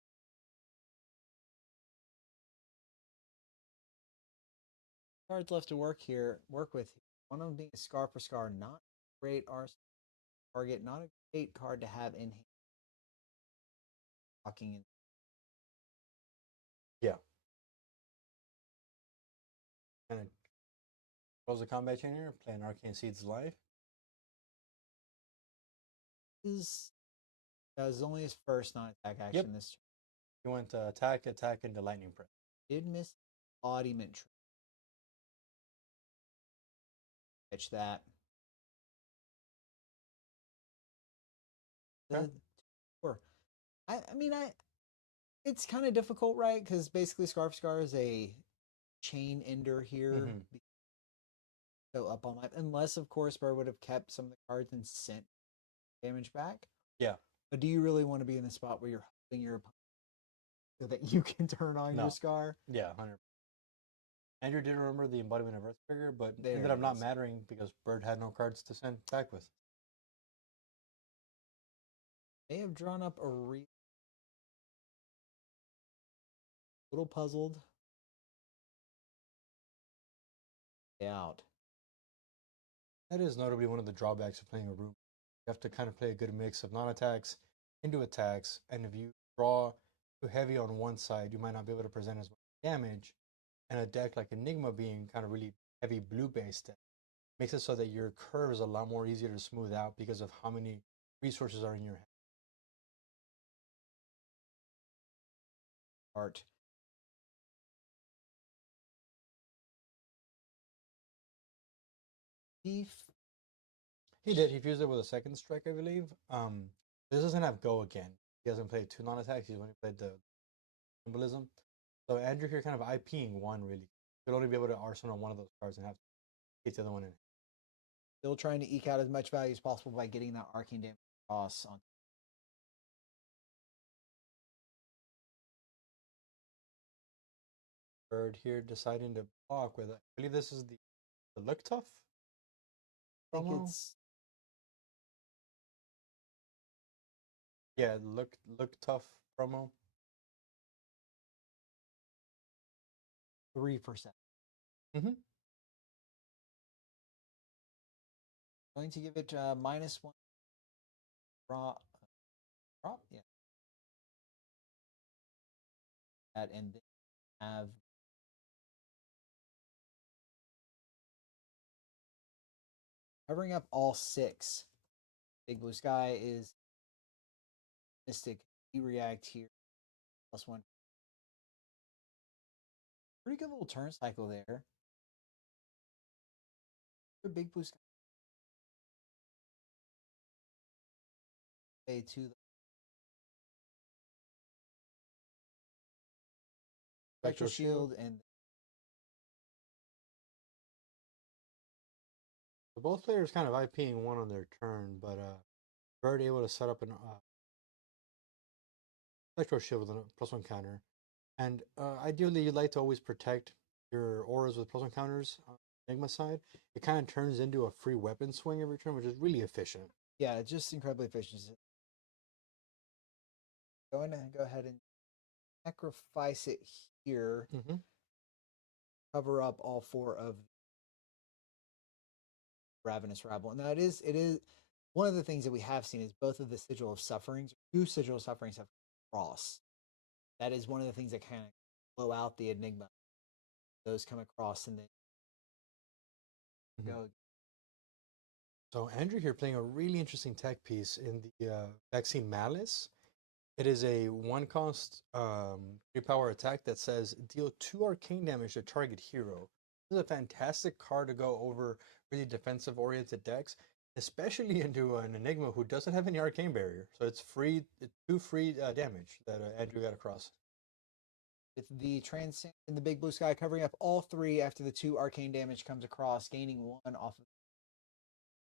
Cards left to work with. One of them being a Scar for Scar, not great arsenal target, not a great card to have in hand. Walking in. Yeah. And it throws a combat chain here, playing Arcane Seeds live. That was only his first non-attack action this turn. He went to attack, into lightning press. Did miss embodiment trick. Catch that. Okay. It's kind of difficult, right? Because basically Scarf Scar is a chain ender here. So up all night. Unless, of course, Bird would have kept some of the cards and sent damage back. Yeah. But do you really want to be in the spot where you're holding your opponent so that you can turn on your Scar? Yeah, 100%. Andrew did remember the embodiment of Earth trigger, but There ended up it not is. mattering because Bird had no cards to send back with. They have drawn up a little puzzled. Out. That is notably one of the drawbacks of playing a room. You have to kind of play a good mix of non-attacks into attacks, and if you draw too heavy on one side, you might not be able to present as much damage. And a deck like Enigma being kind of really heavy blue-based deck makes it so that your curve is a lot more easier to smooth out because of how many resources are in your hand. Art. He did. He fused it with a second strike, I believe. This doesn't have go again. He hasn't played 2 non-attacks. He's only played the symbolism. So Andrew here kind of IPing one really. You'll only be able to arsenal one of those cards and have to get the other one in. Still trying to eke out as much value as possible by getting that arcane damage across on. Bird here deciding to block with it. I believe this is the Look Tough I think promo. it's Yeah, look tough promo. 3 for 7. Going to give it -1 drop. Yeah. That and then have covering up all 6. Big Blue Sky is Mystic. You react here. +1. Pretty good little turn cycle there. Good Big Blue Sky. To the Spectral Shield and So both players kind of IPing one on their turn, but Bird able to set up an Electro Shield with a +1 counter. And ideally, you'd like to always protect your auras with +1 counters on the Enigma side. It kind of turns into a free weapon swing every turn, which is really efficient. yeah, just incredibly efficient. Going to go ahead and sacrifice it here. Cover up all 4 of Ravenous Rabble. Now it is one of the things that we have seen is both of the Sigil of Sufferings, 2 Sigil of Sufferings have cross. That is one of the things that kind of blow out the Enigma. Those come across and then go. So Andrew here playing a really interesting tech piece in the Vaccine Malice. It is a one cost 3 power attack that says deal 2 arcane damage to target hero. This is a fantastic card to go over really defensive oriented decks, especially into an Enigma who doesn't have any arcane barrier. So it's free, it's 2 free damage that Andrew got across. With the Transcend in the Big Blue Sky covering up all 3 after the 2 arcane damage comes across, gaining 1 off of.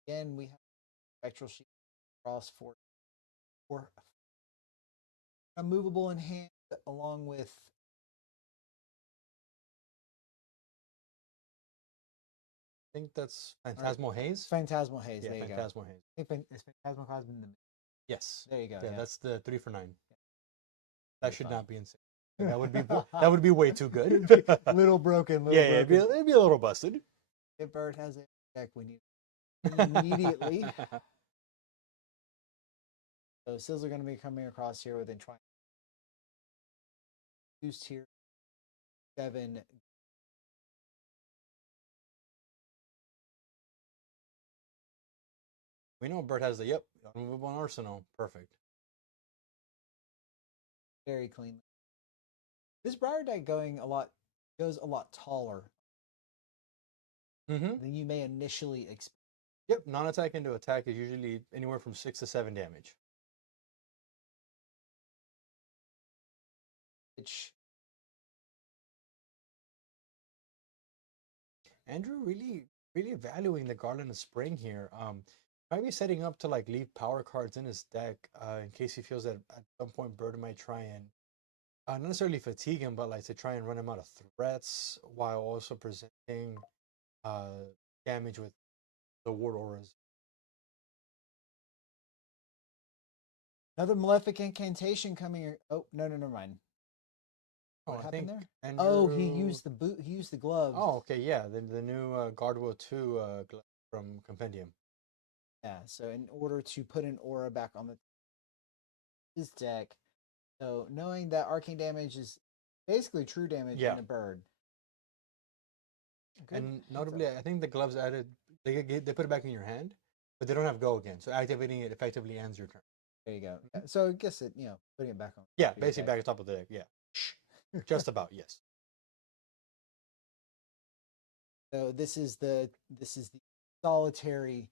Again, we have Spectral Shield across for a movable in hand, along with I think that's Phantasmal Haze. Phantasmal Haze. Yeah, there you Phantasmal Haze. go. I think is Phantasmal Haze in the Yes. There you go. Yeah, Yeah. that's the 3 for 9. Yeah. That should not be insane. That would be way too good. Little broken. Yeah, it'd be a little busted. If Bird has a deck, we need it immediately. So Sizzler going to be coming across here within trying. Used here 7. We know Bird has the unmovable arsenal. Perfect. Very clean. This Briar deck goes a lot taller Mm-hmm. than you may initially expect. Yep, non-attack into attack is usually anywhere from 6 to 7 damage. Which Andrew really valuing the Garland of Spring here. Might be setting up to like leave power cards in his deck in case he feels that at some point Bird might try and not necessarily fatigue him, but like to try and run him out of threats while also presenting damage with the ward auras. another Malefic incantation coming. Oh no, never mind. What happened there? Andrew... Oh, he used the boot. He used the gloves. Oh, okay, yeah, the new Guardwheel 2 from Compendium. Yeah. So in order to put an aura back on his deck, so knowing that arcane damage is basically true damage in a bird. Good. And notably, I think the gloves added they put it back in your hand, but they don't have go again. So activating it effectively ends your turn. There you go. So I guess putting it back on. Yeah, basically back on top of the deck. Yeah, just about, yes. So this is the solitary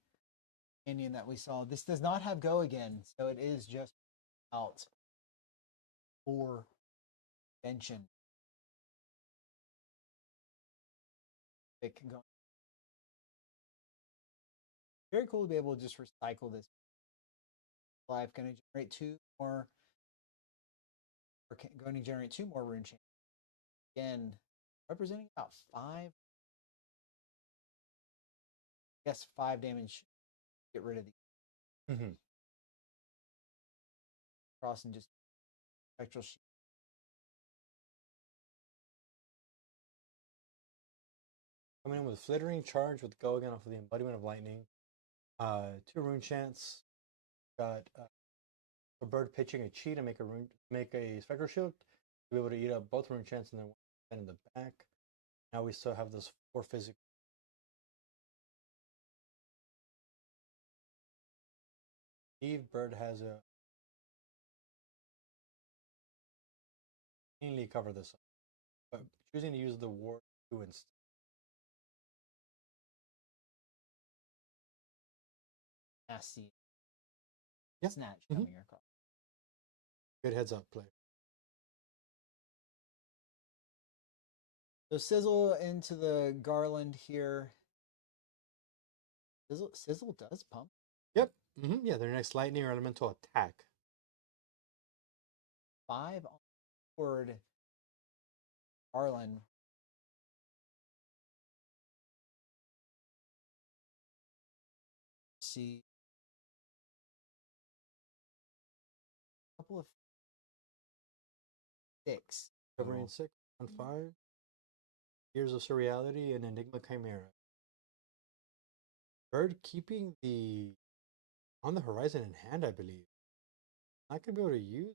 Indian that we saw. This does not have go again, so it is just out for extension. Very cool to be able to just recycle this. Life going to generate 2 more. We're going to generate 2 more rune chains. Again, representing about 5. I guess 5 damage. Get rid of the cross and just spectral shield. Coming in with Flittering Charge with go again off of the Embodiment of Lightning. 2 rune chants. Got a bird pitching a cheat and make a spectral shield to be able to eat up both rune chants and then 1 in the back. Now we still have those 4 physical. Eve Bird has a cleanly cover this up, but choosing to use the ward 2 instead. Nasty snatch coming across. Good heads up play. So sizzle into the garland here. Sizzle does pump. Yep. Yeah, their next lightning or elemental attack. 5 on board. Garland. See. A couple of 6. Covering 6 on 5. Years of Surreality and Enigma Chimera. Bird keeping the On the Horizon in hand, I believe. I could be able to use.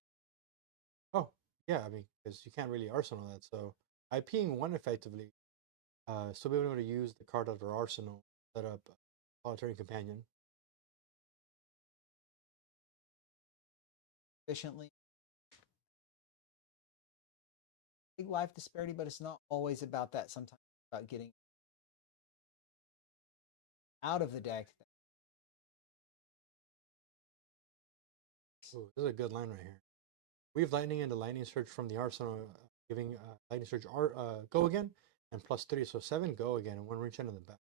Oh, yeah, I mean, because you can't really arsenal that. So IPing 1 effectively. Still be able to use the card of their arsenal, set up Solitary Companion. efficiently. Big life disparity, but it's not always about that. Sometimes it's about getting out of the deck. Ooh, this is a good line right here. Weave lightning into lightning surge from the arsenal, giving lightning surge go again and +3, so 7 go again and 1 reach into the back.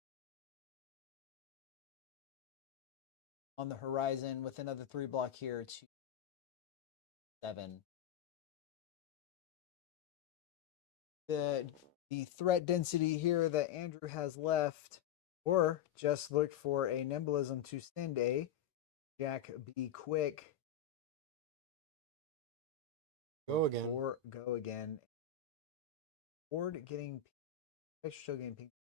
On the horizon with another 3 block here to 7. The threat density here that Andrew has left, or just look for a Nimblism to send a Jack B quick. Go again. Or go again. Board getting extra getting pink.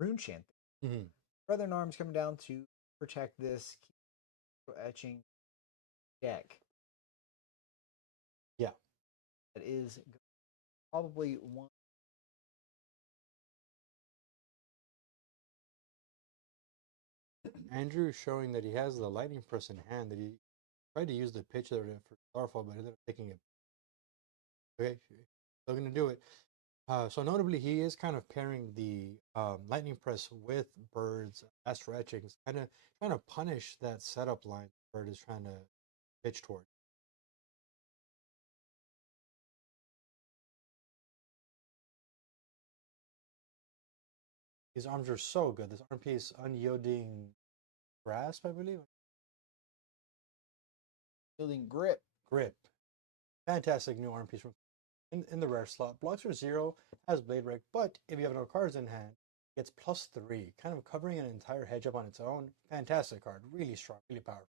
Rune Chant. Mm-hmm. Brother in Arms coming down to protect this etching deck. Yeah. That is probably one. Andrew showing that he has the lightning press in hand, that he tried to use the pitch there for Starfall, but ended up taking it. Okay, still going to do it. So notably, he is kind of pairing the lightning press with Bird's astral etchings, kind of trying to punish that setup line Bird is trying to pitch toward. These arms are so good. This arm piece, unyielding grasp, I believe. Building grip. Grip. Fantastic new arm piece from in the rare slot. Blocks are 0, has Blade Break, but if you have no cards in hand, it's +3, kind of covering an entire hedge up on its own. Fantastic card. Really strong, really powerful.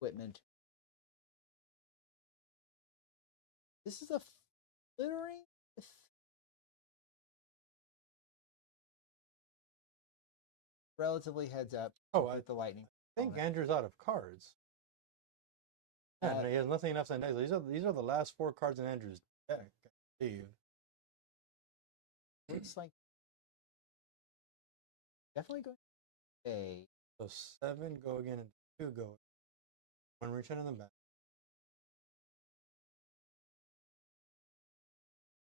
Equipment. This is a flittering. Relatively heads up. Oh, with the lightning. I think Andrew's out of cards. Yeah, he has nothing else in deck. These are the last 4 cards in Andrew's deck, I believe. Looks like definitely going a. So 7 go again and 2 go. 1 reach in the back.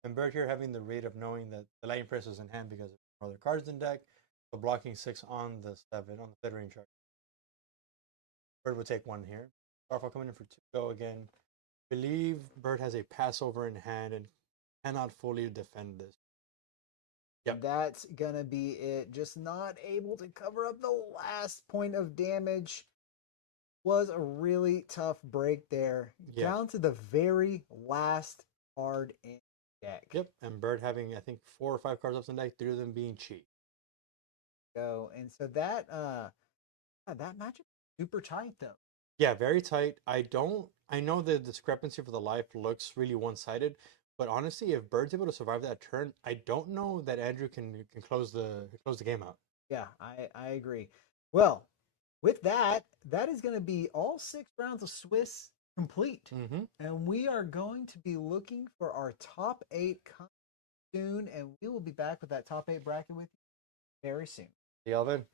And Bird here having the rate of knowing that the lightning press is in hand because of other cards in deck. So blocking 6 on the 7 on the flittering chart. Bird would take 1 here. Starfall coming in for 2 go again. Believe Bird has a passover in hand and cannot fully defend this. Yep. That's gonna be it. Just not able to cover up the last point of damage. Was a really tough break there. Yeah. Down to the very last card in deck. Yep. And Bird having, I think, 4 or 5 cards up in deck, 3 of them being cheap. And so that that matchup super tight though. Yeah, very tight. I know the discrepancy for the life looks really one-sided, but honestly, if Bird's able to survive that turn, I don't know that Andrew can close the game out. Yeah, I agree. Well, with that is going to be all 6 rounds of Swiss complete. Mm-hmm. And we are going to be looking for our top 8 soon, and we will be back with that top 8 bracket with you very soon. See y'all then.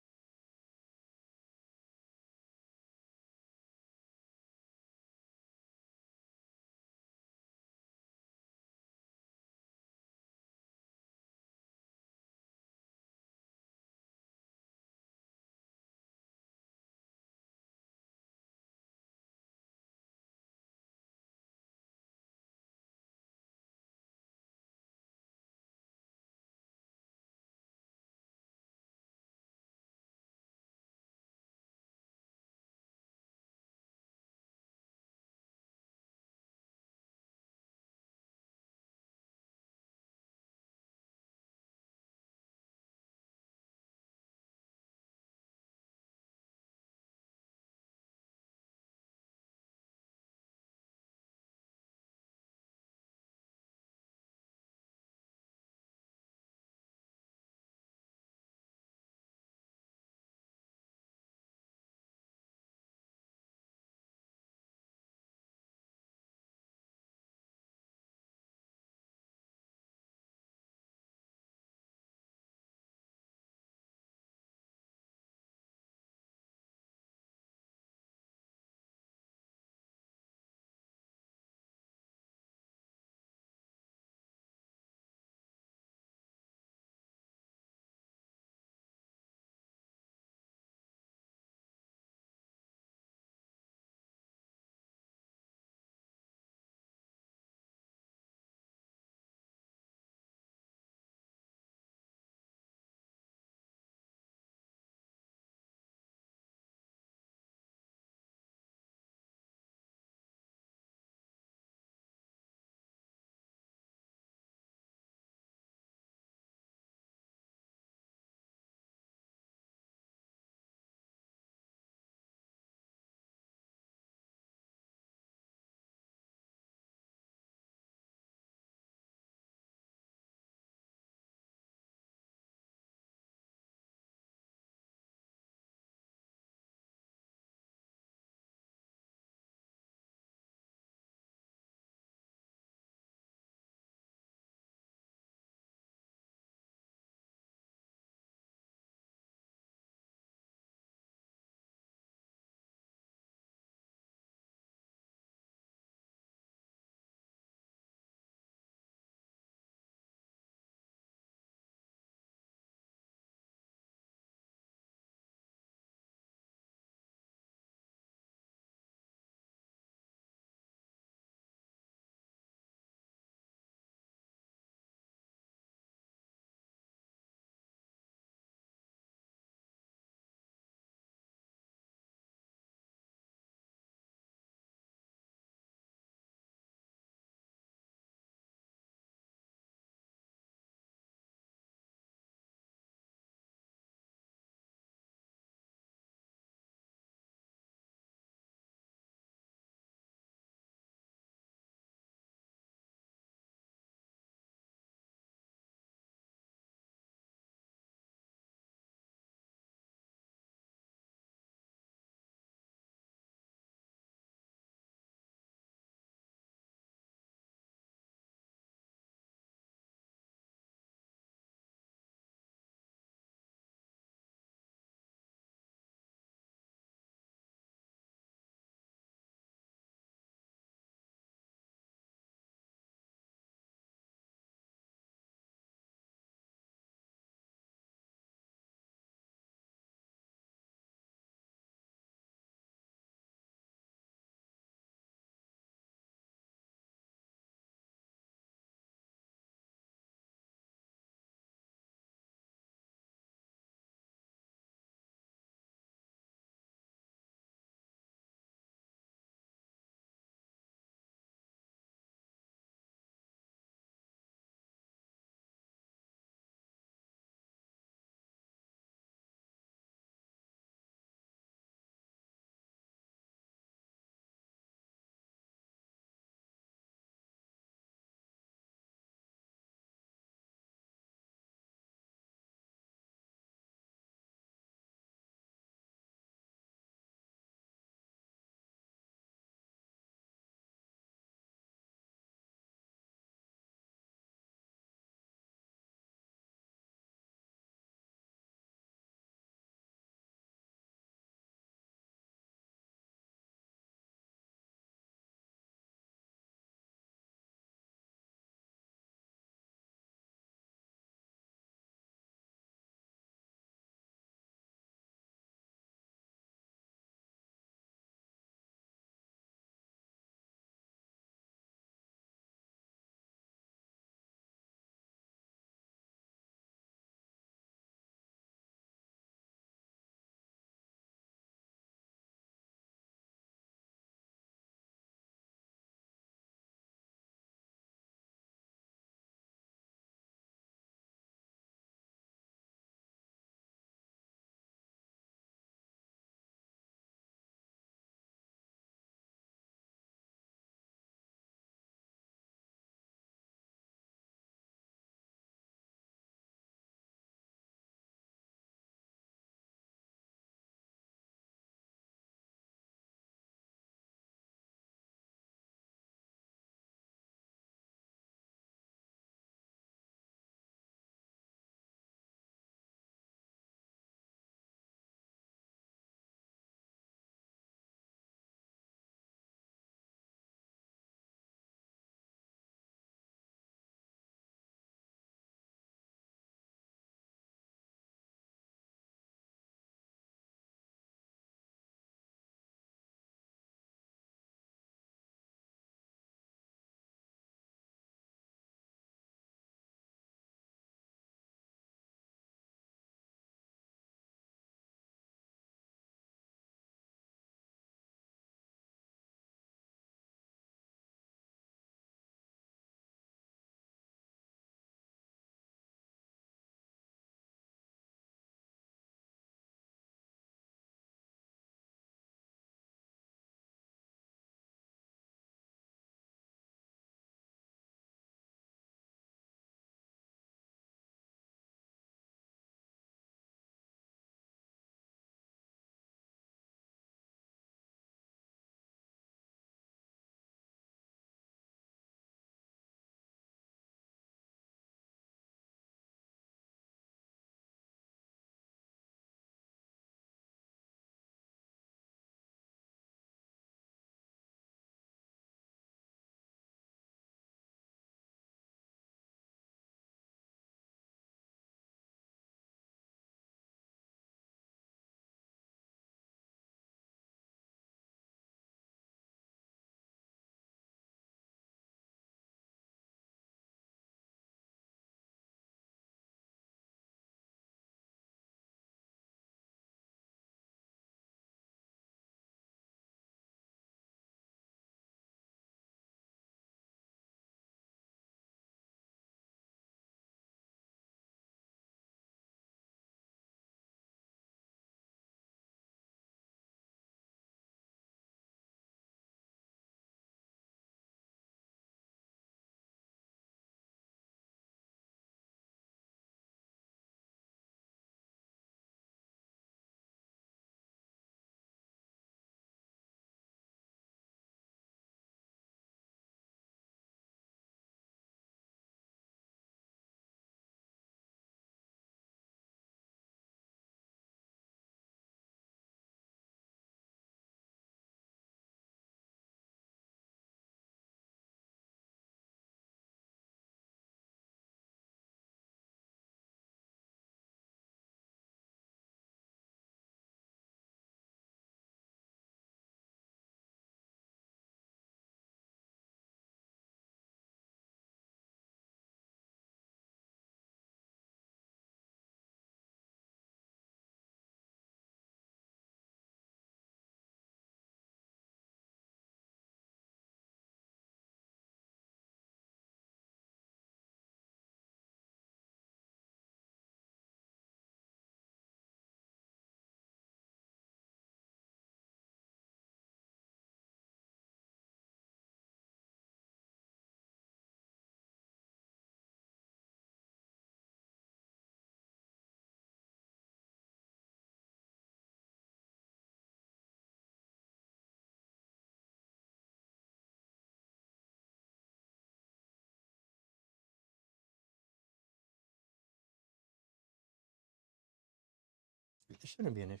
it shouldn't be an issue.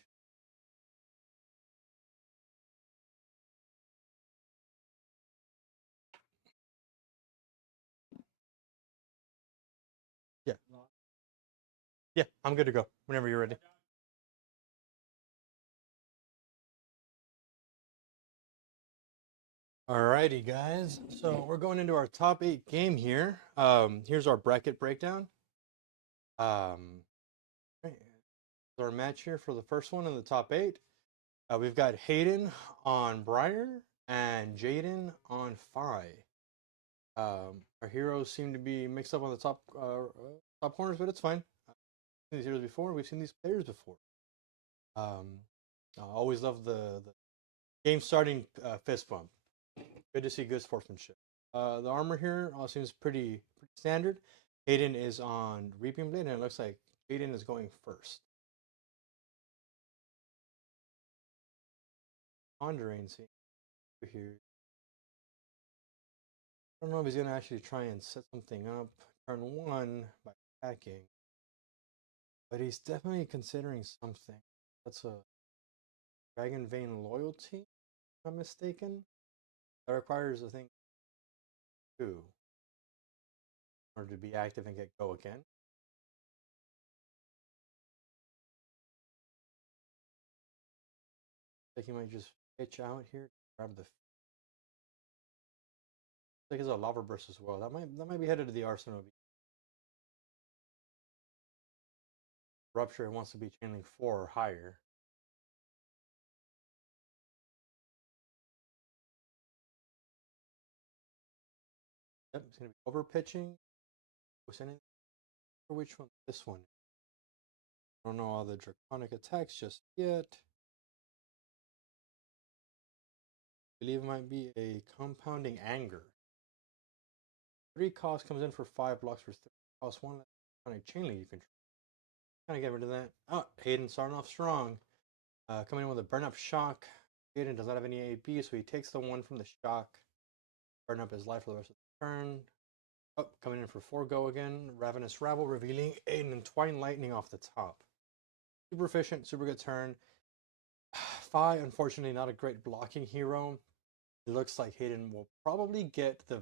Yeah. Yeah, I'm good to go whenever you're ready. Alrighty, guys. So we're going into our top 8 game here. Here's our bracket breakdown. Right, our match here for the first one in the top 8. We've got Hayden on Briar and Jaden on Fi. Our heroes seem to be mixed up on the top corners, but it's fine. We've seen these heroes before. We've seen these players before. I always love the game starting fist bump. Good to see good sportsmanship. The armor here all seems pretty standard. Hayden is on Reaping Blade, and it looks like Hayden is going first. Pondering, see here. I don't know if he's gonna actually try and set something up turn 1 by attacking, but he's definitely considering something. That's a Dragon Vein loyalty, if I'm mistaken. That requires, I think, 2 in order to be active and get go again. I think he might just pitch out here, grab the. I think it's a lava burst as well. That might be headed to the arsenal. Rupture wants to be chaining 4 or higher. Yep, it's gonna be over pitching. For which one? This one. I don't know all the draconic attacks just yet. I believe it might be a compounding anger. 3 cost comes in for 5 blocks for 3 cost 1 draconic chain link you can kind of get rid of that. Oh, Hayden starting off strong. Coming in with a burn up shock. Hayden does not have any AP, so he takes the 1 from the shock. Burn up his life for the rest of the turn. Oh, coming in for 4 go again. Ravenous Rabble revealing Aiden and Twine Lightning off the top. Super efficient, super good turn. Fi, unfortunately, not a great blocking hero. It looks like Hayden will probably get the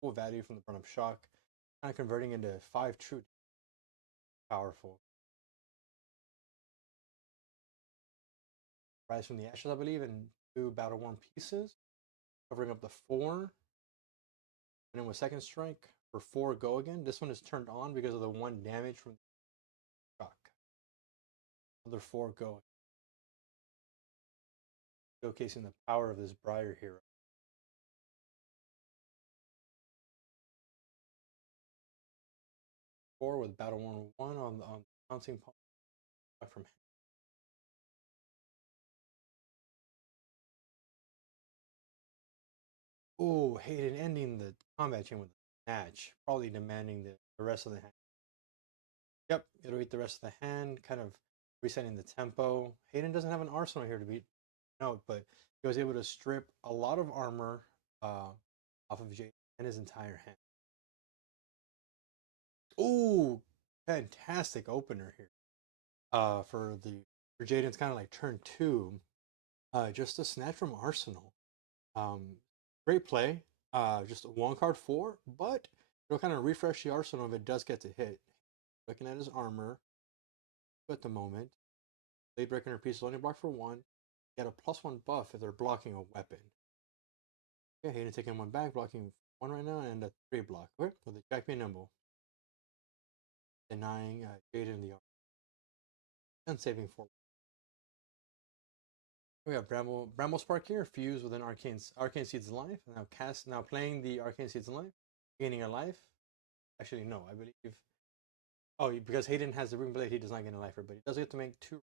full value from the burn up shock, kind of converting into 5 true. Powerful. Rise from the Ashes, I believe, and 2 Battle Worn pieces, covering up the 4. And then with second strike for 4 go again. This one is turned on because of the 1 damage from the shock. Another 4 go. Showcasing the power of this Briar hero. 4 with Battle Worn 1 on the bouncing from. Oh, Hayden ending the combat chain with a match, probably demanding the rest of the hand. Yep, it'll eat the rest of the hand, kind of resetting the tempo. Hayden doesn't have an arsenal here to beat note, but he was able to strip a lot of armor off of Jade and his entire hand. Ooh, fantastic opener here. For Jaden's kind of like turn 2, just a snatch from arsenal. Great play. Just 1 card 4, but it'll kind of refresh the arsenal if it does get to hit. Looking at his armor at the moment, Blade Breaker piece only block for 1. Get a +1 buff if they're blocking a weapon. Okay, Hayden taking 1 back, blocking 1 right now, and a 3 block. Okay, with the Jack being nimble. Denying Jaden the armor. And saving 4. We have Bramble Spark here, fused with an Arcane Seed's life. Now playing the Arcane Seed's life, gaining a life. Actually, no, I believe. Oh, because Hayden has the Rune Blade, he does not gain a life, but he does get to make 2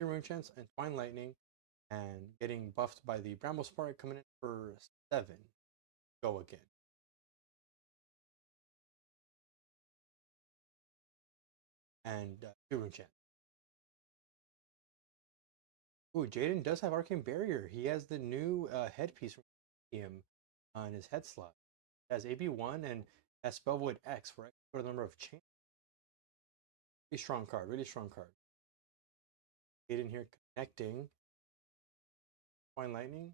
Rune Chance and Twine Lightning, and getting buffed by the Bramble Spark, coming in for 7. Go again. And 2 Rune Chance. Ooh, Jaden does have Arcane Barrier. He has the new headpiece from him on his head slot. It has AB1 and has Spell Void X for the number of chains. Pretty strong card, really strong card. Hayden here connecting Fine Lightning.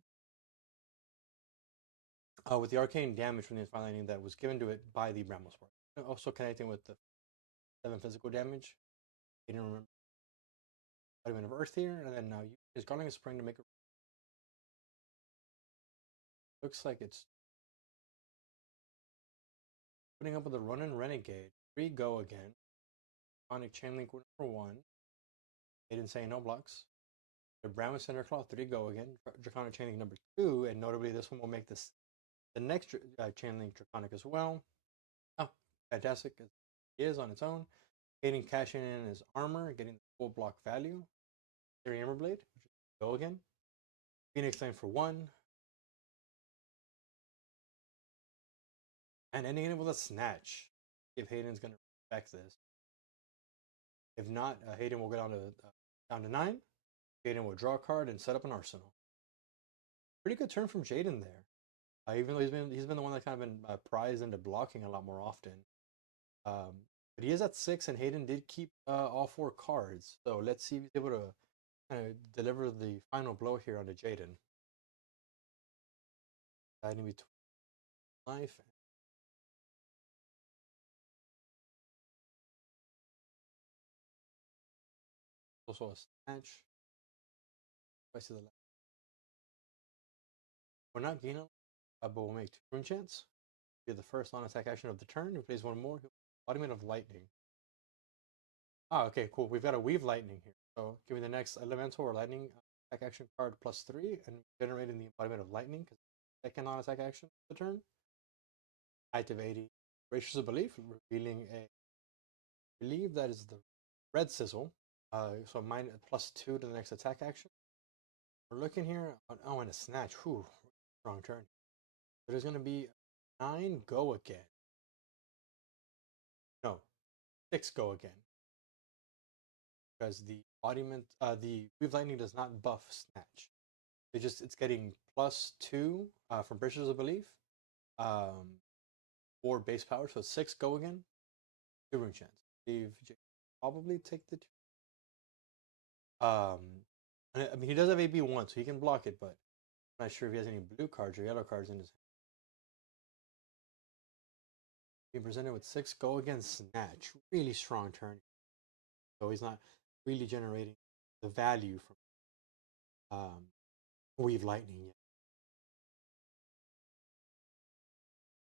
With the arcane damage from the Fine Lightning that was given to it by the Bramble Spark. Also connecting with the 7 physical damage. Hayden remember Vitamin of Earth here, and then now use Garland Spring to make a. Looks like it's putting up with the Ronin Renegade. 3 go again. Iconic Chainlink number 1. Hayden saying no blocks. The Brown Cinderclaw, 3 go again. Draconic Chainlink number 2, and notably this one will make this the next Chainlink Draconic as well. Oh, fantastic. It is on its own. Hayden cashing in his armor, getting the full block value. Theory Hammer Blade, which is go again. Phoenix Flame for 1. And ending it with a Snatch. If Hayden's going to respect this. If not, Hayden will go down to 9. Jaden will draw a card and set up an arsenal. Pretty good turn from Jaden there. Even though he's been the one that kind of been prized into blocking a lot more often. But he is at 6, and Hayden did keep all 4 cards. So let's see if he's able to kind of deliver the final blow here onto Jaden. Deciding between life. Also a snatch. I see the left. We're not gaining, but we'll make 2 rune chance. Be the first non-attack action of the turn. He plays 1 more. Embodiment of Lightning. Ah, okay, cool. We've got a Weave Lightning here. So give me the next Elemental or Lightning attack action card +3, and generating the Embodiment of Lightning, because second non-attack action of the turn. Activating Gracious of Belief, revealing a, I believe that is the Red Sizzle. So mine +2 to the next attack action. We're looking here on, oh, and a Snatch. Whew, strong turn. There's going to be 9 go again. No, 6 go again. Because the embodiment, the Weave Lightning does not buff Snatch. It's getting +2 from Gracious of Belief. 4 base power, so 6 go again. 2 rune chance. Probably take the 2. I mean, he does have AB1, so he can block it, but I'm not sure if he has any blue cards or yellow cards in his hand. Being presented with 6 go again Snatch. Really strong turn. So he's not really generating the value from Weave Lightning yet.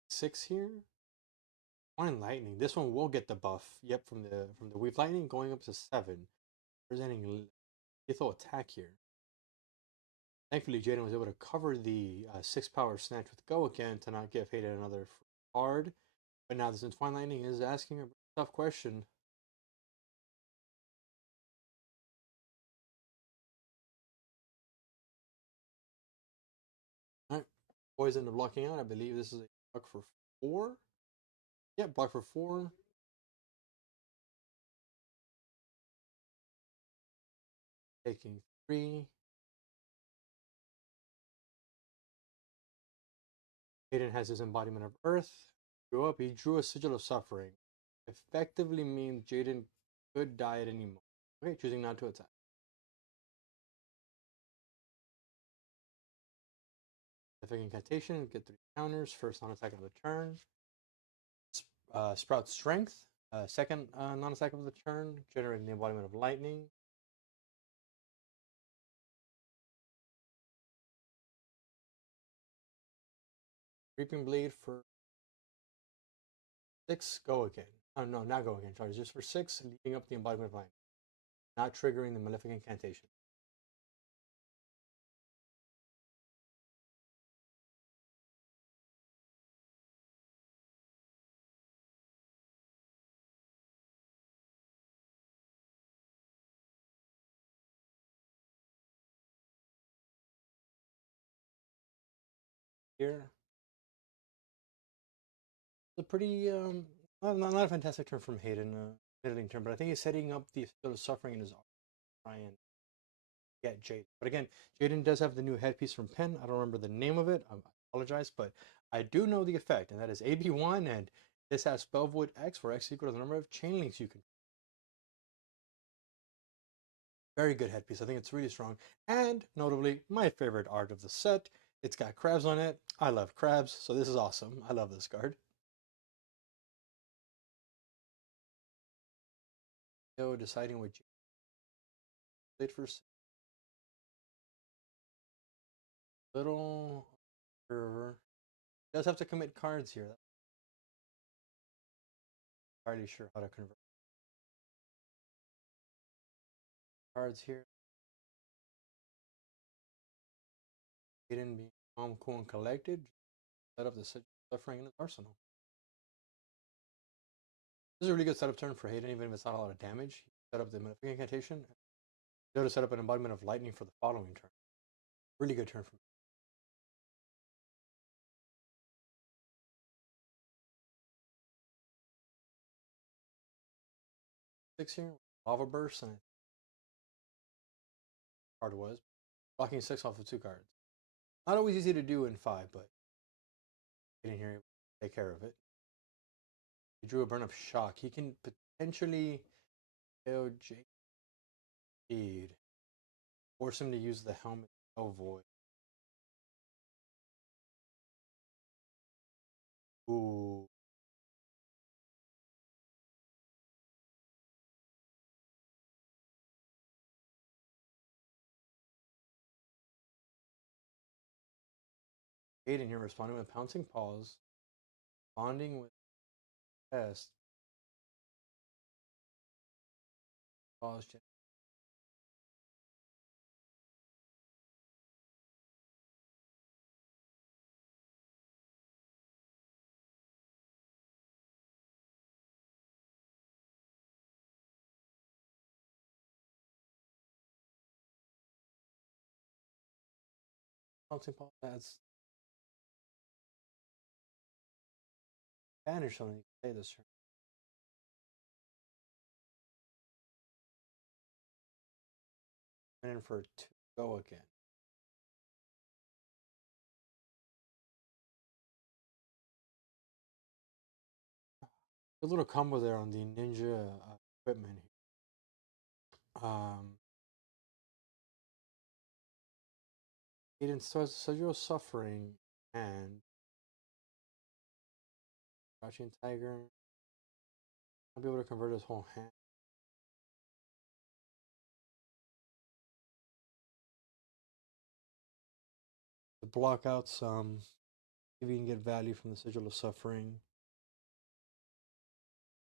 6 here. Fine Lightning. This one will get the buff. Yep, from the Weave Lightning going up to 7. Presenting lethal attack here. Thankfully, Jaden was able to cover the 6 power Snatch with go again to not give Hayden another card. But now, since Fine Lightning is asking a tough question. Alright, Poison to blocking out. I believe this is a block for 4. Yep, block for 4. Taking 3. Hayden has his Embodiment of Earth. He drew a Sigil of Suffering. Effectively means Jaden could die at any moment. Okay, choosing not to attack. Effect Incantation, get 3 counters. First non-attack of the turn. Sprout Strength. Second non-attack of the turn, generating the Embodiment of Lightning. Reaping Blade for 6, go again. Oh, no, not go again. Sorry, just for 6, leaving up the Embodiment of Lightning. Not triggering the Malefic Incantation. Here. It's a pretty, not a fantastic turn from Hayden, middling turn, but I think he's setting up the Field of Suffering in his arm to try and get Jaden. But again, Jaden does have the new headpiece from Penn. I don't remember the name of it. I apologize, but I do know the effect, and that is AB1, and this has Spellvoid X, where X equals the number of chain links you can. Very good headpiece. I think it's really strong. And notably, my favorite art of the set. It's got crabs on it. I love crabs, so this is awesome. I love this card. So deciding what you played for little river. Does have to commit cards here. Not entirely sure how to convert cards here. Hayden being calm, cool, and collected. Set up the suffering in his arsenal. This is a really good setup turn for Hayden, even if it's not a lot of damage. Set up the Malefic Incantation. Go to set up an embodiment of lightning for the following turn. Really good turn for me. 6 here. Lava Burst, and card was blocking 6 off of 2 cards. Not always easy to do in 5, but getting here, take care of it. He drew a burn up shock. He can potentially KO Jade. Force him to use the helmet. Oh void. Ooh. Aiden here responding with pouncing paws, bonding with test. Paws. Pouncing paws adds advantage something. You can say this turn. And in for 2 go again. Good little combo there on the ninja equipment. Aiden starts Sergio suffering and Crouching Tiger. I'll be able to convert his whole hand. To block out some. If you can get value from the Sigil of Suffering.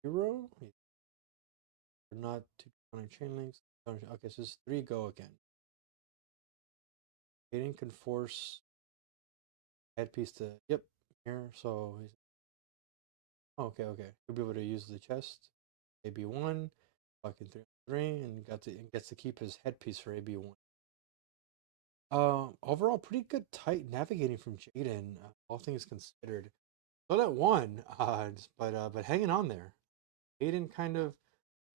Hero? Not 2 chronic chain links. Okay, so it's 3 go again. Aiden can force headpiece to here, so he's okay. He'll be able to use the chest. AB1, fucking 3, and gets to keep his headpiece for AB1. Overall, pretty good tight navigating from Jaden, all things considered. Still at 1, but hanging on there. Jaden kind of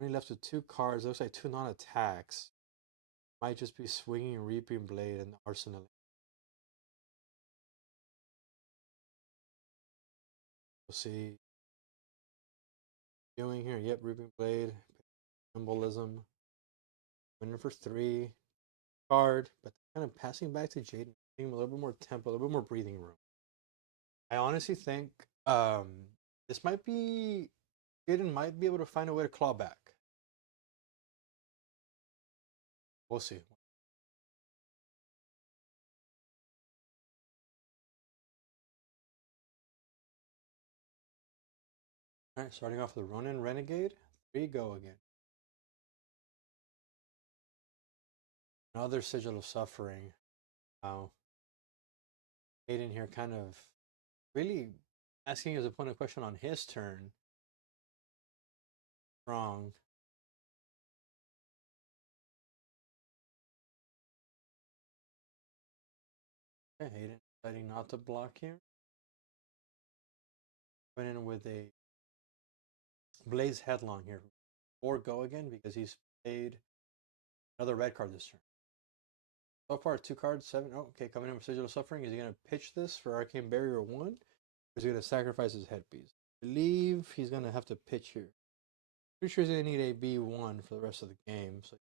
only left with 2 cards. Looks like 2 non-attacks. Might just be swinging Reaping Blade and Arsenal. We'll see. Doing here, yep, Reaping Blade, Symbolism. Winning for 3 card, but kind of passing back to Jaden, giving him a little bit more tempo, a little bit more breathing room. I honestly think this might be Jaden might be able to find a way to claw back. We'll see. All right, starting off with the Ronin Renegade. 3 go again. Another Sigil of Suffering. Wow. Aiden here kind of really asking his opponent a question on his turn. Wrong. Okay, Aiden deciding not to block here. Went in with a Blaze Headlong here. 4 go again because he's played another red card this turn. So far, 2 cards, 7. Oh, okay, coming in with Sigil of Suffering. Is he going to pitch this for Arcane Barrier 1? Or is he going to sacrifice his headpiece? I believe he's going to have to pitch here. Pretty sure he's going to need a B1 for the rest of the game. So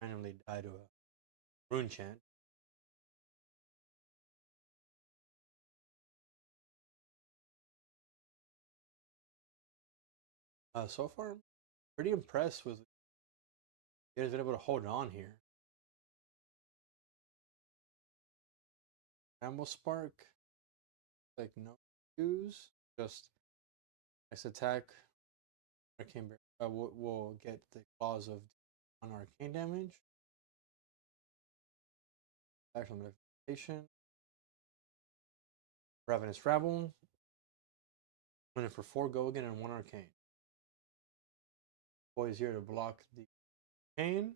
randomly die to a rune chant. So far, I'm pretty impressed with you guys been able to hold on here. Ramble Spark, like no use, just next attack. Arcane will get the claws of on arcane damage. Action modification. Ravenous Rabble. Running for 4 go again and 1 arcane. Boy is here to block the arcane.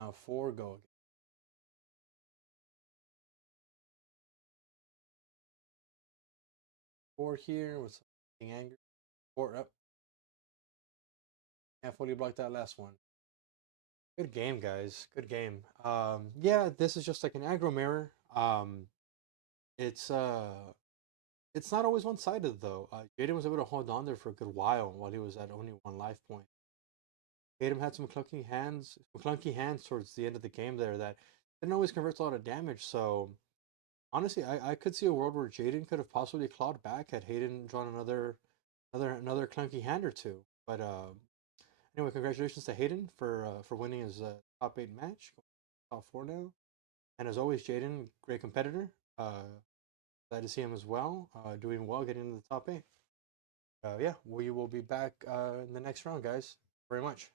Now 4 go again. 4 here with something angry. 4 up. Can't fully block that last one. Good game, guys. Good game. Yeah, this is just like an aggro mirror. It's it's not always one sided though. Jaden was able to hold on there for a good while he was at only 1 life point. Tatum had some clunky hands towards the end of the game there that didn't always convert a lot of damage. So honestly, I could see a world where Jaden could have possibly clawed back had Hayden drawn another clunky hand or two. But anyway, congratulations to Hayden for winning his top 8 match, top 4 now. And as always, Jaden, great competitor. Glad to see him as well, doing well, getting into the top 8. Yeah, we will be back in the next round, guys. Very much.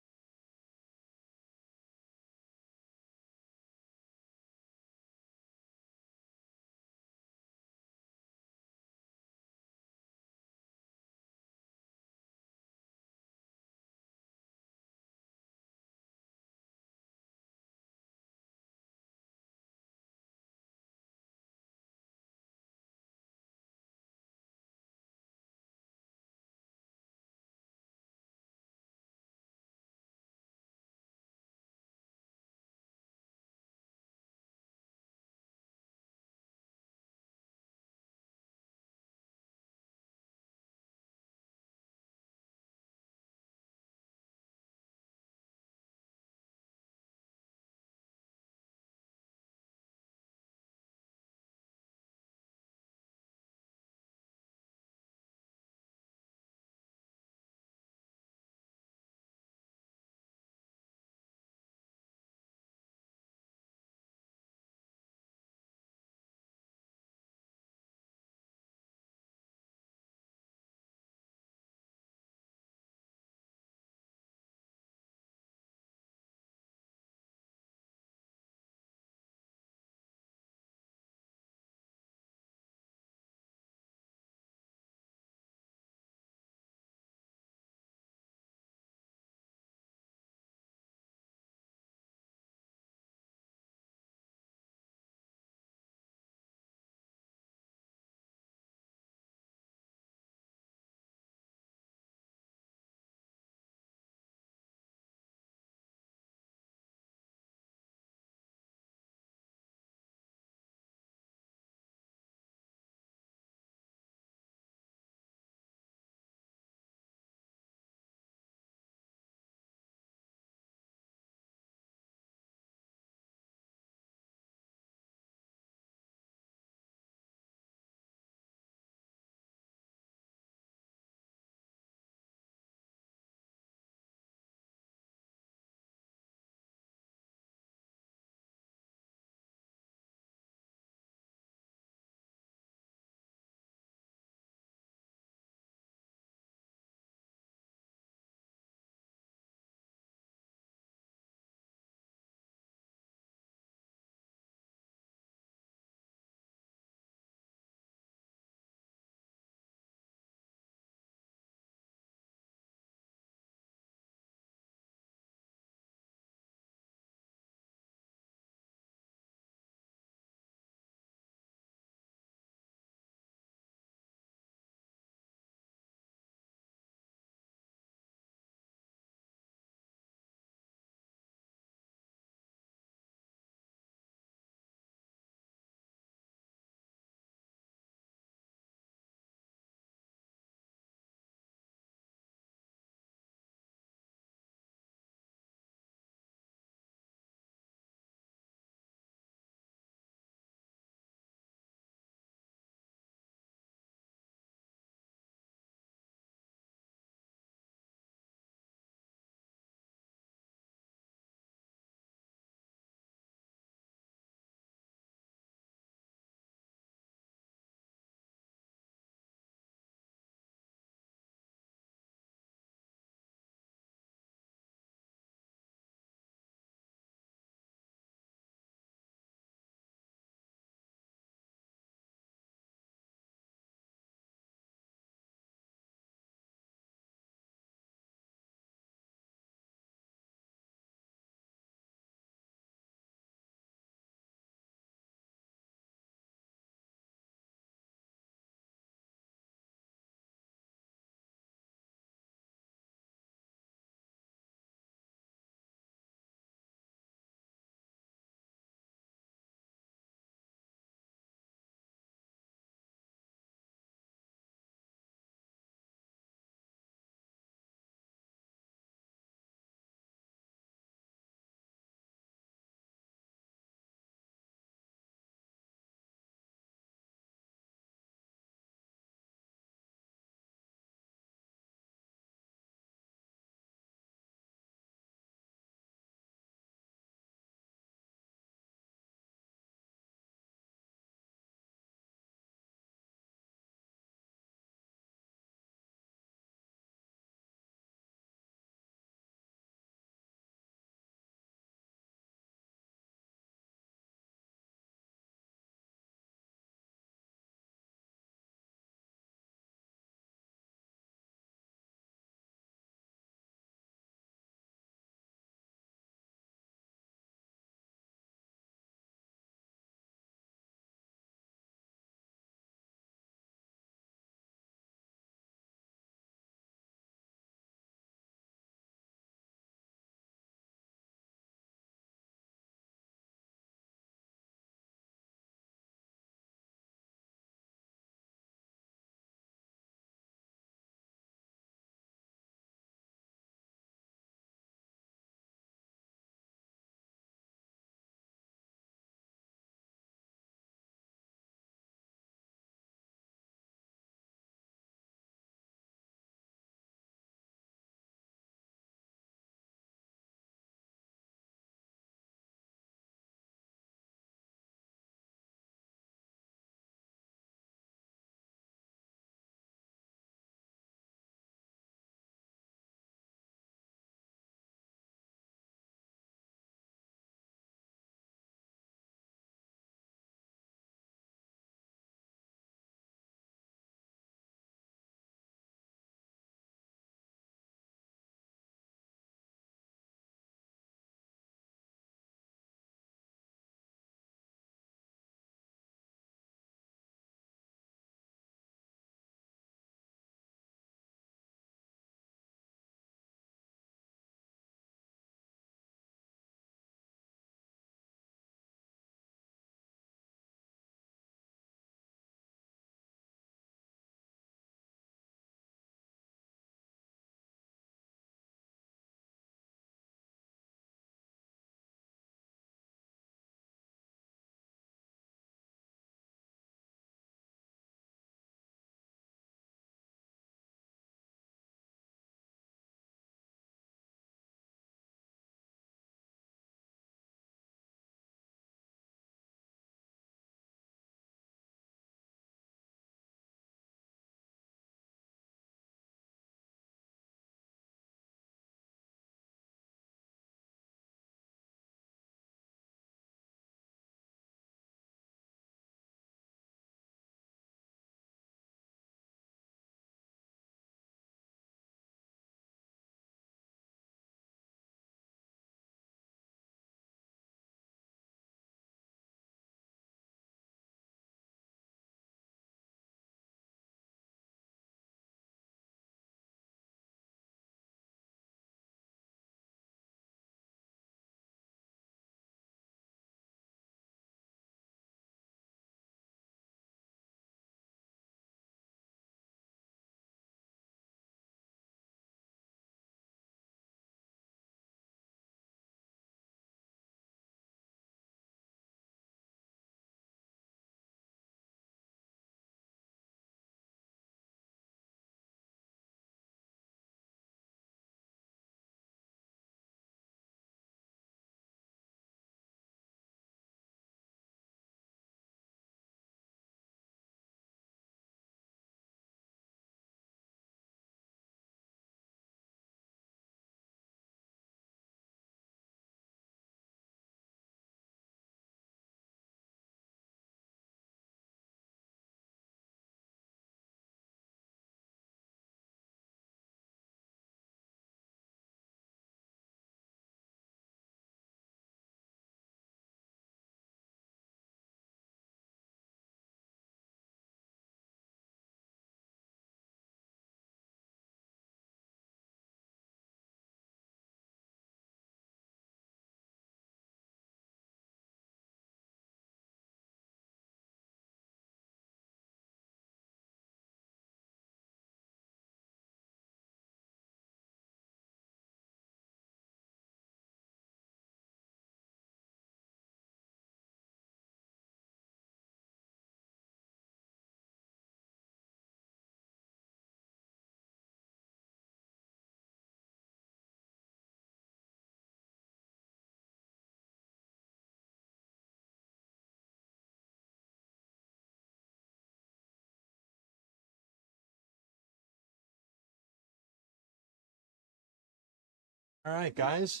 All right, guys.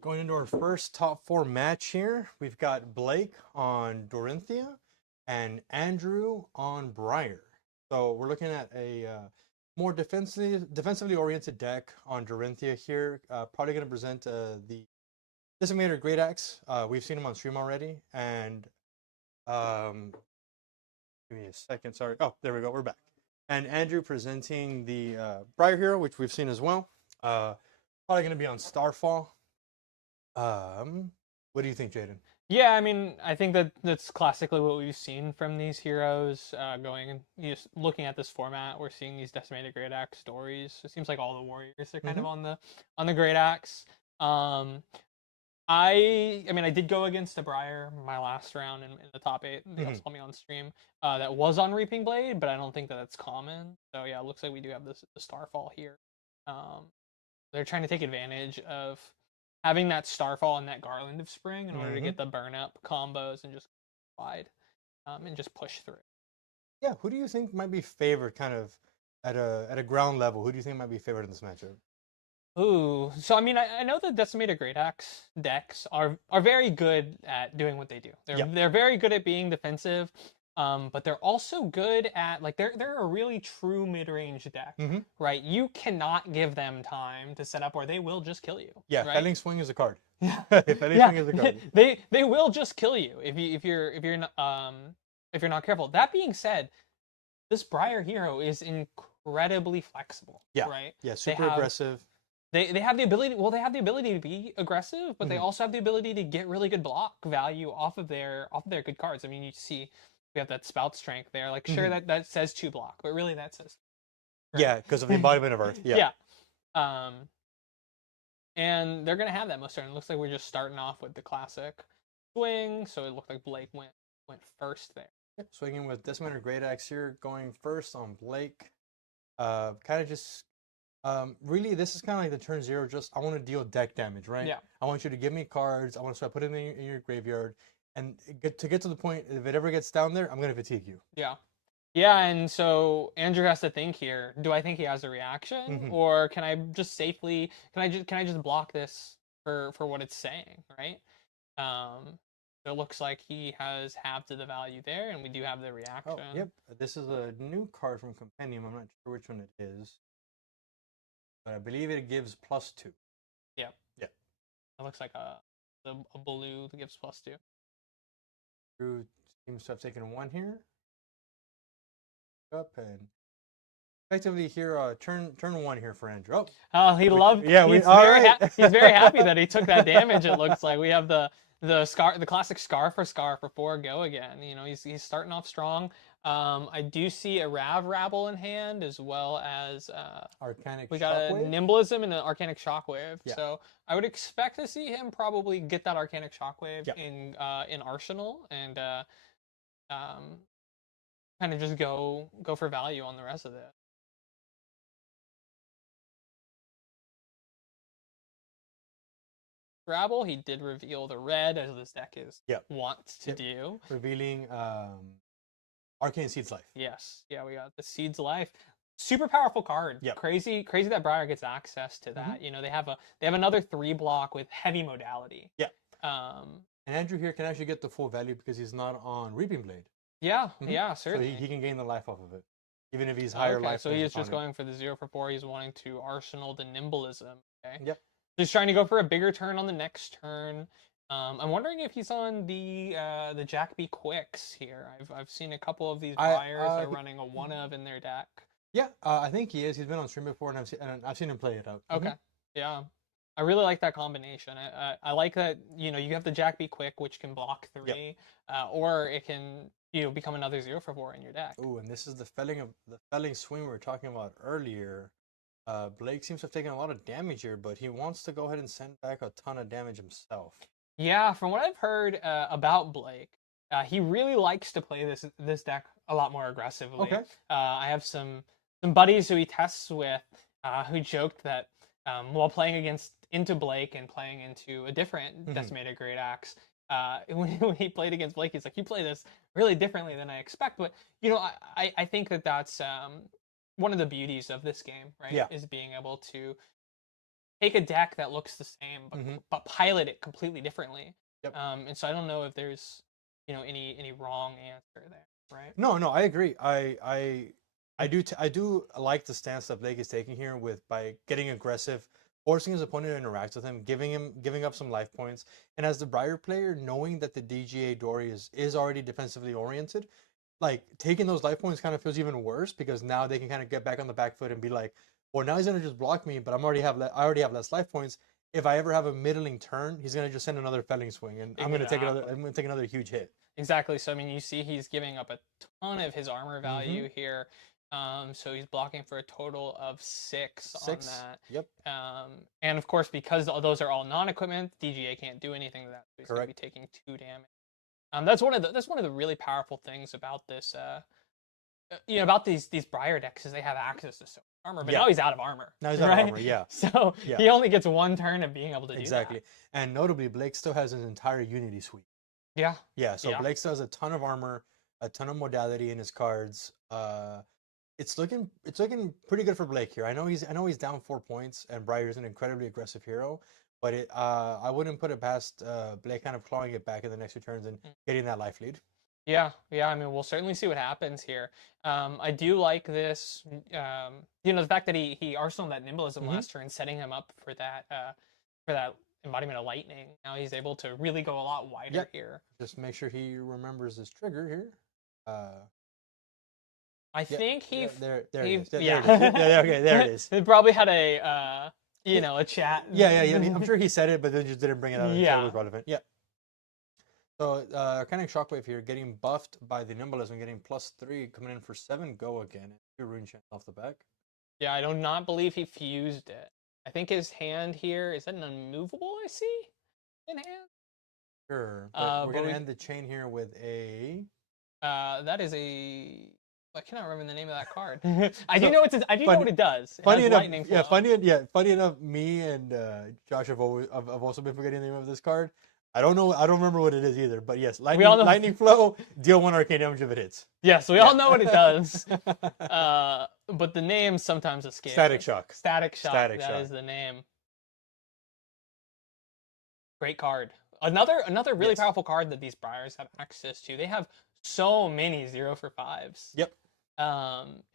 Going into our first top 4 match here, we've got Blake on Dorinthia and Andrew on Briar. So we're looking at a more defensively oriented deck on Dorinthia here. Probably going to present the Decimator Great Axe. We've seen him on stream already, and give me a second. Sorry. Oh, there we go. We're back. And Andrew presenting the Briar Hero, which we've seen as well. Probably going to be on Starfall. What do you think, Jaden? Yeah, I mean, I think that that's classically what we've seen from these heroes. Just looking at this format, we're seeing these decimated Great Axe stories. It seems like all the warriors are kind of on the Great Axe. I mean, I did go against a Briar my last round in the top 8. They all saw me on stream. That was on Reaping Blade, but I don't think that that's common. So yeah, it looks like we do have the Starfall here. They're trying to take advantage of having that Starfall and that Garland of Spring in order to get the burn up combos and just wide and just push through. Yeah, who do you think might be favored kind of at a ground level? Who do you think might be favored in this matchup? Ooh, so I mean, I know the Decimated Great Axe decks are very good at doing what they do. They're very good at being defensive, but they're also good at they're a really true mid range deck, right? You cannot give them time to set up, or they will just kill you. Yeah, right? Felling Swing is a card. Yeah, Felling Swing is a card. They will just kill you if you're not careful. That being said, this Briar hero is incredibly flexible. Yeah, right. Yeah, super aggressive. They have the ability. Well, they have the ability to be aggressive, but they also have the ability to get really good block value off of their good cards. I mean, you see, we have that spout strength there. Like, sure, that says 2 block, but really that says. Right? Yeah, because of the embodiment of Earth. Yeah. Yeah. And they're gonna have that most turn. It looks like we're just starting off with the classic swing. So it looked like Blake went first there. Yep. Swinging with Decimator Great Axe here, going first on Blake. Kind of just. Really, this is kind of like the turn 0. Just I want to deal deck damage, right? Yeah. I want you to give me cards. I want to start putting them in your graveyard, and get to the point. If it ever gets down there, I'm gonna fatigue you. Yeah. Yeah, and so Andrew has to think here. Do I think he has a reaction, or can I just safely? Can I just block this for what it's saying, right? So it looks like he has halved the value there, and we do have the reaction. Oh, yep. This is a new card from Compendium. I'm not sure which one it is. But I believe it gives +2. Yeah. Yeah. It looks like a blue that gives +2. Drew seems to have taken 1 here. Up and effectively here, turn 1 here for Andrew. Oh, he loved. Yeah, he's very happy that he took that damage. It looks like we have the classic scar for 4 go again. You know, he's starting off strong. I do see a Rabble in hand, as well as Arcanic. We got Shockwave? a Nimblism and an Arcanic Shockwave. Yeah. So I would expect to see him probably get that Arcanic Shockwave Yep. in Arsenal and kind of just go for value on the rest of it. Rabble, he did reveal the red, as this deck wants to do. Revealing Arcane Seed's Life. Yes. Yeah, we got the Seed's Life. Super powerful card. Yep. Crazy that Briar gets access to that. You know, they have another 3 block with heavy modality. Yeah. And Andrew here can actually get the full value because he's not on Reaping Blade. Yeah, yeah, certainly. So he can gain the life off of it, even if he's higher life. So he's just going for the 0 for 4. He's wanting to Arsenal the Nimblism. Okay. Yep. He's trying to go for a bigger turn on the next turn. I'm wondering if he's on the Jack B Quicks here. I've seen a couple of these buyers are running a 1 of in their deck. Yeah, I think he is. He's been on stream before, and I've seen him play it out. Okay. Yeah. I really like that combination. I like that, you know, you have the Jack B Quick, which can block 3, or it can, you know, become another 0 for 4 in your deck. Ooh, and this is the felling swing we were talking about earlier. Blake seems to have taken a lot of damage here, but he wants to go ahead and send back a ton of damage himself. Yeah, from what I've heard about Blake, he really likes to play this deck a lot more aggressively. Okay. I have some buddies who he tests with who joked that while playing into Blake and playing into a different Decimated Great Axe, when he played against Blake, he's like, you play this really differently than I expect. But, you know, I think that's one of the beauties of this game, right? Yeah. Is being able to take a deck that looks the same, but pilot it completely differently. Yep. And so I don't know if there's any wrong answer there, right? No, I agree. I do like the stance that Blake is taking here with by getting aggressive, forcing his opponent to interact with him, giving up some life points, and as the Briar player, knowing that the DGA Dory is already defensively oriented, like taking those life points kind of feels even worse because now they can kind of get back on the back foot and be like, well, now he's gonna just block me, but I already have less life points. If I ever have a middling turn, he's gonna just send another felling swing, and I'm gonna take another huge hit. Exactly. So I mean, you see, he's giving up a ton of his armor value here. So he's blocking for a total of 6 on that. Yep. And of course, because those are all non-equipment, DGA can't do anything to that. So he's going to be taking 2 damage. That's one of the really powerful things about this. About these Briar decks is they have access to so much armor, but now he's out of armor. Now he's out of armor. Yeah. So he only gets 1 turn of being able to do that. Exactly. And notably, Blake still has his entire Unity suite. Yeah. Yeah. So Blake still has a ton of armor, a ton of modality in his cards. It's looking pretty good for Blake here. I know he's down 4 points, and Briar is an incredibly aggressive hero, but I wouldn't put it past Blake kind of clawing it back in the next 2 turns and getting that life lead. Yeah. I mean, we'll certainly see what happens here. I do like this. The fact that he arsenaled that nimblism last turn, setting him up for that embodiment of lightning. Now he's able to really go a lot wider here. Just make sure he remembers his trigger here. I think he there it is. Yeah. Okay, there it is. They probably had a a chat. Yeah. I'm sure he said it, but then just didn't bring it out until it was relevant. Yeah. So Arcanic Shockwave here, getting buffed by the Nimblism, getting +3, coming in for 7 go again. 2 rune chant off the back. Yeah, I do not believe he fused it. I think his hand here, is that an unmovable I see in hand? Sure. But we're going to end the chain here with a... that is a... I cannot remember the name of that card. I do know what it does. Funny enough, me and Josh have also been forgetting the name of this card. I don't remember what it is either, but yes, lightning flow, deal 1 arcane damage if it hits. Yes, we all know what it does. But the name sometimes escapes. Static Shock. Static Shock. That is the name. Great card. Another really powerful card that these Briars have access to. They have so many 0 for 5s. Yep.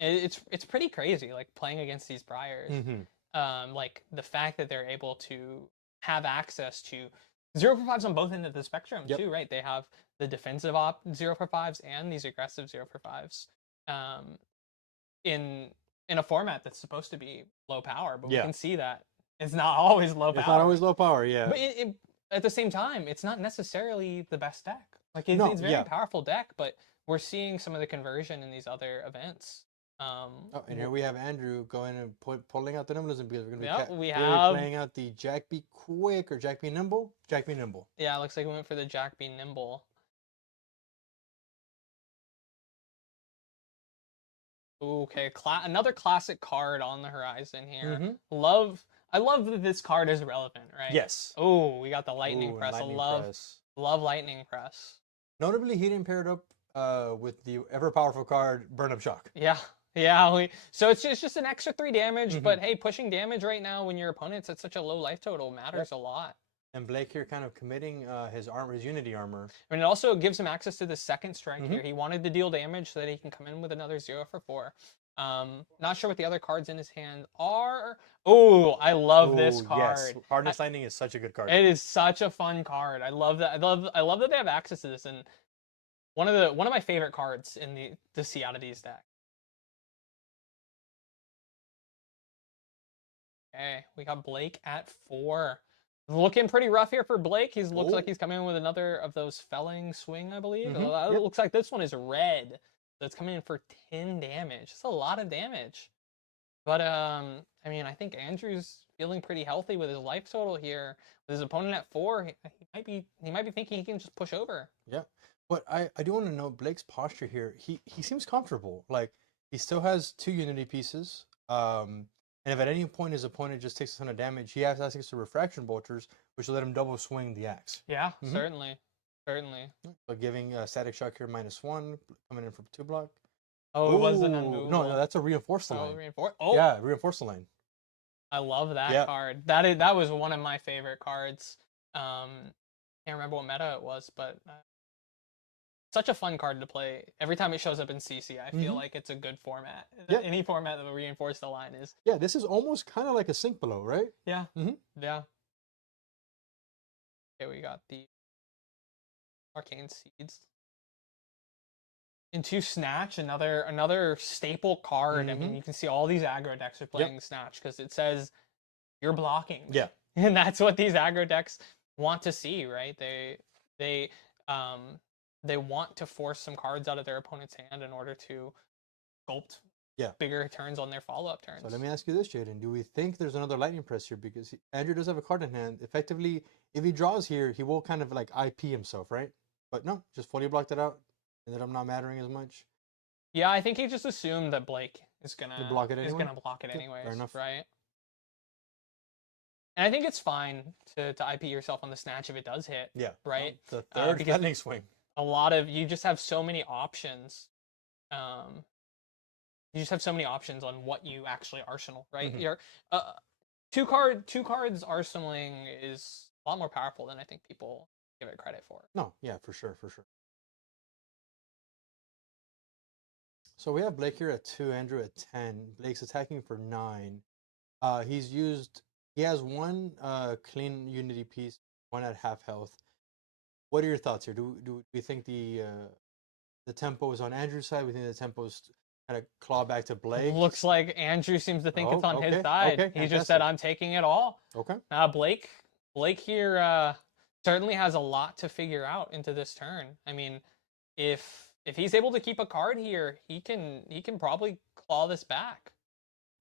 It's pretty crazy, like playing against these Briars. Like the fact that they're able to have access to 0 for 5s on both ends of the spectrum too, right? They have the defensive 0 for 5s and these aggressive 0 for 5s. In a format that's supposed to be low power, but we can see that it's not always low power. It's not always low power, yeah. But at the same time, it's not necessarily the best deck. Like it's a very powerful deck, but we're seeing some of the conversion in these other events. And here we have Andrew going and pulling out the nimblism because we're going to be playing out the Jack Be Quick or Jack Be Nimble. Jack Be Nimble. Yeah, it looks like we went for the Jack Be Nimble. Okay, another classic card on the horizon here. I love that this card is relevant, right? Yes. Oh, we got the Lightning Press. I love Lightning Press. Notably, he didn't pair it up with the ever powerful card Burn Up Shock. Yeah. So it's just an extra 3 damage, but hey, pushing damage right now when your opponent's at such a low life total matters a lot. And Blake here kind of committing his Unity armor. I mean, it also gives him access to the second strike here. He wanted to deal damage so that he can come in with another 0 for 4. Not sure what the other cards in his hand are. Oh, I love this card. Yes, Hardness Lightning is such a good card. It is such a fun card. I love that. I love that they have access to this, and one of my favorite cards in the see out of these decks. Okay, we got Blake at 4. Looking pretty rough here for Blake. He looks like he's coming in with another of those felling swing, I believe. It looks like this one is red. So it's coming in for 10 damage. It's a lot of damage. But I mean, I think Andrew's feeling pretty healthy with his life total here. With his opponent at 4, he might be thinking he can just push over. Yeah. But I do want to note Blake's posture here. He seems comfortable. Like he still has 2 Unity pieces. And if at any point his opponent just takes a ton of damage, he has access to Refraction Bolters, which will let him double swing the axe. Yeah, certainly. So giving Static Shock here -1, coming in for 2 block. Oh, it was an unmovable. No, that's a Reinforce the Line. Oh, yeah, Reinforce the Line. I love that Yeah. card. That was one of my favorite cards. Can't remember what meta it was, but such a fun card to play. Every time it shows up in CC, I feel like it's a good format. Yeah. Any format that will reinforce the line is. Yeah, this is almost kind of like a Sync Below, right? Yeah. Mhm. Yeah. Okay, we got the Arcane Seeds. Into Snatch, another staple card. I mean, you can see all these aggro decks are playing Snatch because it says you're blocking. Yeah. And that's what these aggro decks want to see, right? They want to force some cards out of their opponent's hand in order to sculpt bigger turns on their follow-up turns. So let me ask you this, Jaden. Do we think there's another Lightning Press here? Because Andrew does have a card in hand. Effectively, if he draws here, he will kind of like IP himself, right? But no, just fully blocked it out. Ended up not mattering as much. Yeah, I think he just assumed that Blake is gonna block it anyway? anyways, fair enough. right? And I think it's fine to IP yourself on the Snatch if it does hit. Yeah. Right? The third because lightning swing. a lot of you just have so many options. You just have so many options on what you actually arsenal, right? You're two cards arsenaling is a lot more powerful than I think people give it credit for. No, yeah, for sure. So we have Blake here at 2, Andrew at 10. Blake's attacking for 9. He has one clean unity piece, one at half health. What are your thoughts here? Do we think the tempo is on Andrew's side? We think the tempo is kind of claw back to Blake. Looks like Andrew seems to think it's on his okay, side. okay, He just said, fantastic. "I'm taking it all." Okay. Blake here certainly has a lot to figure out into this turn. I mean, if he's able to keep a card here, he can probably claw this back.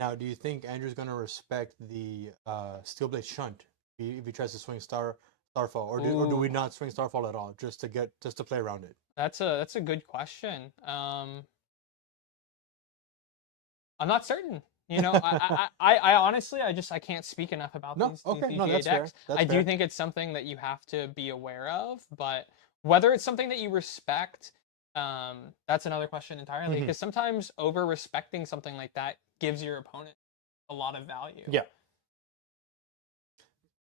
Now, do you think Andrew's going to respect the Steelblade Shunt if he tries to swing Starfall, or do we not swing Starfall at all, just to play around it? That's a good question. I'm not certain. You know, I honestly, I can't speak enough about these EGA decks. I do think it's something that you have to be aware of, but whether it's something that you respect, that's another question entirely. Because sometimes over respecting something like that gives your opponent a lot of value. Yeah.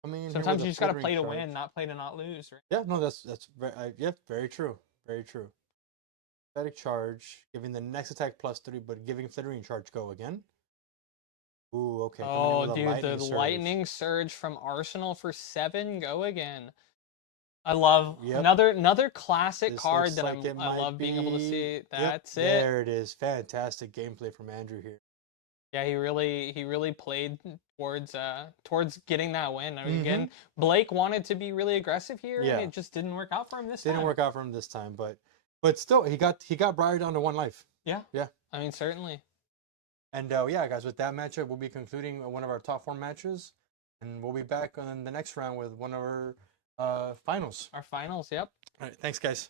I mean, sometimes you just gotta play to win, not play to not lose. Right? Yeah, no, that's very true, very true. Static charge, giving the next attack +3, but giving flittering charge go again. Ooh, okay. Oh, dude, the lightning surge from Arsenal for 7, go again. I love another classic card that I love being able to see. That's it. There it is. Fantastic gameplay from Andrew here. Yeah, he really played towards getting that win. I mean, again, Blake wanted to be really aggressive here, and it just didn't work out for him this time. Didn't work out for him this time, but still, he got Briar down to 1 life. Yeah. I mean, certainly. And yeah, guys, with that matchup, we'll be concluding one of our top 4 matches, and we'll be back on the next round with one of our finals. Our finals, yep. All right, thanks, guys.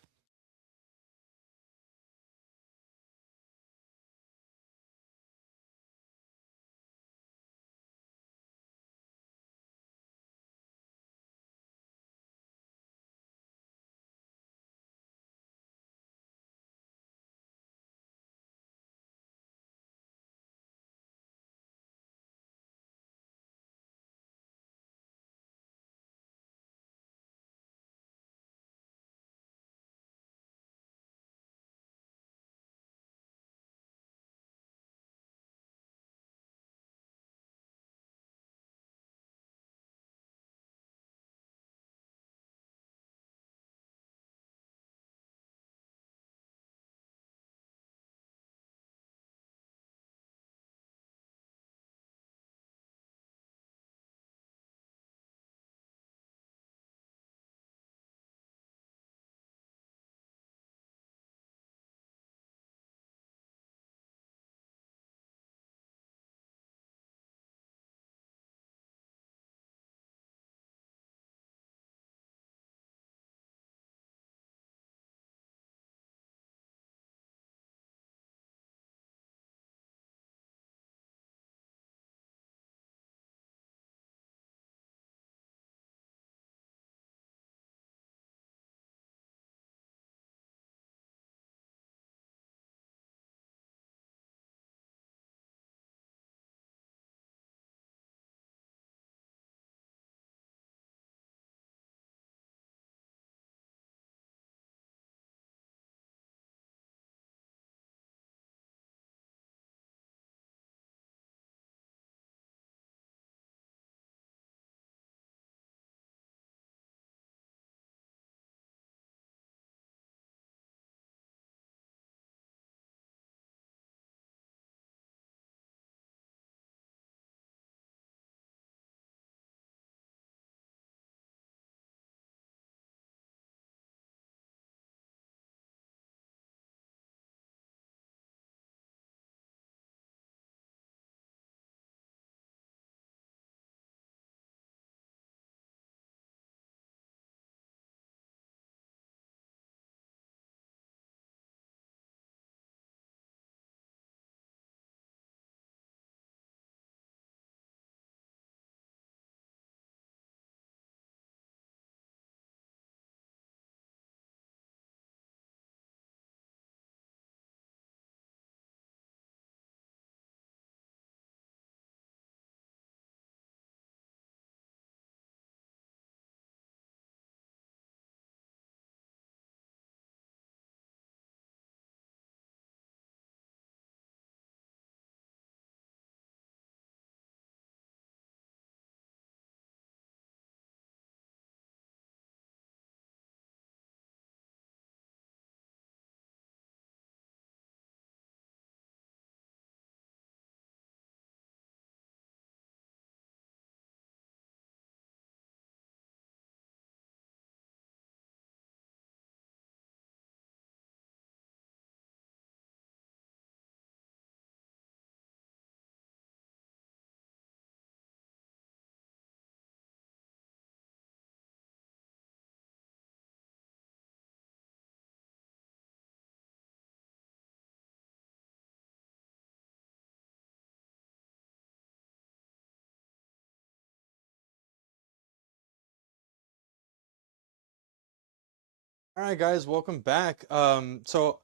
All right, guys, welcome back. So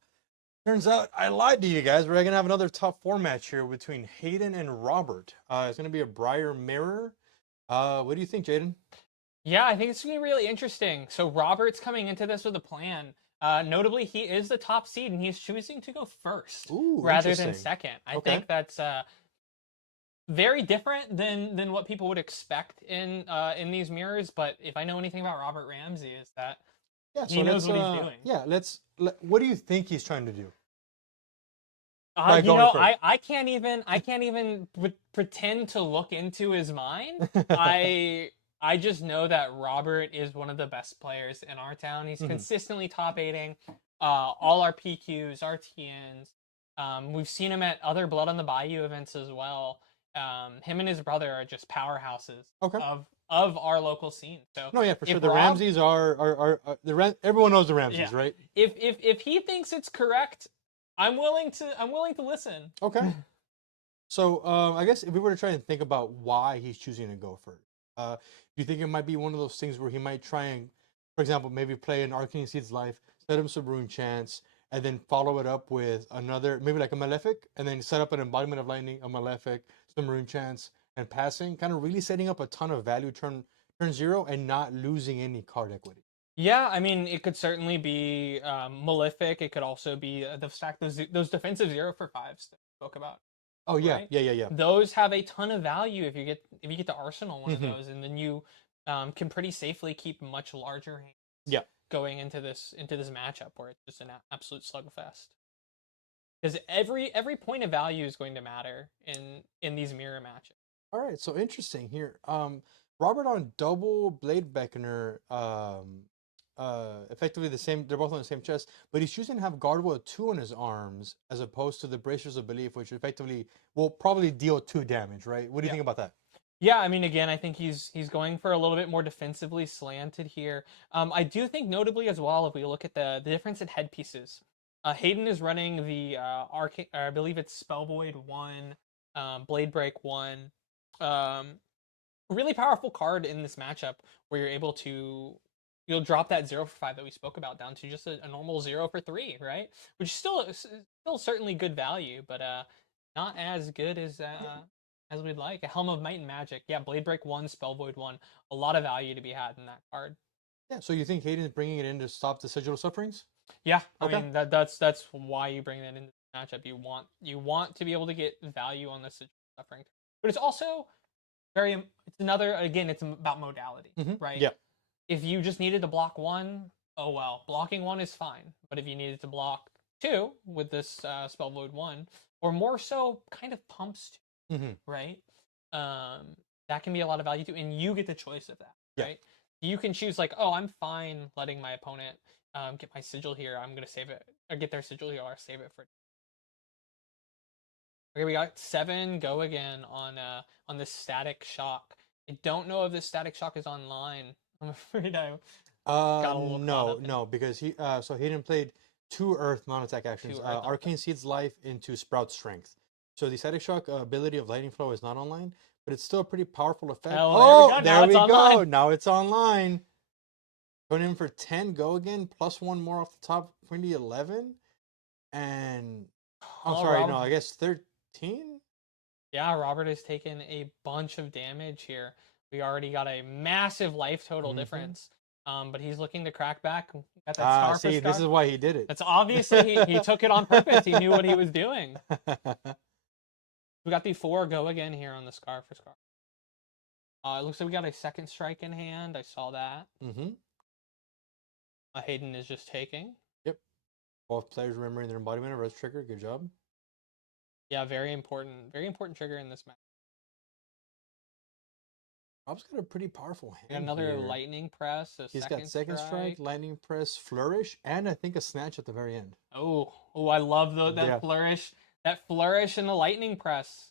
turns out I lied to you guys. We're gonna have another top four match here between Hayden and Robert. It's gonna be a Briar Mirror. What do you think, Jaden? Yeah, I think it's gonna be really interesting. So Robert's coming into this with a plan. Notably, he is the top seed, and he's choosing to go first Ooh, rather than interesting. second. I Okay. think that's very different than what people would expect in these mirrors. But if I know anything about Robert Ramsey, is that Yeah. So he knows let's. what he's doing. Yeah. What do you think he's trying to do by You going know, first? I can't even pretend to look into his mind. I just know that Robert is one of the best players in our town. He's Mhm. consistently top eighting all our PQs, our TNs. We've seen him at other Blood on the Bayou events as well. Him and his brother are just powerhouses Okay. of our local scene. So No, yeah, for sure. if The Rob, Ramses are everyone knows the Ramses, Yeah. right? if he thinks it's correct, I'm willing to listen. Okay. So I guess if we were to try and think about why he's choosing to go first, do you think it might be one of those things where he might try and, for example, maybe play an Arcane Seed's Life, set him some Rune Chance, and then follow it up with another, maybe like a Malefic, and then set up an Embodiment of Lightning, a Malefic, some Rune Chance, and passing, kind of really setting up a ton of value turn zero and not losing any card equity. Yeah, I mean, it could certainly be Malefic. It could also be the stack those defensive 0 for 5s that we spoke about. Oh yeah, Right? yeah. Those have a ton of value if you get to arsenal one Mhm. of those, and then you can pretty safely keep much larger hands. Yeah. Going into this matchup where it's just an absolute slugfest. Because every point of value is going to matter in these mirror matches. All right, so interesting here. Robert on double Blade Beckoner, effectively the same. They're both on the same chest, but he's choosing to have Guardwell 2 on his arms as opposed to the Bracers of Belief, which effectively will probably deal 2 damage. Right? What do you think about that? Yeah, I mean, again, I think he's going for a little bit more defensively slanted here. I do think notably as well, if we look at the difference in headpieces, Hayden is running the I believe it's Spellvoid 1, Blade Break 1. Really powerful card in this matchup where you'll drop that 0 for 5 that we spoke about down to just a normal 0 for 3, right? Which is still certainly good value, but not as good as we'd like. A Helm of Might and Magic, yeah, Blade Break 1, Spell Void 1, a lot of value to be had in that card. Yeah. So you think Hayden's bringing it in to stop the Sigil of Sufferings? Yeah, Okay. I mean that's why you bring that into the matchup. You want to be able to get value on this suffering, but it's also it's another, again, it's about modality, right? Yeah. If you just needed to block 1, oh well, blocking 1 is fine. But if you needed to block 2 with this Spell Void 1, or more so, kind of pumps 2, right? That can be a lot of value too, and you get the choice of that, right? You can choose like, oh, I'm fine letting my opponent get my sigil here. I'm gonna save it, or get their sigil here, or save it for. Okay, we got 7 go again on this static shock. I don't know if this static shock is online. I'm afraid I got a little caught up in No, because Hayden played 2 Earth non-attack actions, 2 Earth Arcane Seed's Life into Sprout Strength. So the Static Shock ability of Lightning Flow is not online, but it's still a pretty powerful effect. Oh, there we go. Now there it's we go. online. Now it's online. Going in for 10 go again, plus 1 more off the top, 2011. And I'm Oh, sorry, Rob- no, I guess 13? Yeah, Robert has taken a bunch of damage here. We already got a massive life total difference. But he's looking to crack back. Got that star for See, star. this is why he did it. That's obviously he took it on purpose. He knew what he was doing. We got the 4 go again here on the scar for scar. It looks like we got a second strike in hand. I saw that. Hayden is just taking. Yep. Both players remembering their embodiment of res trigger. Good job. Yeah, very important trigger in this match. Rob's got a pretty powerful hand. We got another here. lightning press. He's got second strike, lightning press, flourish, and I think a snatch at the very end. Oh, I love that flourish. That flourish and the lightning press.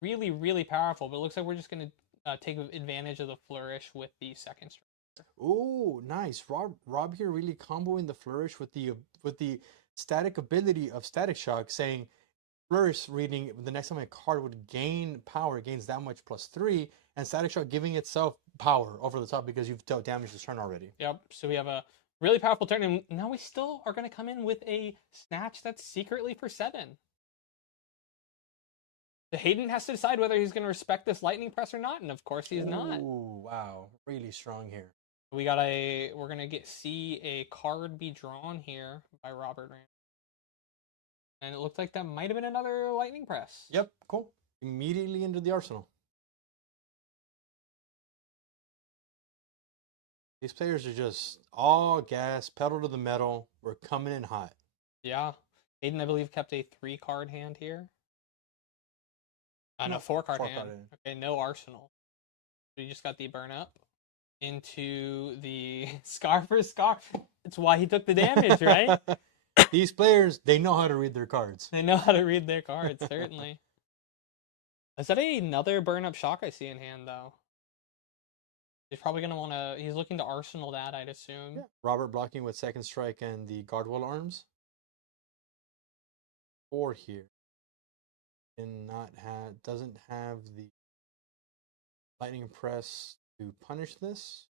Really, really powerful. But it looks like we're just gonna take advantage of the flourish with the second strike. Oh, nice. Rob here really comboing the flourish with the static ability of Static Shock, saying Flourish reading the next time a card would gain power, gains that much +3, and Static Shock giving itself power over the top because you've dealt damage this turn already. Yep. So we have a Really powerful turn, and now we still are going to come in with a snatch that's secretly for 7. The Hayden has to decide whether he's going to respect this lightning press or not, and of course he's not. Ooh, wow, really strong here. We're gonna see a card be drawn here by Robert Ram. And it looked like that might have been another lightning press. Yep, cool. Immediately into the arsenal. These players are just all gas, pedal to the metal. We're coming in hot. Yeah. Hayden, I believe, kept a 3-card hand here. No, 4-card hand. Okay, no arsenal. So you just got the burn up into the scar for scar. It's why he took the damage, right? These players, they know how to read their cards. They know how to read their cards, certainly. Is that another burn up shock I see in hand, though? He's probably going to want to... He's looking to arsenal that, I'd assume. Yeah. Robert blocking with second strike and the Guardwell arms. 4 here. Doesn't have the lightning press to punish this.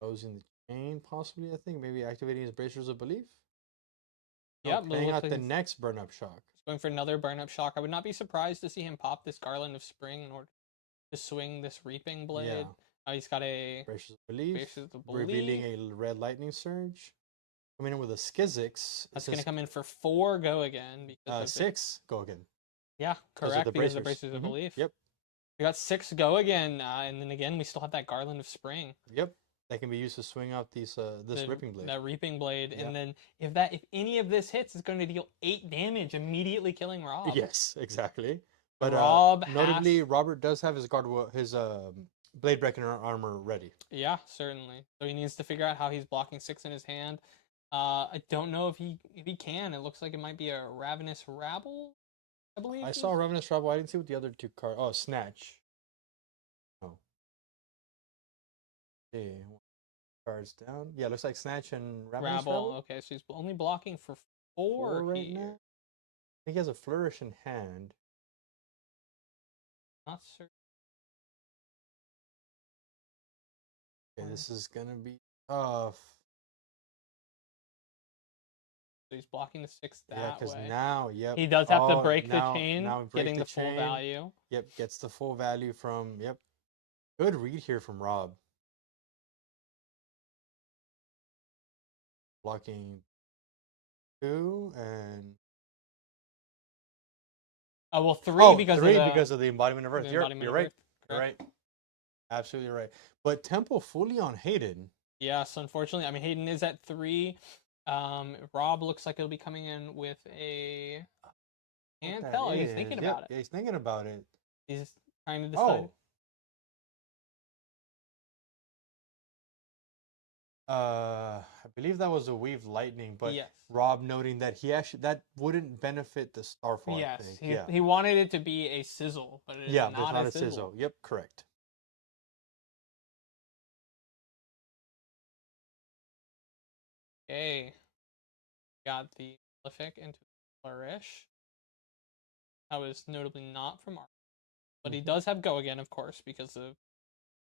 Closing the chain, possibly, I think. Maybe activating his bracers of belief. Yeah, playing out the next burn up shock. He's going for another burn up shock. I would not be surprised to see him pop this Garland of Spring in order to swing this Reaping Blade. Yeah. He's got a bracers of belief, revealing a red lightning surge. Coming in with a Skizix. That's going to come in for 4 go again. Because 6 go again. Yeah, correct. Because of the bracers of belief. Yep. We got 6 go again, and then again we still have that Garland of Spring. Yep. That can be used to swing out this Reaping Blade. That Reaping Blade, yeah. And then if any of this hits, it's going to deal 8 damage, immediately killing Rob. Yes, exactly. But notably, Robert does have his Blade Breaking armor ready. Yeah, certainly. So he needs to figure out how he's blocking 6 in his hand. I don't know if he can. It looks like it might be a Ravenous Rabble, I believe. I saw Ravenous Rabble. I didn't see what the other 2 cards. Oh, Snatch. Oh. Okay. Cards down. Yeah, looks like Snatch and Ravenous Rabble. Okay, so he's only blocking for 4 right here. now. I think he has a Flourish in hand. Not certain. Okay, this is gonna be tough. So he's blocking the 6 that Yeah, because way. now, he does have to break the chain, getting the chain. full value. Yep, gets the full value from, yep. Good read here from Rob. Blocking 2 and... Oh, well, 3 because of the Embodiment of Earth. You're right. You're right. Absolutely right. But Tempo fully on Hayden. Yes, unfortunately. I mean, Hayden is at 3. Rob looks like he'll be coming in with a hand tell. He's thinking about it. Yeah, he's thinking about it. He's trying to decide. I believe that was a Weave Lightning, but yes. Rob noting that that wouldn't benefit the Starfall. Yes, I think. He wanted it to be a sizzle, but it is not a sizzle. Yep, correct. Okay, got the Prolific into Flourish. That was notably not from Arc, but he does have Go again, of course, because of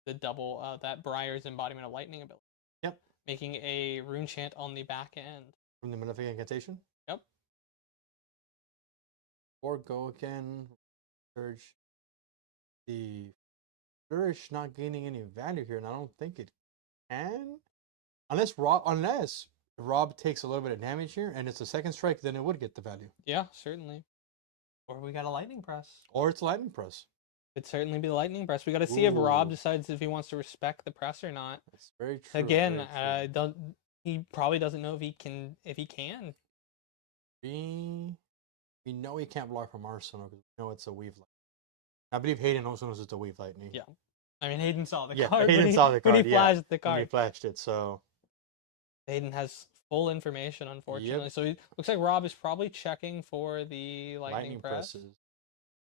the double that Briar's Embodiment of Lightning ability. Yep. Making a rune chant on the back end. From the Malefic Incantation? Yep. Or Go again. Surge. The Flourish not gaining any value here, and I don't think it can. Unless Rob takes a little bit of damage here, and it's a second strike, then it would get the value. Yeah, certainly. Or we got a Lightning Press. Or it's a Lightning Press. It'd certainly be the Lightning Press. We got to see if Rob decides if he wants to respect the press or not. That's very true. Again, he probably doesn't know if he can. We know he can't block from Arsenal because we know it's a Weave Lightning. I believe Hayden also knows it's a Weave Lightning. Yeah. I mean, Hayden saw the card. Hayden saw the card. When he flashed the card. When he flashed it, so. Hayden has full information, unfortunately. Yep. So it looks like Rob is probably checking for the lightning press. Presses.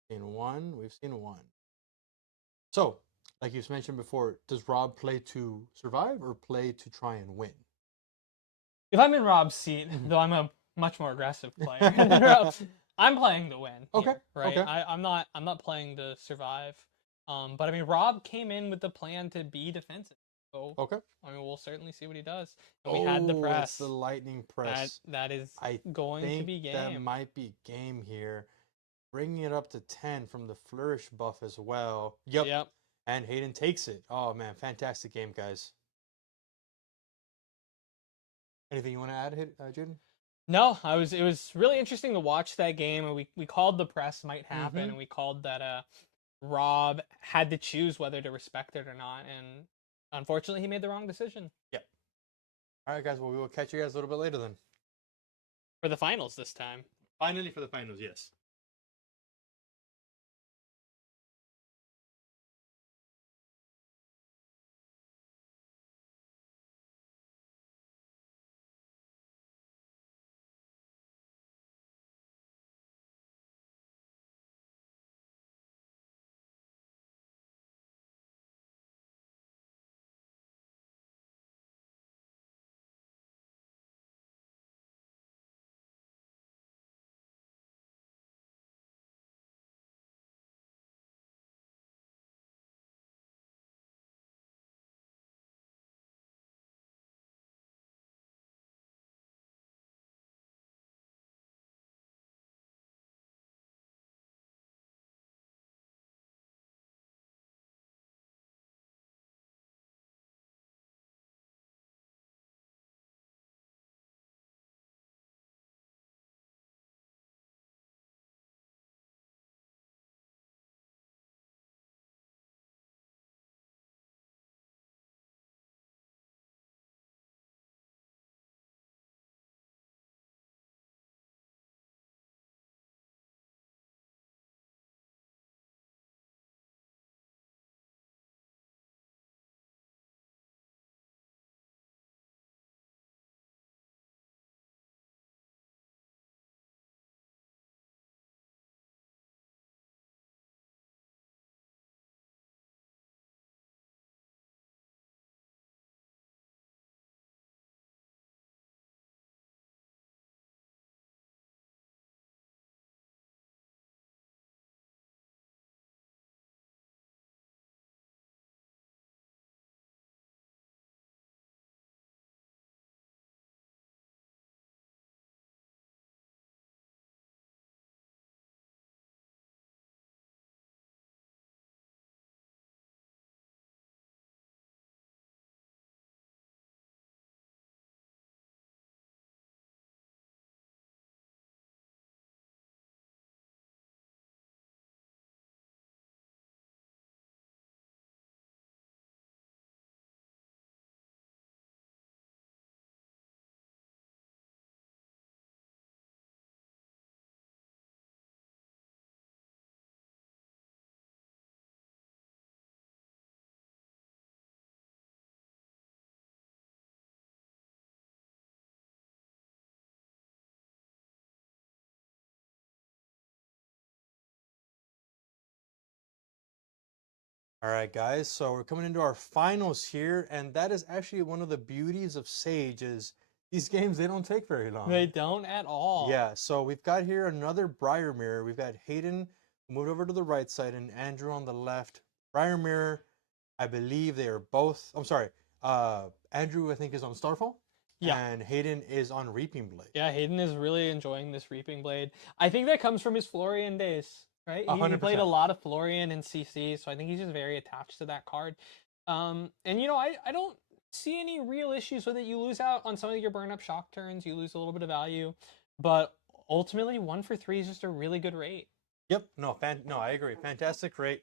We've seen one. So, like you've mentioned before, does Rob play to survive or play to try and win? If I'm in Rob's seat, though I'm a much more aggressive player, I'm playing to win. Okay. Here, right. Okay. I'm not playing to survive. But I mean, Rob came in with the plan to be defensive. So Okay. I mean, we'll certainly see what he does. And we had the It's press. the lightning press. That is I going to think be game. that might be game here. Bringing it up to 10 from the flourish buff as well. Yep. And Hayden takes it. Oh man, fantastic game, guys. Anything you want to add, Jaden? No, it was really interesting to watch that game, and we called the press might happen, Mhm. and we called that Rob had to choose whether to respect it or not, and unfortunately he made the wrong decision. Yep. All right, guys. Well, we will catch you guys a little bit later then. For the finals this time. Finally, for the finals, yes. All right, guys. So we're coming into our finals here, and that is actually one of the beauties of Sage is these games, they don't take very long. They don't at all. Yeah, so we've got here another Briar Mirror. We've got Hayden moved over to the right side and Andrew on the left. Briar Mirror, I believe they are both. I'm sorry. Andrew, I think, is on Starfall. Yeah. And Hayden is on Reaping Blade. Yeah, Hayden is really enjoying this Reaping Blade. I think that comes from his Florian days, right? He 100%. played a lot of Florian in CC, so I think he's just very attached to that card. And you know, I don't see any real issues with it. You lose out on some of your burn up shock turns, you lose a little bit of value, but ultimately 1 for 3 is just a really good rate. Yep. No, I agree. Fantastic rate.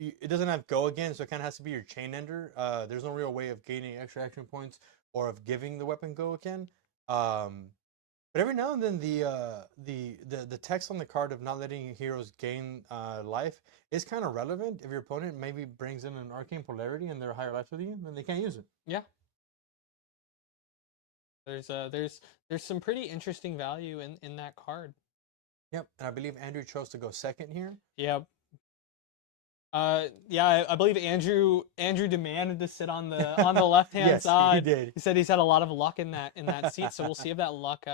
It doesn't have go again, so it kind of has to be your chain ender. There's no real way of gaining extra action points or of giving the weapon go again. But every now and then the text on the card of not letting heroes gain life is kind of relevant. If your opponent maybe brings in an arcane polarity and they're higher life with you, then they can't use it. Yeah. There's some pretty interesting value in that card. Yep, and I believe Andrew chose to go second here. Yep. Yeah, I believe Andrew demanded to sit on the left hand Yes, side. he did. He said he's had a lot of luck in that seat, so we'll see if that luck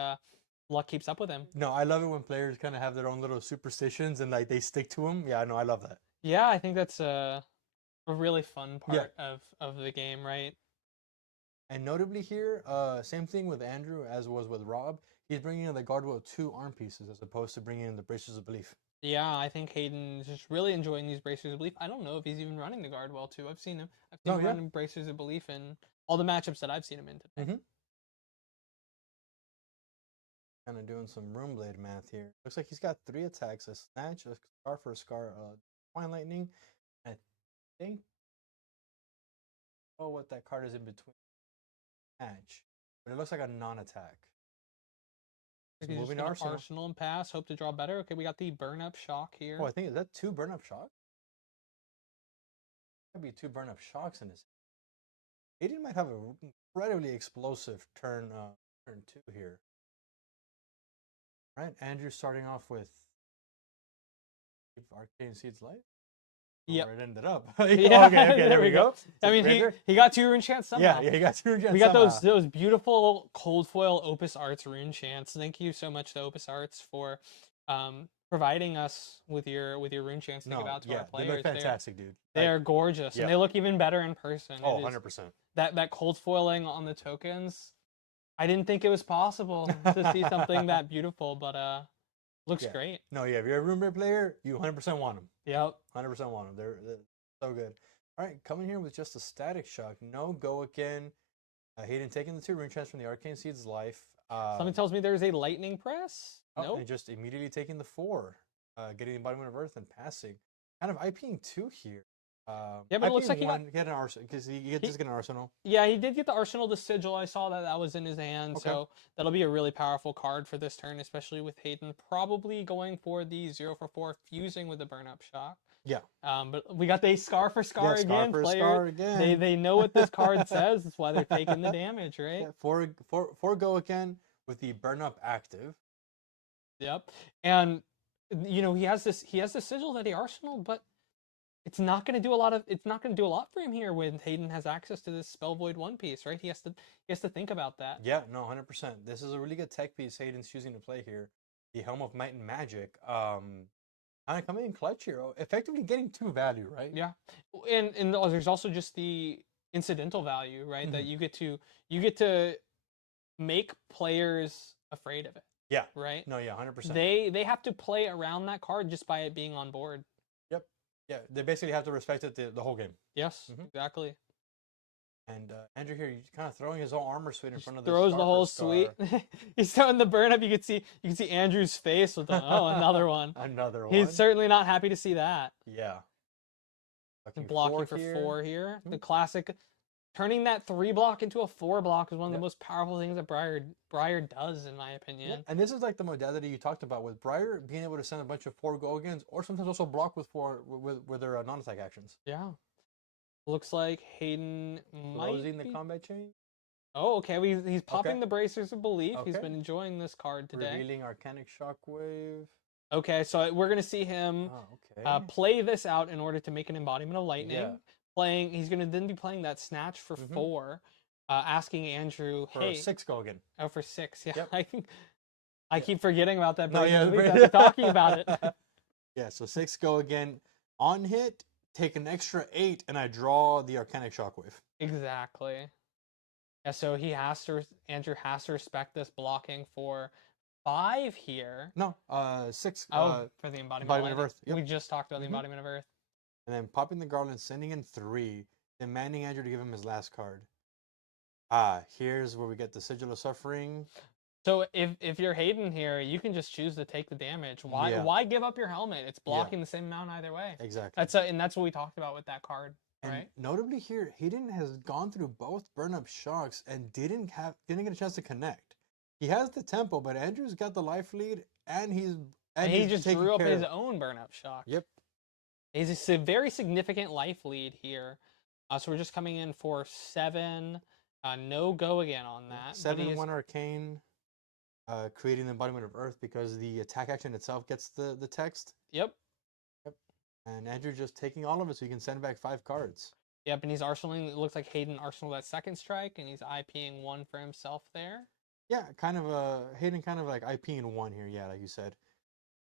keeps up with him. No, I love it when players kind of have their own little superstitions and like they stick to them. Yeah, no, I love that. Yeah, I think that's a a really fun Yeah. part of the game, right? And notably here, same thing with Andrew as was with Rob. He's bringing in the Guardwell 2 arm pieces as opposed to bringing in the Bracers of Belief. Yeah, I think Hayden's just really enjoying these Bracers of Belief. I don't know if he's even running the Guardwell too. I've seen him. I've seen him running Bracers of Belief in all the matchups that I've seen him in today. Kind of doing some Roomblade math here. Looks like he's got 3 attacks: a Snatch, a Scar for a Scar, Twine Lightning. I think. Oh, what that card is in between. Snatch, but it looks like a non-attack. He's moving to Arsenal and pass. Hope to draw better. Okay, we got the burn up shock here. Oh, I think is that 2 burn up shocks? Might be 2 burn up shocks in his. Aiden might have an incredibly explosive turn 2 here. All right, Andrew starting off with Arcane Seeds Light. Yeah, where it ended up. Yeah, okay, there we go. I mean, he got 2 rune chants somehow. Yeah, he got 2 rune chants. We got those beautiful cold foil Opus Arts rune chants. Thank you so much to Opus Arts for providing us with your rune chants to give out to our players. They look fantastic, dude. They are gorgeous, and they look even better in person. Oh, 100%. That cold foiling on the tokens, I didn't think it was possible to see something that beautiful, but looks great. No, yeah, if you're a Rune player, you 100% want them. Yep. 100% want them. They're so good. All right, coming here with just a static shock. No go again. Hayden taking the 2 rune chants from the Arcane Seeds Life. Something tells me there's a lightning press. Nope. And just immediately taking the 4, getting the embodiment of Earth and passing. Kind of IPing 2 here. Yeah, but it looks like he got an arsenal because he gets an arsenal. Yeah, he did get the arsenal, the sigil. I saw that was in his hand, so that'll be a really powerful card for this turn, especially with Hayden probably going for the 0 for 4, fusing with the burn up shock. Yeah. But we got the Scar for Scar again. Scar again. They know what this card says. That's why they're taking the damage, right? Yeah, 4 go again with the burn up active. Yep. And you know, he has this sigil that the arsenal, but it's not going to do a lot for him here when Hayden has access to this Spell Void 1 piece, right? He has to think about that. Yeah, no, 100%. This is a really good tech piece Hayden's choosing to play here. The Helm of Might and Magic. Kind of coming in clutch here, effectively getting 2 value, right? Yeah. And there's also just the incidental value, right? That you get to make players afraid of it. Yeah. Right? No, yeah, 100%. They have to play around that card just by it being on board. Yep. Yeah, they basically have to respect it the whole game. Yes, exactly. And Andrew here, he's kind of throwing his whole armor suite in front of the throws the whole suite. He's throwing the burn up. You can see Andrew's face with another one. Another one. He's certainly not happy to see that. Yeah. And blocking for 4 here. The classic, turning that 3 block into a 4 block is one of the most powerful things that Briar does, in my opinion. Yeah. And this is like the modality you talked about with Briar being able to send a bunch of 4 go-agains, or sometimes also block with 4 with their non-attack actions. Yeah. Looks like Hayden closing the combat chain. Oh, okay. He's popping the Bracers of Belief. He's been enjoying this card today. Revealing Arcanic Shockwave. Okay, so we're gonna see him play this out in order to make an embodiment of lightning. Yeah. He's gonna then be playing that snatch for 4, asking Andrew, for 6 go again. Oh, for 6. Yeah, Yep. I keep forgetting about that. No, yeah, we're talking about it. Yeah, so 6 go again on hit. Take an extra 8, and I draw the Arcanic Shockwave. Exactly. Yeah, so Andrew has to respect this blocking for 5 here. No, 6. For the embodiment of Earth. Yep. We just talked about the embodiment of Earth. And then popping the Garland, sending in 3, demanding Andrew to give him his last card. Here's where we get the Sigil of Suffering. So if you're Hayden here, you can just choose to take the damage. Why give up your helmet? It's blocking the same amount either way. Exactly. That's what we talked about with that card, and right? Notably here, Hayden has gone through both burn up shocks and didn't get a chance to connect. He has the tempo, but Andrew's got the life lead, and he just drew up his own burn up shock. Yep. He's a very significant life lead here. So we're just coming in for 7. No go again on that. 7 1 arcane. Creating the embodiment of Earth because the attack action itself gets the text. Yep. And Andrew just taking all of it so he can send back 5 cards. Yep, and he's arsenaling. It looks like Hayden arsenal that 2nd strike, and he's IPing 1 for himself there. Yeah, kind of Hayden kind of like IPing 1 here. Yeah, like you said.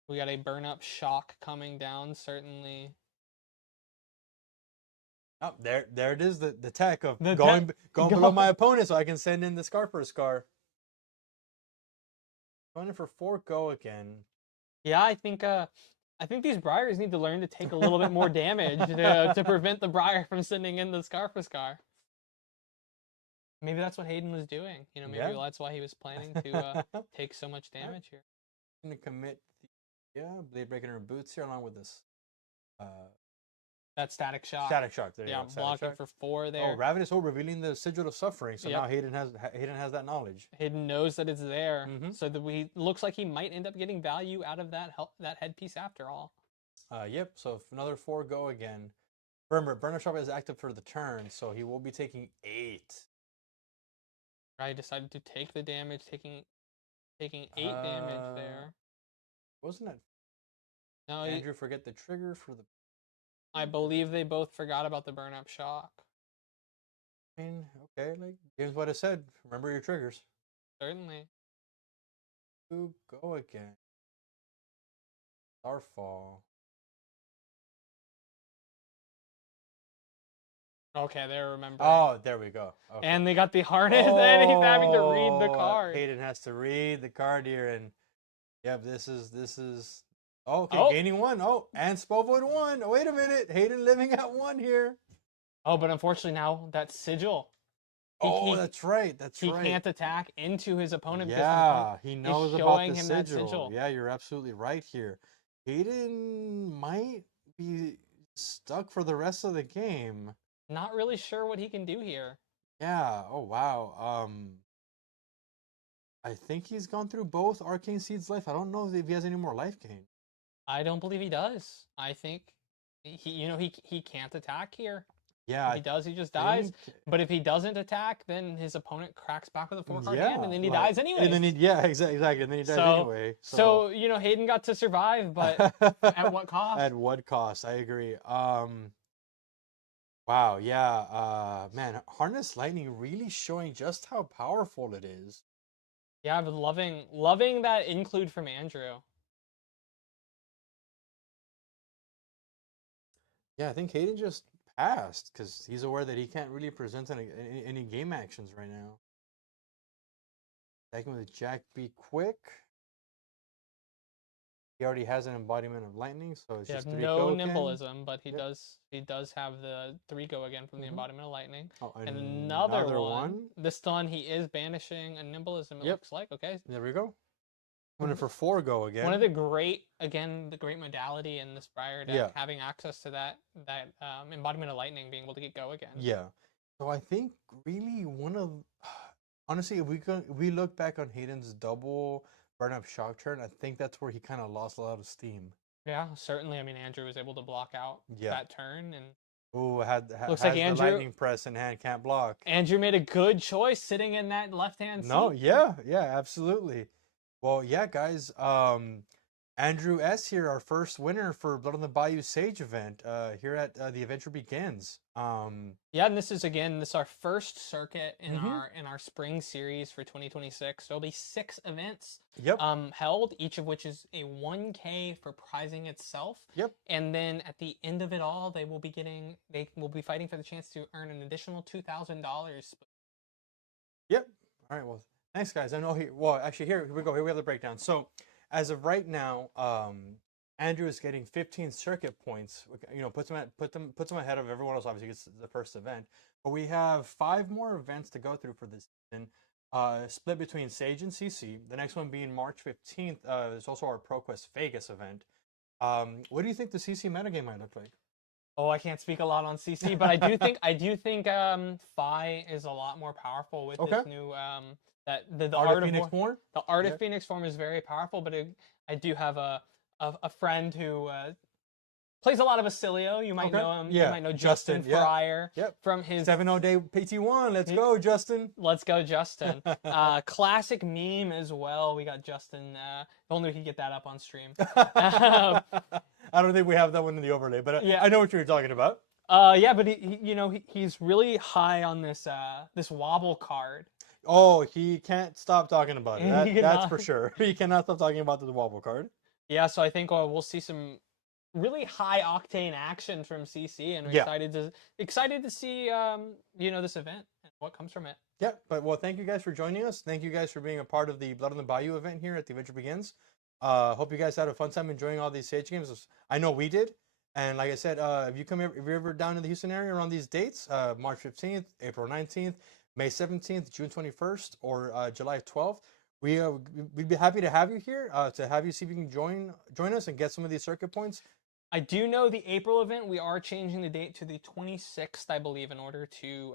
We got a burn up shock coming down, certainly. Oh, there it is. The tech of The going tech- below my opponent, so I can send in the scar for a scar. Going in for 4 go again. Yeah, I think these Briars need to learn to take a little bit more damage to prevent the Briar from sending in the Scar for Scar. Maybe that's what Hayden was doing. You know, maybe Yeah. that's why he was planning to take so much damage here. Gonna commit. Blade breaking her boots here along with this. That static shock. Static shock. There you Yeah, go. Static blocking shock. for 4 there. Oh, Ravenous Hope revealing the sigil of suffering. So Yep. now Hayden has that knowledge. Hayden knows that it's there, Mhm. so that looks like he might end up getting value out of that headpiece after all. Yep. So another 4 go again. Remember, Burner Sharp is active for the turn, so he will be taking 8. I decided to take the damage, taking 8 damage there. Wasn't it? No, Andrew forget the trigger for the. I believe they both forgot about the burn up shock. I mean, okay, like here's what I said. Remember your triggers. Certainly. 2 go again. Starfall. Okay, they're remembering. Oh, there we go. Okay. And they got the harness, and he's having to read the card. Hayden has to read the card here, and yep, this is. Oh, okay, Oh. gaining 1. Oh, and Spovoid 1. Oh, wait a minute, Hayden living at 1 here. Oh, but unfortunately now that sigil. That's right. He can't attack into his opponent. Yeah, he knows about showing the him that sigil. sigil. Yeah, you're absolutely right here. Hayden might be stuck for the rest of the game. Not really sure what he can do here. Yeah. Oh wow. I think he's gone through both Arcane Seed's life. I don't know if he has any more life gain. I don't believe he does. I think he can't attack here. Yeah. If he does, he just dies. But if he doesn't attack, then his opponent cracks back with a 4-card hand, and then he dies anyway. And then exactly. And then he dies anyway. So Hayden got to survive, but at what cost? At what cost? I agree. Wow, yeah. Man, Harness Lightning really showing just how powerful it is. Yeah, I've been loving that include from Andrew. Yeah, I think Hayden just passed because he's aware that he can't really present any game actions right now. Attacking with Jack Be Quick. He already has an embodiment of lightning, so it's just 3 no go again. Nimbleism, but he does have the 3 go again from the embodiment of lightning. Oh, and another one. This stun, he is banishing a Nimbleism, it looks like. Okay. There we go. Went in for 4 go again. One of the great modality in this Briar deck, having access to that embodiment of lightning, being able to get go again. Yeah. So I think really honestly, if we look back on Hayden's double burn up shock turn, I think that's where he kind of lost a lot of steam. Yeah, certainly. I mean, Andrew was able to block out that turn, and looks like Andrew, the lightning press in hand, can't block. Andrew made a good choice sitting in that left hand seat. No, yeah, absolutely. Well, yeah, guys. Andrew S. here, our first winner for Blood on the Bayou Sage event here at The Adventure Begins. Yeah, and this is our first circuit in our spring series for 2026. There'll be 6 events held, each of which is a 1K for prizing itself. Yep. And then at the end of it all, they will be fighting for the chance to earn an additional $2,000. Yep. All right. Well, thanks, guys. I know here we go. Here we have the breakdown. So, as of right now, Andrew is getting 15 circuit points. Puts him ahead of everyone else. Obviously, it's the first event. But we have 5 more events to go through for this season, split between Sage and CC. The next one being March 15th. There's also our ProQuest Vegas event. What do you think the CC metagame might look like? Oh, I can't speak a lot on CC, but I do think Phi is a lot more powerful with this new the Art of Phoenix form. The Art of Phoenix form is very powerful, but I do have a friend who plays a lot of Basilio. You might know him. Yeah. You might know Justin Fryer from his 7-0 day PT1. Let's go, Justin. Let's go, Justin. Classic meme as well. We got Justin. If only we could get that up on stream. I don't think we have that one in the overlay, but I know what you're talking about. But he's really high on this wobble card. Oh, he can't stop talking about it. That's for sure. He cannot stop talking about the wobble card. Yeah, so I think we'll see some really high octane action from CC, and we're Yeah. excited to see this event and what comes from it. Yeah, but well, thank you guys for joining us. Thank you guys for being a part of the Blood on the Bayou event here at The Adventure Begins. Hope you guys had a fun time enjoying all these Sage games. I know we did. And like I said, if you're ever down in the Houston area around these dates, March 15th, April 19th, May 17th, June 21st, or July 12th, we'd be happy to have you here to have you see if you can join us and get some of these circuit points. I do know the April event, we are changing the date to the 26th, I believe, in order to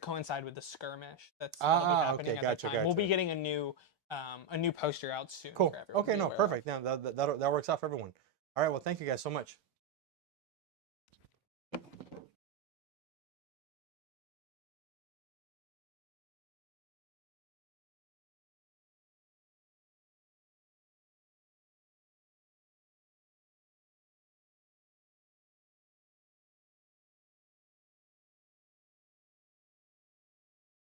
coincide with the skirmish that's gonna be happening okay, at gotcha, that time. We'll be gotcha. getting a new poster out soon. Cool. For everyone Okay, to be no, aware of. perfect. Now that works out for everyone. All right, well, thank you guys so much.